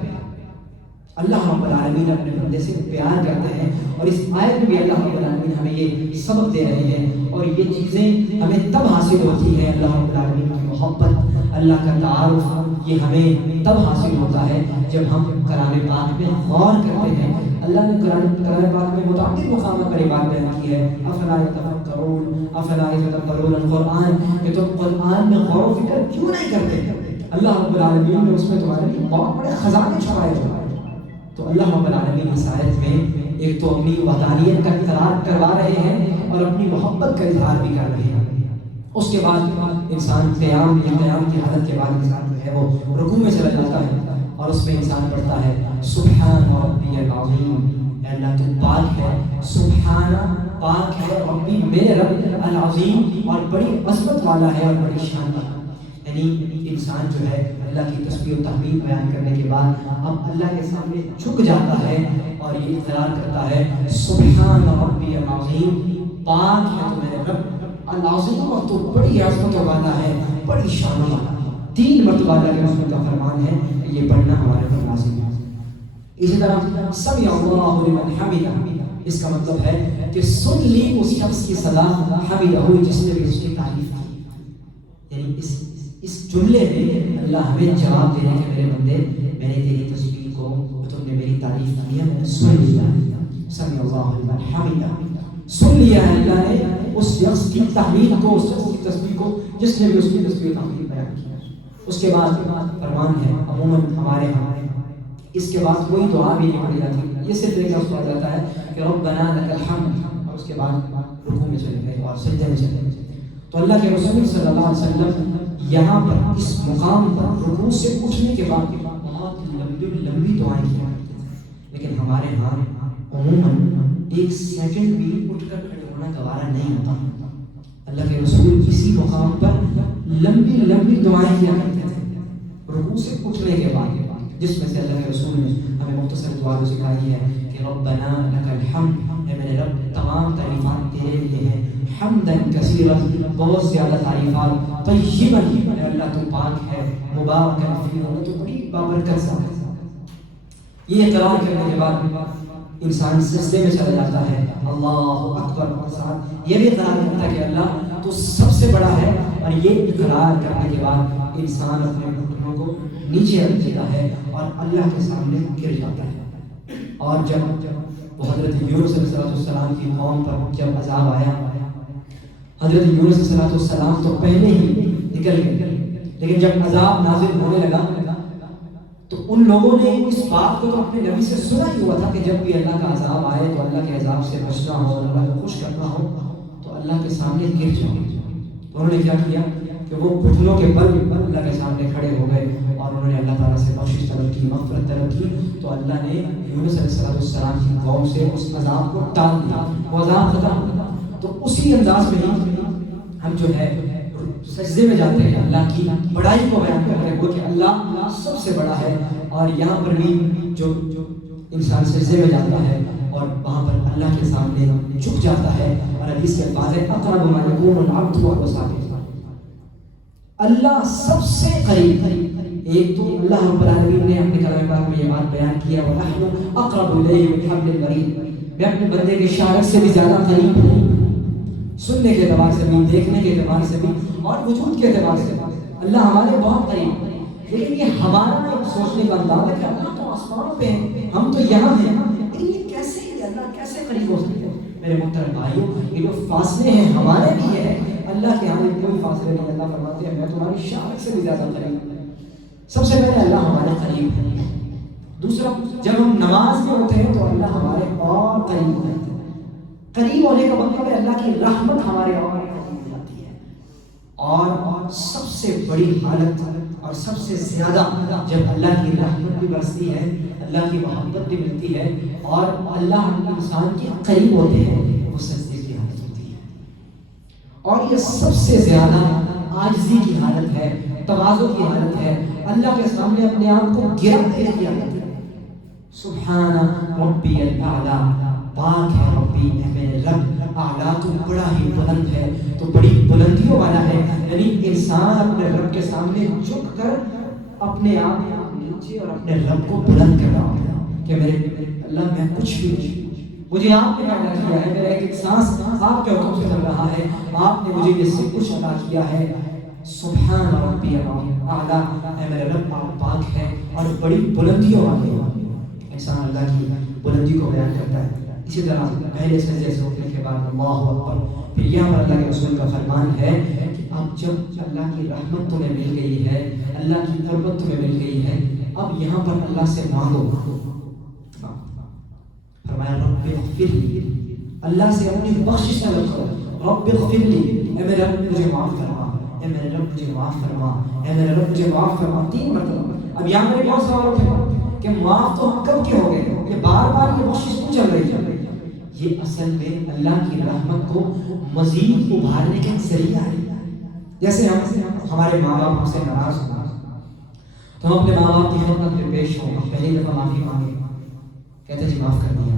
اللہ رب العالمین اپنے بندے سے پیار کرتے ہیں، اور اس آیت میں بھی اللہ رب العالمین ہمیں یہ سبق دے رہے ہیں، اور یہ چیزیں ہمیں تب حاصل ہوتی ہیں، اللہ رب العالمین کی محبت، اللہ کا تعارف، یہ ہمیں تب حاصل ہوتا ہے جب ہم کلام پاک میں غور کرتے ہیں۔ اللہ نے کلام پاک میں متعدد مقامات پر یہ بات بیان کی ہے، افلا یتفکرون افلا یتدبرون القرآن، کہ تم قرآن میں غور و فکر کیوں نہیں کرتے؟ اللہ رب العالمین نے اس میں تمہارے لیے بہت بڑے خزانے چھپائے ہوئے ہیں۔ تو اللہ رب العالمین اس آیت میں ایک تو اپنی وحدانیت کا اقرار کروا رہے ہیں اور اپنی محبت کا اظہار بھی کر رہے ہیں۔ اس کے بعد انسان قیام کی حالت کے بعد انسان جو ہے وہ رکوع میں چلا جاتا ہے، اور اس میں انسان پڑھتا ہے سبحان ربی العظیم، اے اللہ تو پاک ہے، سبحان پاک ہے ربی میرے رب، العظیم اور بڑی عظمت والا ہے اور بڑی شان والا۔ یعنی انسان جو ہے اللہ کی تسبیح و تحمید بیان کرنے کے بعد اب اللہ کے سامنے جھک جاتا ہے اور یہ اقرار کرتا ہے سبحان ربی العظیم، پاک ہے تو میرے رب، العظیم اور تو بڑی عظمت والا ہے، بڑی شان والا۔ 3 مرتبہ اللہ کے رسول کا فرمان ہے کہ یہ پڑھنا ہمارے پر لازم ہے۔ اسی طرح سمع اللہ لمن حمدہ، اس کا مطلب ہے کہ سن لی اس شخص کی صدا، حمدہ جس نے بھی اس کی تعریف کی۔ یعنی اس جملے میں اللہ ہمیں جواب دے رہے ہیں کہ میرے بندے میں نے تیری تسبیح کو، تم نے میری تعریف کی ہے، میں نے سن لیا۔ سمع اللہ لمن حمدہ، سن لیا ہے اللہ نے اس شخص کی تحمید کو، اس شخص کی تسبیح کو جس نے بھی اس کی تسبیح و تحمید بیان کی۔ اس کے بعد فرمان ہے عموماً ہمارے ہاں اس کے بعد کوئی دعا بھی نہیں پڑھی جاتی، یہ صرف ایک لفظ پڑھا جاتا ہے کہ ربنا لک الحمد، اور اس کے بعد رکوع میں چلے گئے اور سجدے میں چلے گئے۔ تو اللہ کے رسول صلی اللہ علیہ وسلم یہاں پر اس مقام پر رکوع سے اٹھنے کے بعد بہت لمبی دعائیں کیا کرتے تھے، لیکن ہمارے ہاں عموماً ایک سیکنڈ بھی اٹھ کر کھڑے ہونا گوارا نہیں ہوتا۔ اللہ کے رسول اسی مقام پر لمبی دعائیں کیا کرتے تھے رکوع سے اٹھنے کے بعد، جس میں سے اللہ کے رسول نے ہمیں مختصر دعا سکھائی ہے کہ ربنا لک الحمد، اے میرے رب تمام تعریفات تیرے لیے ہیں، حمدن کثیرا، بہت زیادہ تعریفات، طیبا، اے اللہ تو پاک ہے، مبارکا فیہ، تو بڑی بابرکت ذات ہے۔ یہ اقرار کرنے کے بعد انسان سجدے میں چلا جاتا ہے، اللہ اکبر کے ساتھ یہ بھی اقرار کرتا ہے کہ اللہ تو سب سے بڑا ہے، اور یہ اقرار کرنے کے بعد انسان اپنے گھٹنوں کو نیچے رکھ دیتا ہے اور اللہ کے سامنے گر جاتا ہے۔ اور جب وہ حضرت یونس علیہ السلام کی قوم پر جب عذاب آیا، حضرت یونس علیہ السلام تو پہلے ہی نکل گئے، لیکن جب عذاب نازل ہونے لگا تو ان لوگوں نے اس بات کو تو اپنے نبی سے سنا ہی ہوا تھا کہ جب بھی اللہ کا عذاب آئے تو اللہ کے عذاب سے بچنا ہو، اللہ کو خوش کرنا ہو تو اللہ کے سامنے گر جاؤ۔ تو انہوں نے کیا کیا کہ وہ گھٹنوں کے بل اللہ کے سامنے کھڑے ہو گئے اور انہوں نے اللہ تعالیٰ سے بخشش طلب کی، مغفرت طلب کی، تو اللہ نے یونس علیہ السلام کی قوم سے اس عذاب کو ٹال دیا، وہ عذاب ختم ہوا۔ تو اسی انداز میں ہی ہم جو ہے سجدے میں جاتے ہیں، اللہ کی بڑائی کو بیان کرتے ہیں کہ اللہ سب سے بڑا ہے، اور یہاں پر بھی جو انسان سجدے میں جاتا ہے اور وہاں پر اللہ کے سامنے جھک جاتا ہے، اور حدیث کے الفاظ ہے اقرب ما یکون العبد وهو ساجد، اللہ سب سے قریب۔ ایک تو اللہ رب العالمین نے اپنے کلام پاک میں یہ بات بیان کیا وَنَحْنُ أَقْرَبُ إِلَيْهِ مِنْ حَبْلِ الْوَرِيدِ، میں اپنے بندے کے اشارت سے بھی زیادہ قریب ہوں، سننے کے اعتبار سے بھی، دیکھنے کے اعتبار سے بھی، اور وجود کے اعتبار سے اللہ ہمارے بہت قریب ہے۔ لیکن یہ ہمارا ایک سوچنے کا انداز ہے کہ اللہ تو آسمانوں پہ ہے، ہم تو یہاں ہیں، لیکن یہ کیسے ہے، اللہ کیسے قریب ہو سکتے ہیں؟ میرے محترم بھائیوں، یہ جو فاصلے ہیں ہمارے لیے ہیں، اللہ کے یہاں کوئی فاصلے نہیں۔ اللہ فرماتے ہیں میں تمہاری اشارت سے بھی زیادہ قریب ہوں۔ سب سے پہلے اللہ ہمارے قریب ہے۔ دوسرا، جب ہم نماز میں ہوتے ہیں تو اللہ ہمارے اور قریب ہوتے ہیں۔ قریب ہونے کا مطلب ہے اللہ کی رحمت ہمارے اور قریب ہو جاتی ہے۔ اور سب سے بڑی حالت اور سب سے زیادہ جب اللہ کی رحمت بھی برستی ہے، اللہ کی محبت بھی ملتی ہے اور اللہ انسان کے قریب ہوتے ہیں، وہ سجدے کی حالت ہوتی ہے۔ اور یہ سب سے زیادہ عاجزی کی حالت ہے، تواضع کی حالت ہے، اللہ کے سامنے اپنے آپ کو گرا دینے کی حالت ہے۔ سبحان ربی الاعلیٰ، پاک ہے ربی، میرے رب، اعلیٰ تو بڑا ہی بلند ہے، تو بڑی بلندیوں والا ہے۔ یعنی انسان اپنے رب کے سامنے جھک کر اپنے آپ نیچے اور اپنے رب کو بلند کر رہا ہے کہ میرے اللہ میں کچھ بھی نہیں، مجھے آپ نے پیدا کیا ہے، میرا ایک سانس آپ کے حکم سے چل رہا ہے، آپ نے مجھے یہ سب کچھ عطا کیا ہے۔ سبحان ربی الاعلیٰ، اے میرے رب آپ پاک ہے اور بڑی بلندیوں والے ہیں۔ انسان اللہ کی بلندی کو بیان کرتا ہے۔ اسی طرح پہلے سجدے سے اٹھنے کے بعد اللہ اکبر، پھر یہاں پر اللہ کے رسول کا فرمان ہے کہ اب جب اللہ کی رحمت تمہیں مل گئی ہے، اللہ کی قربت تمہیں مل گئی ہے، اب یہاں پر اللہ سے مانگو۔ فرمایا رب اغفر لی، اللہ سے اپنی بخشش طلب کرو۔ رب اغفر لی، اے میرے رب مجھے معاف فرما، اے میرے رب مجھے معاف فرما، اے میرے رب مجھے معاف فرما، 3 مرتبہ۔ اب یہاں میرے بہت سوال اٹھے کہ معاف تو کب کے ہو گئے، یہ بار بار یہ بخشش کیوں چل رہی ہے؟ یہ اصل میں اللہ کی رحمت کو مزید ابھارنے کا ذریعہ ہے۔ جیسے ہمارے ماں باپ ہم سے ناراض ہو تو ہم اپنے ماں باپ کی خدمت میں پیش ہوں، پہلی دفعہ معافی مانگے، کہتے جی معاف کر دیا،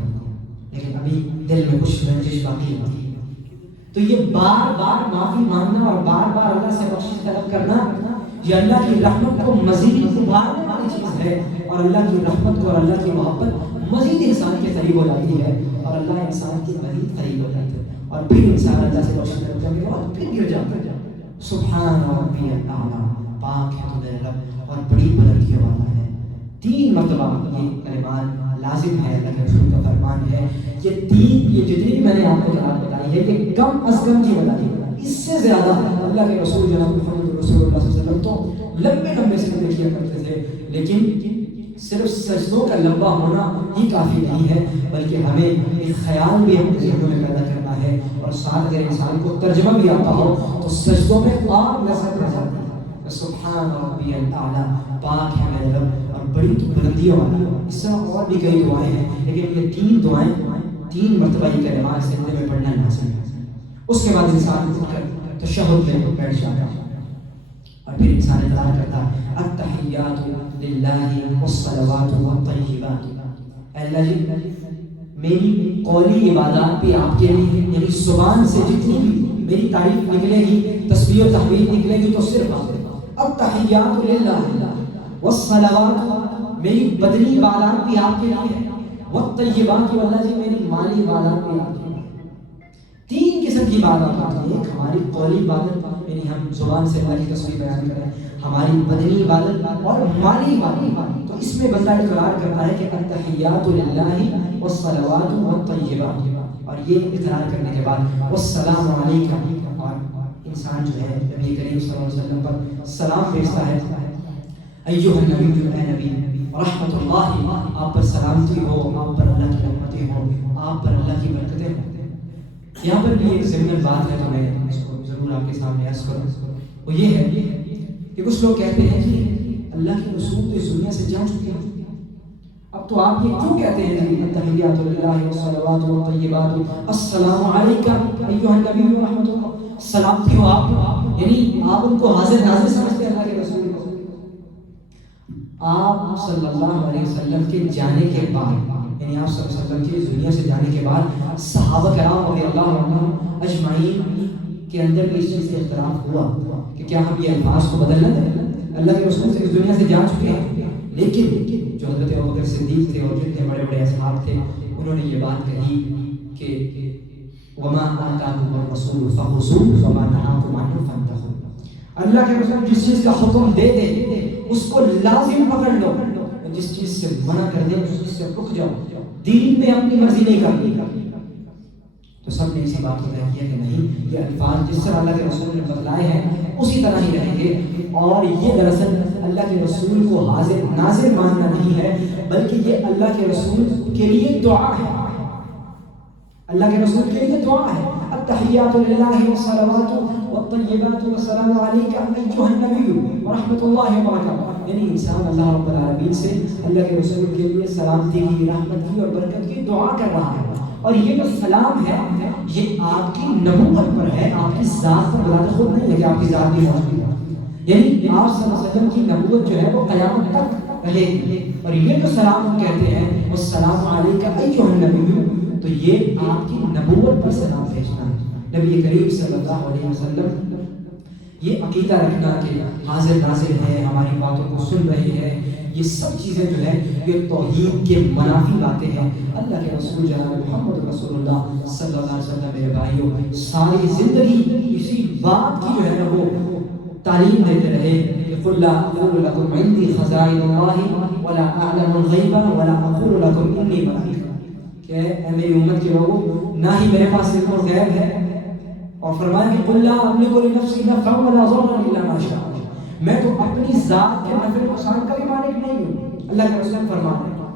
لیکن ابھی دل میں کچھ رنجش باقی ہوتی ہے۔ تو یہ بار بار معافی مانگنا اور بار بار اللہ سے بخشش طلب کرنا، یہ اللہ کی رحمت کو مزید ابھارنے والی چیز ہے، اور اللہ کی رحمت کو اور اللہ کی محبت مزید انسان کے قریب ہو جاتی ہے، اور اللہ انسان کے مزید قریب ہو جاتا ہے، اور پھر انسان اللہ سے بخشش طلب کرنے کے بعد پھر گر جاتا ہے۔ سبحان ربی الاعلیٰ، پاک ہے تو میرے رب اور بڑی بلندیوں والا ہے۔ 3 مرتبہ یہ کلمات لازم ہے، اللہ کے رسول کا فرمان ہے۔ یہ جتنی بھی میں نے آپ کو قرآن بتائی ہے یہ کم از کم کی بتائی ہے، اس سے زیادہ اللہ کے رسول جناب محمد رسول اللہ صلی اللہ علیہ وسلم تو لمبے سجدے کیا کرتے تھے، لیکن صرف سجدوں کا لمبا ہونا ہی کافی نہیں ہے، بلکہ ہمیں ایک خیال بھی اپنے ذہنوں میں پیدا کرنا ہے، اور ساتھ اگر انسان جن کو ترجمہ بھی آتا ہو تو سجدوں میں آگ لذت رہ جاتی ہے. سبحان ربی الاعلیٰ، پاک ہے میرے رب اور بڑی بلندیوں والا. اس طرح اور بھی کئی دعائیں ہیں، لیکن یہ 3 دعائیں 3 مرتبہ یہ کلمات سجدے میں پڑھنا لازم ہے. اس کے بعد انسان اٹھ کر تشہد میں بیٹھ جاتا ہے اور پھر انسان اقرار کرتا ہے التحیات للہ والصلوات والطیبات. اے اللہ جی میری قولی عبادات بھی آپ کے لیے، یعنی زبان سے جتنی بھی میری تعریف نکلے گی، تسبیح و تحمید نکلے گی تو صرف آپ. التحیات للہ والصلوات، میری بدنی عبادات بھی آپ کے لیے، والطیبات، اللہ جی میری مالی عبادات بھی آپ کے لیے. 3 قسم کی عبادت ہوتی ہے. ایک ہماری قولی عبادت، یعنی ہم زبان سے اللہ کی تسبیح بیان کریں، ہماری بدنی عبادت اور مالی عبادت. تو اس میں بندہ اقرار کرتا ہے کہ التحیات للہ والصلوات والطیبات، اور یہ اقرار کرنے کے بعد والسلام علیکم، اور انسان جو ہے نبی کریم صلی اللہ علیہ وسلم پر سلام بھیجتا ہے. ایھا النبی، اے نبی، رحمت اللہ، آپ پر سلامتی ہو، آپ پر اللہ کی رحمتیں ہوں، آپ پر اللہ کی برکتیں ہوں. یہاں پر بھی ایک ضمن بات ہے تو میں اس کو ضرور آپ کے سامنے عرض کروں. وہ یہ ہے کہ کچھ لوگ کہتے ہیں کہ اللہ کے رسول تو اس دنیا سے جا چکے ہیں، اب تو آپ یہ کیوں کہتے ہیں التحیات للہ والصلوات والطیبات السلام علیکم ایھا النبی ورحمۃ اللہ، سلامتی ہو آپ، یعنی آپ ان کو حاضر ناظر سمجھتے ہیں اللہ کے رسول کو. آپ صلی اللہ علیہ وسلم کے جانے کے بعد، یعنی آپ صلی اللہ علیہ وسلم کے اس دنیا سے جانے کے بعد صحابہ کرام رضی اللہ عنہم اجمعین کے اندر بھی اس چیز سے اختلاف ہوا کہ کیا ہم یہ الفاظ کو بدلنا دیں. اللہ کے رسول سے اس دنیا سے جا چکے ہیں، لیکن جو حضرت ابوبکر صدیق تھے اور جتنے بڑے بڑے اصحاب تھے انہوں نے یہ بات کہی کہ وما آتاکم الرسول فخذوہ وما نہاکم عنہ فانتہوا. اللہ کے رسول جس چیز کا حکم دے دے اس کو لازم پکڑ لو، جس چیز سے منع کر دے اس چیز سے رک جاؤ. دین میں اپنی مرضی نہیں کرنی. تو سب نے اسی بات کو طے کیا کہ نہیں، یہ الفاظ جس طرح اللہ کے رسول نے بتلائے ہیں اسی طرح ہی رہیں گے. اور یہ دراصل اللہ کے رسول کو حاضر ناظر ماننا نہیں ہے، بلکہ یہ اللہ کے رسول کے لیے دعا ہے. اللہ کے رسول کے لیے دعا ہے. التحیات للہ والصلوات والطیبات والسلام علیک ایھا النبی ورحمۃ اللہ وبرکاتہ. یعنی انسان اللہ رب العالمین سے اللہ کے رسول کے لیے سلامتی کی، رحمت کی اور برکت کی دعا کر رہا ہے. اور یہ جو سلام ہے یہ آپ کی نبوت پر ہے، آپ کی ذات پر بلا خود نہیں ہے کہ آپ کی ذات بھی موجود ہے. یعنی آپ صلی اللہ علیہ وسلم کی نبوت جو ہے وہ قیامت تک رہے گی. اور یہ جو سلام ہم کہتے ہیں والسلام علیک ایھا النبی، تو یہ آپ کی نبوت پر سلام بھیجنا ہے. نبی کریم صلی اللہ علیہ وسلم یہ عقیدہ رکھنا کہ حاضر ناظر ہے، ہماری باتوں کو سن رہے ہیں، یہ سب چیزیں جو ہے یہ توحید کے منافی باتیں ہیں. اللہ کے رسول جناب محمد رسول اللہ صلی اللہ علیہ وسلم میرے بھائیوں ساری زندگی اسی بات کی جو ہے وہ تعلیم دیتے رہے کہ قل لا اقول لكم عندي خزائن الله ولا اعلم الغیب ولا اقول لكم انی ملک، کہ اے میری امت کے لوگوں نہ ہی میرے پاس علم الغیب ہے، اور فرمایا کہ قل لا املک لنفسی نفعا ولا ضرا الا ما شاء اللہ، میں تو اپنی ذات کے نفع نقصان کا بھی مالک نہیں ہوں. اللہ کے رسول فرماتے ہیں.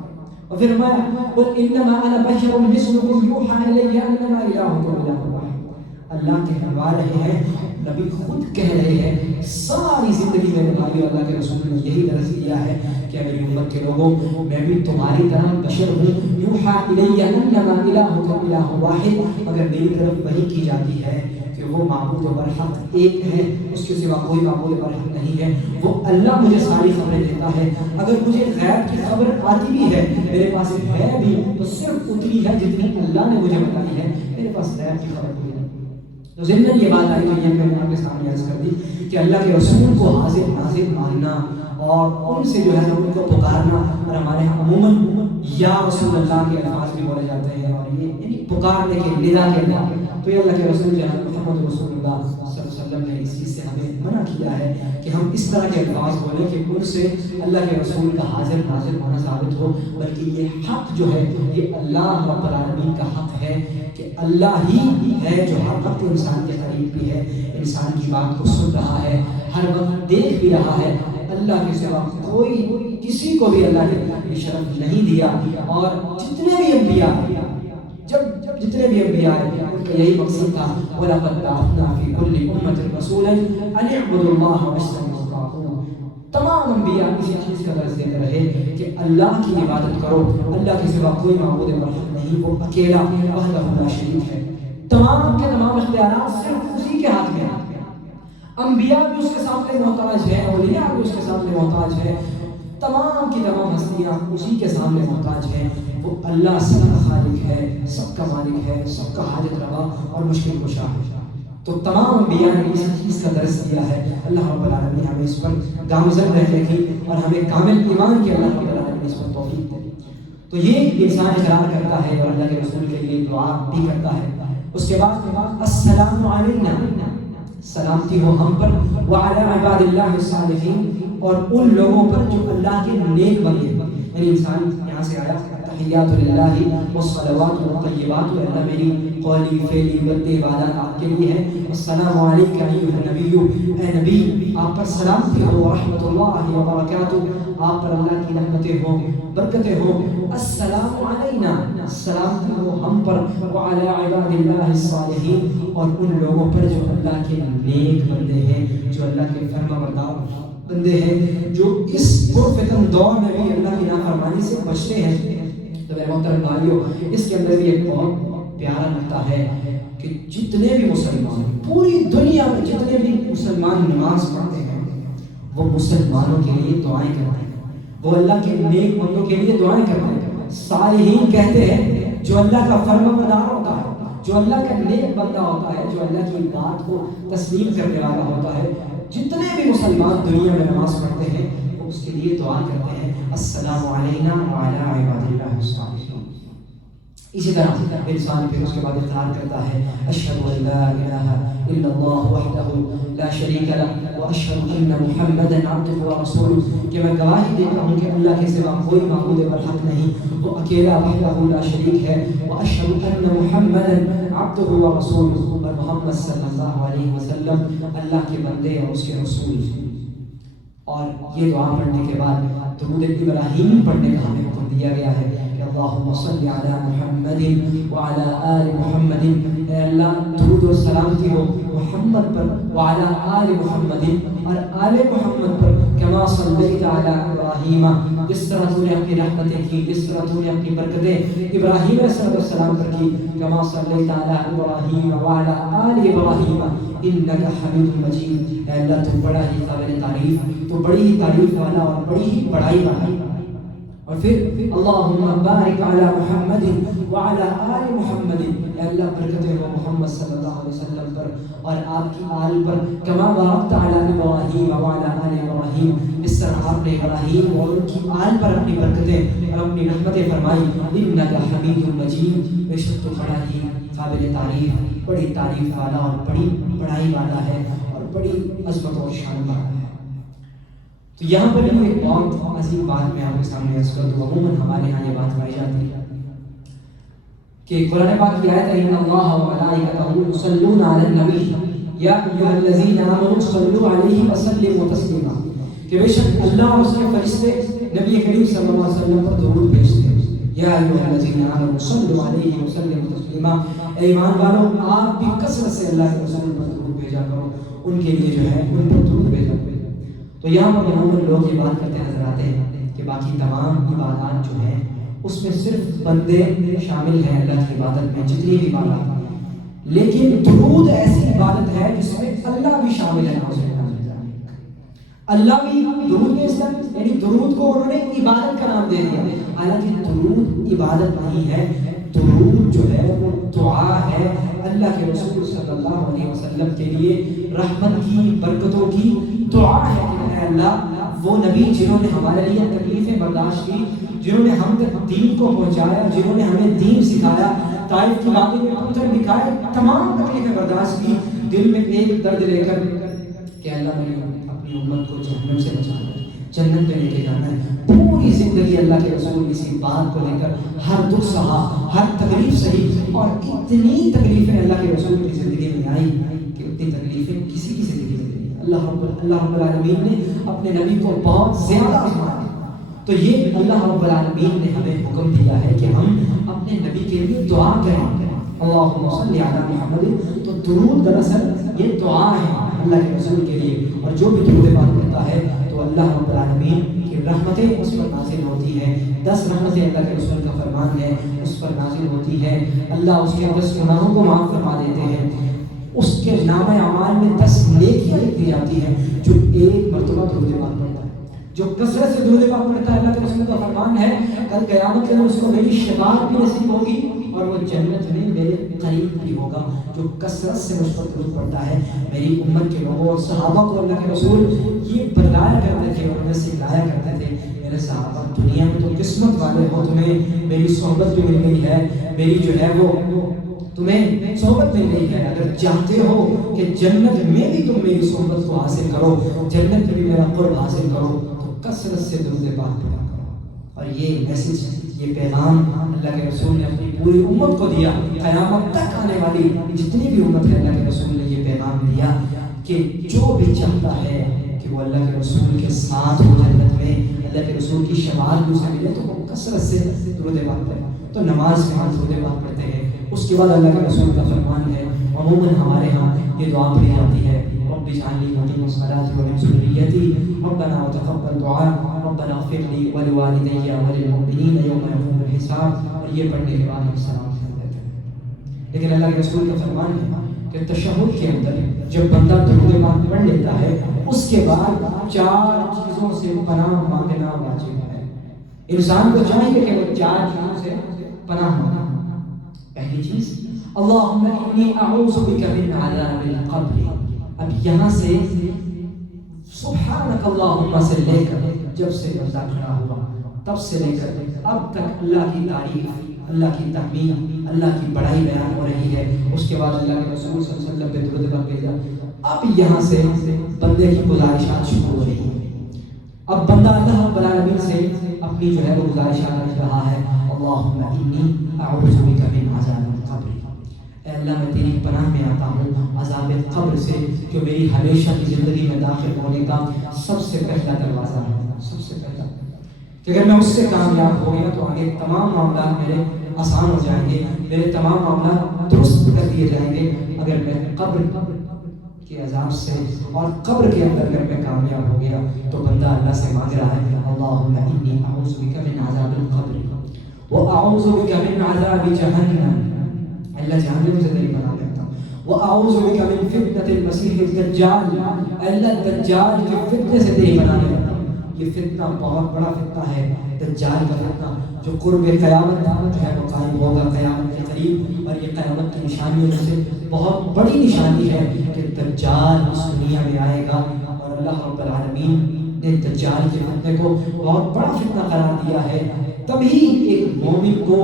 اور پھر فرمایا قل انما انا بشر مثلکم یوحى الی انما الہکم الہ واحد. اللہ کہلوا رہے ہیں، نبی خود کہہ رہے ہیں. ساری زندگی میں بھائیو اللہ کے رسول نے یہی درس دیا ہے کہ میری امت کے لوگوں میں بھی تمہاری طرح بشر ہوں. یوحى الی انما الہکم الہ واحد، مگر میری طرف وحی کی جاتی ہے کہ وہ معبود برحق ایک ہے، اس کے سوا کوئی معبود برحق نہیں ہے. وہ اللہ مجھے ساری خبریں دیتا ہے. اگر مجھے غیب کی خبر آتی بھی ہے، میرے پاس ہے بھی، تو صرف اتنی ہے جتنی اللہ نے مجھے بتائی ہے، میرے پاس غیب کی خبر کوئی نہیں. تو ضمن یہ بات آئی تو یہ میں نے آپ کے سامنے عرض کر دی کہ اللہ کے رسول کو حاضر ناظر ماننا اور ان سے جو ہے ان کو پکارنا. اور ہمارے یہاں عموماً یا رسول اللہ کے الفاظ بھی بولے جاتے ہیں، اور یہ یعنی پکارنے کے ندا کے اندر. تو یہ اللہ کے رسول جناب محمد رسول اللہ صلی اللہ علیہ وسلم نے اس چیز سے ہمیں منع کیا ہے کہ ہم اس طرح کے الفاظ بولیں کہ ان سے اللہ کے رسول کا حاضر ناظر ہونا ثابت ہو. بلکہ یہ حق جو ہے یہ اللہ رب العالمین کا حق ہے کہ اللہ ہی ہے جو ہر وقت انسان کے قریب بھی ہے، انسان کی بات کو سن رہا ہے، ہر وقت دیکھ بھی رہا ہے. اللہ کے سوا کوئی کسی کو بھی اللہ نے یہ شرف نہیں دیا. اور جتنے بھی انبیاء جتنے بھی انبیاء کا یہی مقصد تھا، وَلَقَدْ بَعَثْنَا فِي كُلِّ أُمَّةٍ رَسُولًا أَنِ اعْبُدُوا اللَّهَ وَاجْتَنِبُوا الطَّاغُوتَ۔ تمام انبیاء اسی چیز کا درس دیتے رہے کہ اللہ کی عبادت کرو، اللہ کے سوا کوئی معبود برحق نہیں، وہ اکیلا وحدہ لا شریک ہے۔ تمام کے تمام اختیارات صرف اسی کے ہاتھ میں ہیں۔ انبیاء بھی اس کے سامنے محتاج ہیں، اولیاء بھی اس کے سامنے محتاج ہیں، تمام کی تمام ہستیاں اسی کے سامنے محتاج ہیں۔ وہ اللہ سب کا خالق ہے، سب کا مالک ہے، سب کا حاجت روا اور مشکل کشا ہے۔ تو تمام انبیاء نے اس چیز کا درس دیا ہے۔ اللہ رب العالمین ہمیں اس پر گامزن رہنے کی اور ہمیں کامل ایمان کی اللہ رب العالمین اس پر توفیق دے۔ تو یہ انسان اقرار کرتا ہے اور اللہ کے رسول کے لیے دعا بھی کرتا ہے۔ اس کے بعد السلام علینا، سلامتی ہو ہم پر، وعلی عباد اللہ الصالحین، اور ان لوگوں پر جو اللہ کے نیک بندے ہیں۔ یعنی انسان یہاں سے آیا تحیات للہ والصلوات والطیبات، اللہ میری قولی فعلی بدی عبادات آپ کے لیے ہے۔ السلام علیک ایھا النبی، اے نبی آپ پر سلامتی ہو، ورحمۃ اللہ وبرکاتہ، آپ پر اللہ کی رحمتیں ہوں، برکتیں ہوں۔ السلام علینا، سلامتی ہو ہم پر، وعلی عباد اللہ الصالحین، اور ان لوگوں پر جو اللہ کے نیک بندے ہیں، جو اللہ کے فرمانبردار بندے ہیں، جو اس پرفتن دور میں بھی اللہ کی نافرمانی سے بچتے ہیں۔ تو میرے محترم بھائیو، اس کے اندر بھی ایک بہت پیارا نقطہ ہے کہ جتنے بھی مسلمان، پوری دنیا میں جتنے بھی مسلمان نماز پڑھتے ہیں، وہ مسلمانوں کے لیے دعائیں کرتے ہیں، وہ اللہ کے نیک بندوں کے لیے دعائیں کرتے ہیں۔ صالحین کہتے ہیں جو اللہ کا فرمانبردار ہوتا ہے، جو اللہ کا نیک بندہ ہوتا ہے، جو اللہ کی بات کو تسلیم کرنے والا ہوتا ہے، جتنے بھی مسلمان دنیا میں نماز پڑھتے ہیں وہ اس کے لیے دعا کرتے ہیں، السلام علینا وعلی عباد اللہ الصالحین۔ اسی طرح انسان پھر اس کے بعد اقرار کرتا ہے، اشہد ان لا الہ الا اللہ وحدہ لا شریک لہ واشہد ان محمدا عبدہ ورسولہ، کہ میں گواہی دیتا ہوں کہ اللہ کے سوا کوئی معبود برحق نہیں، وہ اکیلا وحدہ لا شریک ہے، واشہد ان محمدا عبدہ ورسولہ، اور محمد صلی اللہ علیہ وسلم اللہ کے بندے اور اس کے رسول ہیں۔ اور یہ دعا پڑھنے کے بعد درود ابراہیم پڑھنے کا ہمیں حکم دیا گیا ہے کہ اللہم صلی علی محمد وعلی آل محمد، اے اللہ درود و سلامتی ہو محمد پر، وعلی آل محمد، اور آل محمد پر، کما صلیت علی ابراہیم، جس طرح تو نے اپنی رحمتیں کی، جس طرح تو نے اپنی برکتیں ابراہیم علیہ السلام پر کی، کما صلیت علی ابراہیم وعلی آل ابراہیم انک حمید مجید، اے اللہ تو بڑا ہی قابل تعریف، تو بڑی ہی تعریف والا اور بڑی ہی بڑائی والا۔ اور پھر اللہم بارک علی محمد وعلی آل محمد، اے اللہ برکتیں ہو محمد صلی اللہ علیہ وسلم پر اور آپ کی آل پر، کما بارکت علی ابراہیم وعلی آل ابراہیم، اس طرح آپ نے ابراہیم اور ان کی آل پر اپنی برکتیں اور اپنی رحمتیں فرمائی۔ انک حمید مجید، بے شک تو بڑا ہی قابل تعریف، بڑی تعریف والا اور بڑی بڑائی والا ہے اور بڑی عظمت اور شان والا ہے۔ تو یہاں پر ایک بہت عظیم بات میں آپ کے سامنے عرض کر دوں، عموماً ہمارے یہاں یہ بات پائی جاتی ہے کہ قرآن پاک کی آیت ہے ان اللہ وملائکتہ یصلون علی النبی یا ایھا الذین آمنوا صلوا علیہ وسلموا تسلیما، کہ بے شک اللہ اور اس کے فرشتے نبی کریم صلی اللہ علیہ وسلم پر درود بھیجتے ہیں۔ یا ایھا الذین آمنوا صلوا علیہ وسلموا تسلیما، اے ایمان والو آپ بھی کثرت سے اللہ کے رسول پر درود بھیجا کرو، ان کے لیے جو ہے ان پر درود بھیجا کرو۔ تو یہاں پر عموماً لوگ یہ بات کرتے نظر آتے ہیں کہ باقی تمام عبادات جو ہیں اس میں صرف بندے شامل ہیں اللہ کی عبادت میں، جتنی بھی عبادات ہیں، لیکن درود ایسی عبادت ہے جس میں اللہ بھی شامل ہے۔ اللہ بھی درود میں اسلام، یعنی درود کو انہوں نے عبادت کا نام دے دیا، حالانکہ درود عبادت نہیں ہے، درود جو ہے وہ دعا ہے اللہ کے رسول صلی اللہ علیہ وسلم کے لیے، رحمت کی برکتوں کی دعا ہے کہ اے اللہ وہ نبی جنہوں نے ہمارے لیے تکلیفیں برداشت کی، جنہوں نے ہم تک دین کو پہنچایا، جنہوں نے ہمیں دین سکھایا، طائف کی وادی میں پتھر دکھائے، تمام تکلیفیں برداشت کی، دل میں ایک درد لے کر کہ اللہ نے اپنی امت کو جہنم سے بچانا ہے، جنت میں لے کے جانا ہے۔ پوری زندگی اللہ کے رسول اسی بات کو لے کر ہر دکھ سہا، ہر تکلیف سہی، اور اتنی تکلیفیں اللہ کے رسول کی زندگی میں آئی کہ اتنی تکلیفیں کسی کی زندگی میں نہیں۔ اللہ رب العالمین نے اپنے نبی کو بہت زیادہ آزمایا، تو یہ اللہ رب العالمین نے ہمیں حکم دیا ہے کہ ہم اپنے نبی کے لیے دعا کریں، اللہم صلی علی محمد. تو درود دراصل یہ دعا ہے اللہ کے رسول کے لیے, اور جو بھی درود پاک پڑھتا ہے تو اللہ رب العالمین کی رحمتیں اس پر نازل ہوتی ہیں. 10 رحمتیں اللہ کے رسول کا فرمان ہے اس پر نازل ہوتی ہے. اللہ اس کے 10 گناہوں کو معاف فرما دیتے ہیں. اس کے نام اعمال میں 10 نیکیاں دی جاتی ہیں جو ایک مرتبہ درود پاک پڑھتا ہے. جو کثرت سے درود پاک پڑھتا ہے, اللہ کے رسول کا فرمان ہے کل قیامت کے دن اس کو میری شفاعت بھی نصیب ہوگی اور وہ جنت میں میرے قریب بھی ہوگا. جو کثرت سے مجھ پر درود پڑھتا ہے, میری امت کے لوگوں اور صحابہ کو اللہ کے رسول یہ بتلایا کرتے تھے اور انہیں سکھلایا کرتے تھے, میرے صحابہ دنیا میں تم قسمت والے ہو, تمہیں میری صحبت جو مل گئی ہے, میری جو ہے وہ تمہیں صحبت مل گئی ہے. اگر چاہتے ہو کہ جنت میں بھی تم میری صحبت کو حاصل کرو, جنت میں بھی میرا قرب حاصل کرو, تو کثرت سے درود پاک پڑھا کرو. اور یہ میسج, یہ پیغام اللہ کے رسول نے اپنی پوری امت کو دیا. قیامت تک آنے والی جتنی بھی امت ہے, اللہ کے رسول نے یہ پیغام دیا کہ جو بھی چاہتا ہے کہ وہ اللہ کے رسول کے ساتھ ہو جنت میں, اللہ کے رسول کی شفاعت اسے ملے, تو وہ کثرت سے درود پاک پڑھے. تو نماز میں ہم درود پاک پڑھتے ہیں. اس کے بعد اللہ کے رسول کا فرمان ہے, عموماً ہمارے ہاں یہ دعا پڑھی جاتی ہے, رب اجعلنی مقیم الصلاۃ ومن ذریتی ربنا وتقبل دعاء ربنا اغفر لي ولوالدي وللمؤمنين يوم يقوم الحساب. اور یہ پڑھنے کے بعد ہم سلام پھیر دیتے ہیں. لیکن اللہ کے رسول کا فرمان ہے کہ تشہد کے اندر جب بندہ درود پاک پڑھ لیتا ہے, اس کے بعد 4 چیزوں سے پناہ مانگنا واجب ہے. انسان کو چاہیے کہ وہ 4 چیزوں سے پناہ مانگے. پہلی چیز, اللہم انی اعوذ بک من عذاب القبر. اب یہاں سے سبحانک اللہم سے لے کر جب سے بندہ کھڑا ہوا تب سے لے کر اب تک اللہ کی تعریف, اللہ کی تحمید, اللہ کی بڑائی بیان ہو رہی ہے. اس کے بعد اللہ کے رسول صلی اللہ علیہ وسلم پہ درود پاک بھیجا. اب یہاں سے بندے کی گزارشات شروع ہو رہی ہیں. اب بندہ اللہ رب العالمین سے اپنی جو ہے وہ گزارشات کر رہا ہے, اللہم انی اعوذ بک من عذاب القبر. اے اللہ میں تیری پناہ میں آتا ہوں عذاب قبر سے, جو میری ہمیشہ کی زندگی میں داخل ہونے کا سب سے پہلا دروازہ ہے. سب سے پہلا کہ اگر میں اس سے کامیاب ہو گیا تو آگے تمام معاملات میرے آسان ہو جائیں گے, میرے تمام معاملات درست کر دیے جائیں گے. اگر میں قبر کے عذاب سے اور قبر کے اندر اگر میں کامیاب ہو گیا تو بندہ اللہ سے مانگ رہا ہے, اللہم انی اعوذ بک من عذاب القبر واعوذ بک من عذاب جہنم. اللہ جہنم سے تیری پناہ لیتا ہوں. واعوذ بک من فتنۃ المسیح الدجال. اللہ دجال کے فتنے سے تیری پناہ لیتا ہوں. یہ فتنہ بہت بڑا فتنہ ہے, دجال کا فتنہ, جو قرب قیامت جو ہے وہ قائم ہوگا قیامت کے قریب. اور یہ قیامت کی نشانیوں میں سے بہت بڑی نشانی ہے کہ دجال اس دنیا میں آئے گا. اور اللہ رب العالمین نے دجال کے فتنے کو بہت بڑا فتنہ قرار دیا ہے. تبھی ایک مومن کو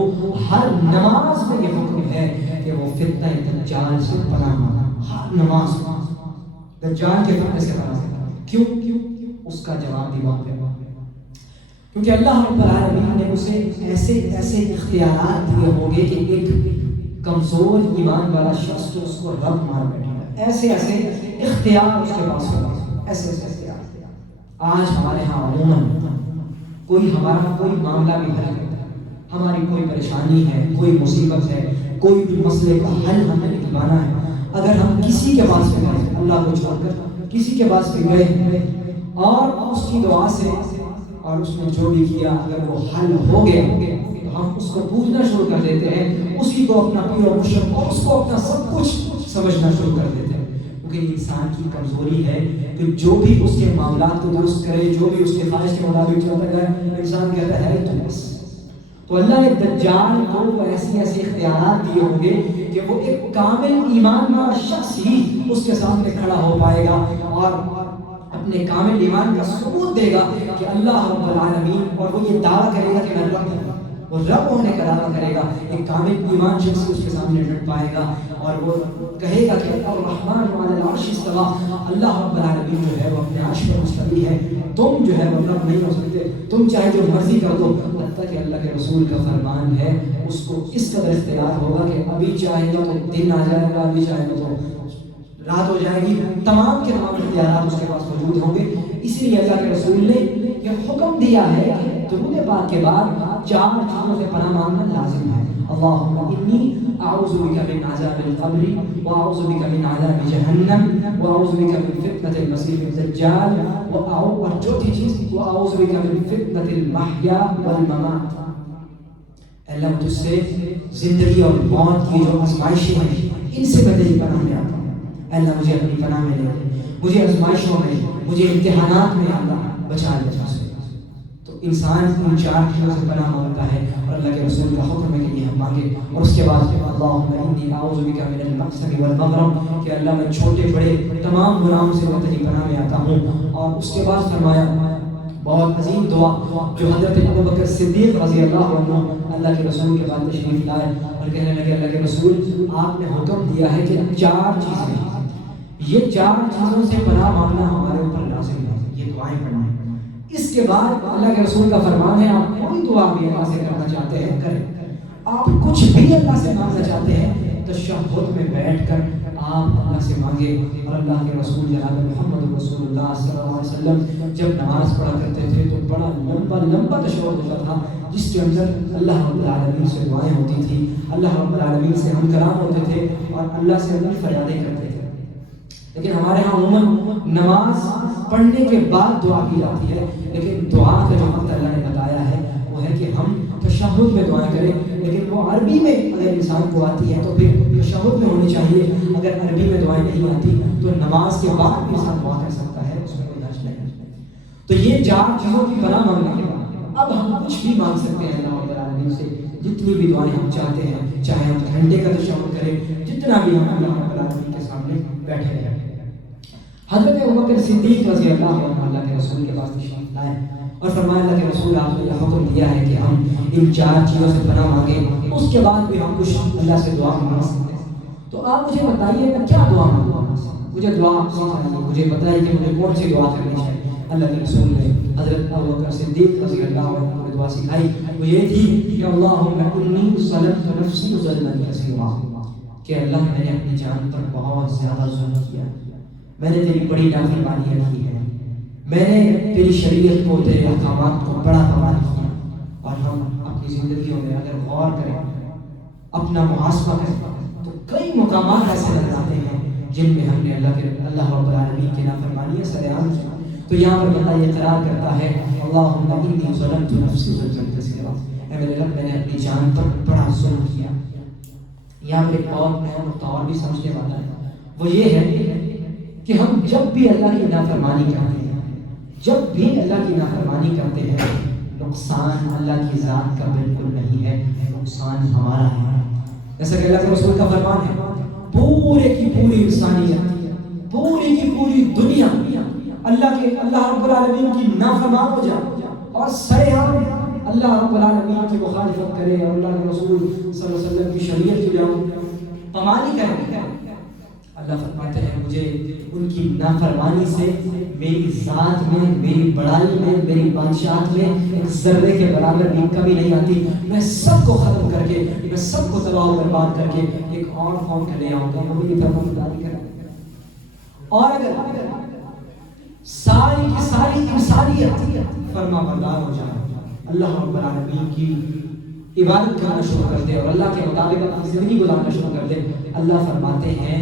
ہر نماز میں یہ حکم ہے کہ وہ فتنہ دجال سے پناہ مانگے. ہر نماز دجال کے فتنے سے پناہ مانگے. کیوں؟ اس کا جواب بھی وہاں پہ, کیونکہ اللہ رب العالمین نے اسے ایسے اختیارات دیے ہوں گے کہ ایک کمزور ایمان والا شخص جو اس کو رب مار بیٹھے گا, ایسے اختیار اس کے پاس ہوگا, ایسے اختیار. آج ہمارے ہاں عموماً ہمارا کوئی معاملہ بھی حل کرتا ہے, ہماری کوئی پریشانی ہے, کوئی مصیبت ہے, کوئی بھی مسئلے کا حل ہمیں نکلوانا ہے, اگر ہم کسی کے پاس بھی گئے, اللہ کو چھوڑ کر کسی کے پاس بھی گئے اور اس کی دعا سے اور اس نے جو بھی کیا اگر وہ حل ہو گیا تو ہم اس کو پوچھنا شروع کر دیتے ہیں, اسی کو اپنا پیر و مرشد اور اس کو اپنا سب کچھ سمجھنا شروع کر دیتے ہیں. کیونکہ انسان کی کمزوری ہے کہ جو بھی اس کے معاملات کو درست کرے, جو بھی اس کے خواہش کے مطابق چلتا جائے, انسان کہتا ہے تو بس. تو اللہ نے دجال کو ایسی اختیارات دیے ہوں گے کہ وہ ایک کامل ایمان والا شخص ہی اس کے سامنے کھڑا ہو پائے گا اور اپنے کامل ایمان کا ثبوت دے گا کہ اللہ رب العالمین, اور وہ یہ دعویٰ کرے گا کہ میں رب ہوں, وہ رب ہونے کا دعویٰ کرے گا. ایک کامل ایمان شخص اس کے سامنے ڈٹ پائے گا اور وہ کہے گا کہ الرحمن علی العرش استویٰ, اللہ رب العالمین جو ہے وہ اپنے عرش پر مستوی ہے, تم جو ہے وہ رب نہیں ہو سکتے, تم چاہے جو مرضی کر دو. حتیٰ کہ اللہ کے رسول کا فرمان ہے اس کو اس قدر اختیار ہوگا کہ ابھی چاہے گا تو دن آ جائے گا, ابھی چاہے گا تو رات ہو جائے گی, تمام کے تمام اختیارات اس کے پاس موجود ہوں گے. اسی لیے اللہ کے رسول نے یہ حکم دیا ہے کہ درود پاک کے بعد 4 چیزوں سے پناہ مانگنا لازم ہے. اللہم انی اعوذ بک من عذاب القبر واعوذ بک من عذاب جہنم واعوذ بک من فتنۃ المسیح الدجال اور چوتھی چیز واعوذ بک من فتنۃ المحیا والممات. اللہ میں تجھ سے زندگی اور موت کی جو آزمائشیں ہیں ان سے میں تیری پناہ میں آتا ہوں. اللہ مجھے اپنی پناہ میں لے لے, مجھے آزمائشوں میں, مجھے امتحانات میں اللہ بچا لے تجھ سے. تو انسان ان چار چیزوں سے پناہ مانگتا ہے اور اللہ کے رسول کا حکم ہے کہ یہ ہم مانگے. اور اس کے بعد اللہم انی اعوذ بک من المأثم والمغرم کہ اللہ میں چھوٹے بڑے تمام گناہوں سے میں تیری پناہ میں آتا ہوں. اور اس کے بعد فرمایا بہت عظیم دعا جو حضرت ابوبکر صدیق رضی اللہ عنہ اللہ کے رسول کے بعد تشریف لائے اور کہنے لگے اللہ کے رسول آپ نے حکم دیا ہے کہ چار چیزیں, یہ چار چیزوں سے پناہ مانگنا ہمارے اوپر لازم ہے, یہ دعائیں پڑھنا ہے. اس کے بعد اللہ کے رسول کا فرمان ہے آپ کوئی دعا بھی اللہ سے کرنا چاہتے ہیں کریں, آپ کچھ بھی اللہ سے مانگنا چاہتے ہیں تشہد میں بیٹھ کر آپ اللہ سے مانگے. اور اللہ کے رسول جناب محمد رسول اللہ صلی اللہ علیہ وسلم جب نماز پڑھا کرتے تھے تو بڑا لمبا تشہد ہوتا تھا جس کے اندر اللہ رب العالمین سے دعائیں ہوتی تھی, اللہ رب العالمین سے ہم کلام ہوتے تھے اور اللہ سے اپنی فریادیں کرتے تھے. لیکن ہمارے ہاں عموماً نماز پڑھنے کے بعد دعا کی جاتی ہے, لیکن دعا کا جو وقت اللہ نے بتایا ہے وہ ہے کہ ہم تشہد میں دعائیں کریں. لیکن وہ عربی میں اگر انسان کو آتی ہے تو پھر تشہد میں ہونی چاہیے, اگر عربی میں دعائیں نہیں آتی تو نماز کے بعد بھی انسان دعا کر سکتا ہے, اس میں کوئی حرج نہیں. تو یہ چار چیزوں کی پناہ مانگنے کے بعد اب ہم کچھ بھی مانگ سکتے ہیں اللہ رب العالمین سے, جتنی بھی دعائیں ہم چاہتے ہیں, چاہے ہم گھنٹے کا تشہد کریں, جتنا بھی ہم اللہ رب العالمین کے سامنے بیٹھے رہیں. حضرت ابوبکر صدیق رضی اللہ عنہ اللہ کے رسول کے پاس تشریف لائے اور فرمایا اللہ کے رسول آپ نے یہ حکم دیا ہے کہ ہم ان چار چیزوں سے پناہ مانگیں, اس کے بعد بھی ہم کچھ اللہ سے دعا مانگ سکتے ہیں. تو آپ مجھے بتائیے میں کیا دعا مانگوں, مجھے دعا سکھائیے, مجھے بتائیے کہ مجھے کون سی دعا کرنی چاہیے. اللہ کے رسول نے حضرت ابوبکر صدیق رضی اللہ عنہ کو دعا سکھائی, وہ یہ تھی کہ اللہم انی ظلمت نفسی ظلما کثیرا کہ اللہ میں نے اپنی جان پر بہت زیادہ ظلم کیا, میں نے تیری بڑی نافرمانیاں کی ہے, میں نے تیری شریعت کو تیرے احکامات کو بڑا پامال کیا. اور ہم اپنی زندگیوں میں اگر غور کریں, اپنا محاسبہ کریں تو کئی مقامات ایسے نظر آتے ہیں جن میں ہم نے اللہ رب العالمین کی نافرمانیاں سرعام کی. تو یہاں پر بندہ یہ قرار کرتا ہے اللہم انی ظلمت نفسی ظلما کثیرا, اے میرے رب میں نے اپنی جان پر بڑا ظلم کیا. یہاں پر ایک بہت اہم نقطہ اور بھی سمجھنے والا ہے, وہ یہ ہے کہ ہم جب بھی اللہ کی نافرمانی کرتے ہیں, جب بھی اللہ کی نافرمانی کرتے ہیں, نقصان اللہ کی ذات کا بالکل نہیں ہے, نقصان ہمارا ہے. جیسا کہ اللہ کے رسول کا فرمان ہے پورے کی پوری انسانیت, پوری کی پوری دنیا اللہ رب العالمین کی نافرمان ہو جائے اور سرعام اللہ رب العالمین کی مخالفت کرے اور اللہ کے رسول صلی اللہ علیہ وسلم کی شریعت کی جاؤ پامالی کرے. اللہ فرماتے ہیں مجھے ان کی نافرمانی سے میری ذات میں, میری بڑائی میں, میری بادشاہت میں ایک ذرے کے برابر بھی کمی نہیں آتی. میں سب کو ختم کر کے, میں سب کو تباہ و برباد کر کے ایک اور قوم کے لے آؤں گا, وہ میری فرمانبرداری کریں. اور اگر ساری کی ساری انسانیت فرما بردار ہو جائے, اللہ رب العالمین کی عبادت کرنا شروع کر دے اور اللہ کے مطابق اپنی زندگی گزارنا شروع کر دے, اللہ فرماتے ہیں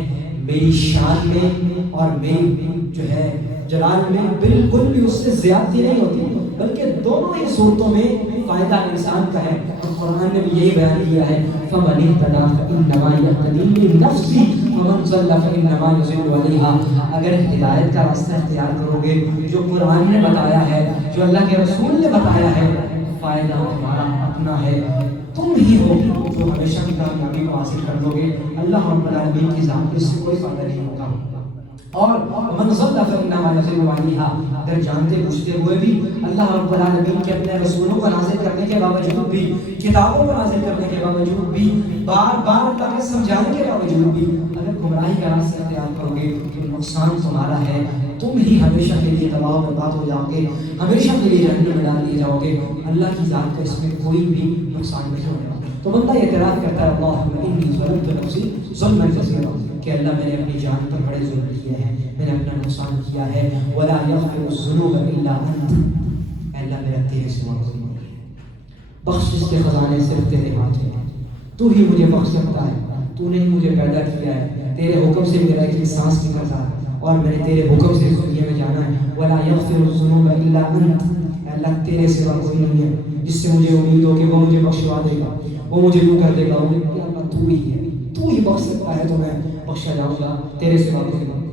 میری شان میں اور میری جو ہے جلال میں بالکل بھی اس سے زیادتی نہیں ہوتی, بلکہ دونوں ہی صورتوں میں فائدہ انسان کا ہے. اور قرآن نے بھی یہی بیان کیا ہے فَمَنِ اهْتَدَىٰ فَإِنَّمَا يَهْتَدِي لِنَفْسِهِ وَمَنْ ضَلَّ فَإِنَّمَا يُضِلُّ عَلَيْهَا. اگر ہدایت کا راستہ اختیار کرو گے جو قرآن نے بتایا ہے, جو اللہ کے رسول نے بتایا ہے, فائدہ تمہارا اپنا ہے, تم ہی ہو جو ہمیشہ کی کامیابی کو حاصل کر لو گے. اللہ رب العالمین کی ذات میں اس سے کوئی فائدہ نہیں ہوگا. اور من ضل فإنما يضل عليها, اگر جانتے بوجھتے ہوئے بھی اللہ رب العالمین کے اپنے رسولوں کو نازل کرنے کے باوجود بھی, کتابوں کو نازل کرنے کے باوجود بھی, بار بار اللہ کے سمجھانے کے باوجود بھی اگر گمراہی کا راستہ اختیار کرو گے تو نقصان تمہارا ہے, تم ہی ہمیشہ کے لیے تباہ و برباد ہو جاؤ گے, ہمیشہ کے لیے جہنم میں ڈال دیے جاؤ گے. اللہ کی ذات کا اس میں کوئی بھی نقصان نہیں ہوگا. تو بندہ اعتراف کرتا ہے اللہم انی ظلمت نفسی ظلما کثیرا کہ اللہ میں نے اپنی جان پر بڑے ظلم کیے ہیں, میں نے اپنا نقصان کیا ہے. ولا یغفر الذنوب الا انت, اللہ میرا تیرے سوا کوئی نہیں ہے, بخشش کے خزانے صرف تیرے ہاتھ میں ہیں, تو ہی مجھے بخش سکتا ہے، تو نے مجھے پیدا کیا ہے، تیرے حکم سے میرا ایک سانس نکلتا ہے اور میں نے تیرے حکم سے اس دنیا میں جانا ہے۔ وَلَا يَغْفِرُ الذُّنُوبَ إِلَّا أَنْتَ، اے اللہ تیرے سوا کوئی نہیں ہے جس سے مجھے امید ہو کہ وہ مجھے بخشوا دے گا، وہ مجھے یوں کر دے گا، وہ کہ اللہ تو ہی ہے، تو ہی بخش سکتا ہے، تو میں بخشا جاؤں گا، تیرے سوا کوئی نہیں۔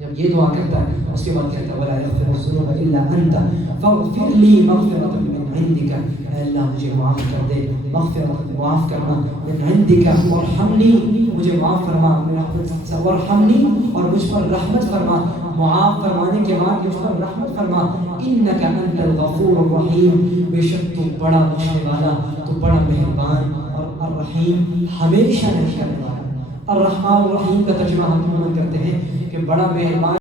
جب یہ دعا کرتا ہے اس کے بعد کہتا ہے وَلَا يَغْفِرُ الذُّنُوبَ إِلَّا أَنْتَ فَاغْفِرْ لِي مَغْفِرَةً مِّنْ عِندِكَ، اے اللہ مجھے معاف کر دے، مغفرت معاف کرنا، من عندك وارحمنی، مجھے معاف فرما اپنے رحمت سے، وارحمنی اور مجھ پر رحمت فرما، معاف فرمانے کے بعد مجھ پر رحمت فرما، انک انت الغفور الرحیم، بے شک تو بڑا بخشنے والا، تو بڑا مہربان اور الرحیم ہمیشہ رحم کرنے والا۔ الرحمن الرحیم کا ترجمہ ہم عموماً کرتے ہیں کہ بڑا مہربان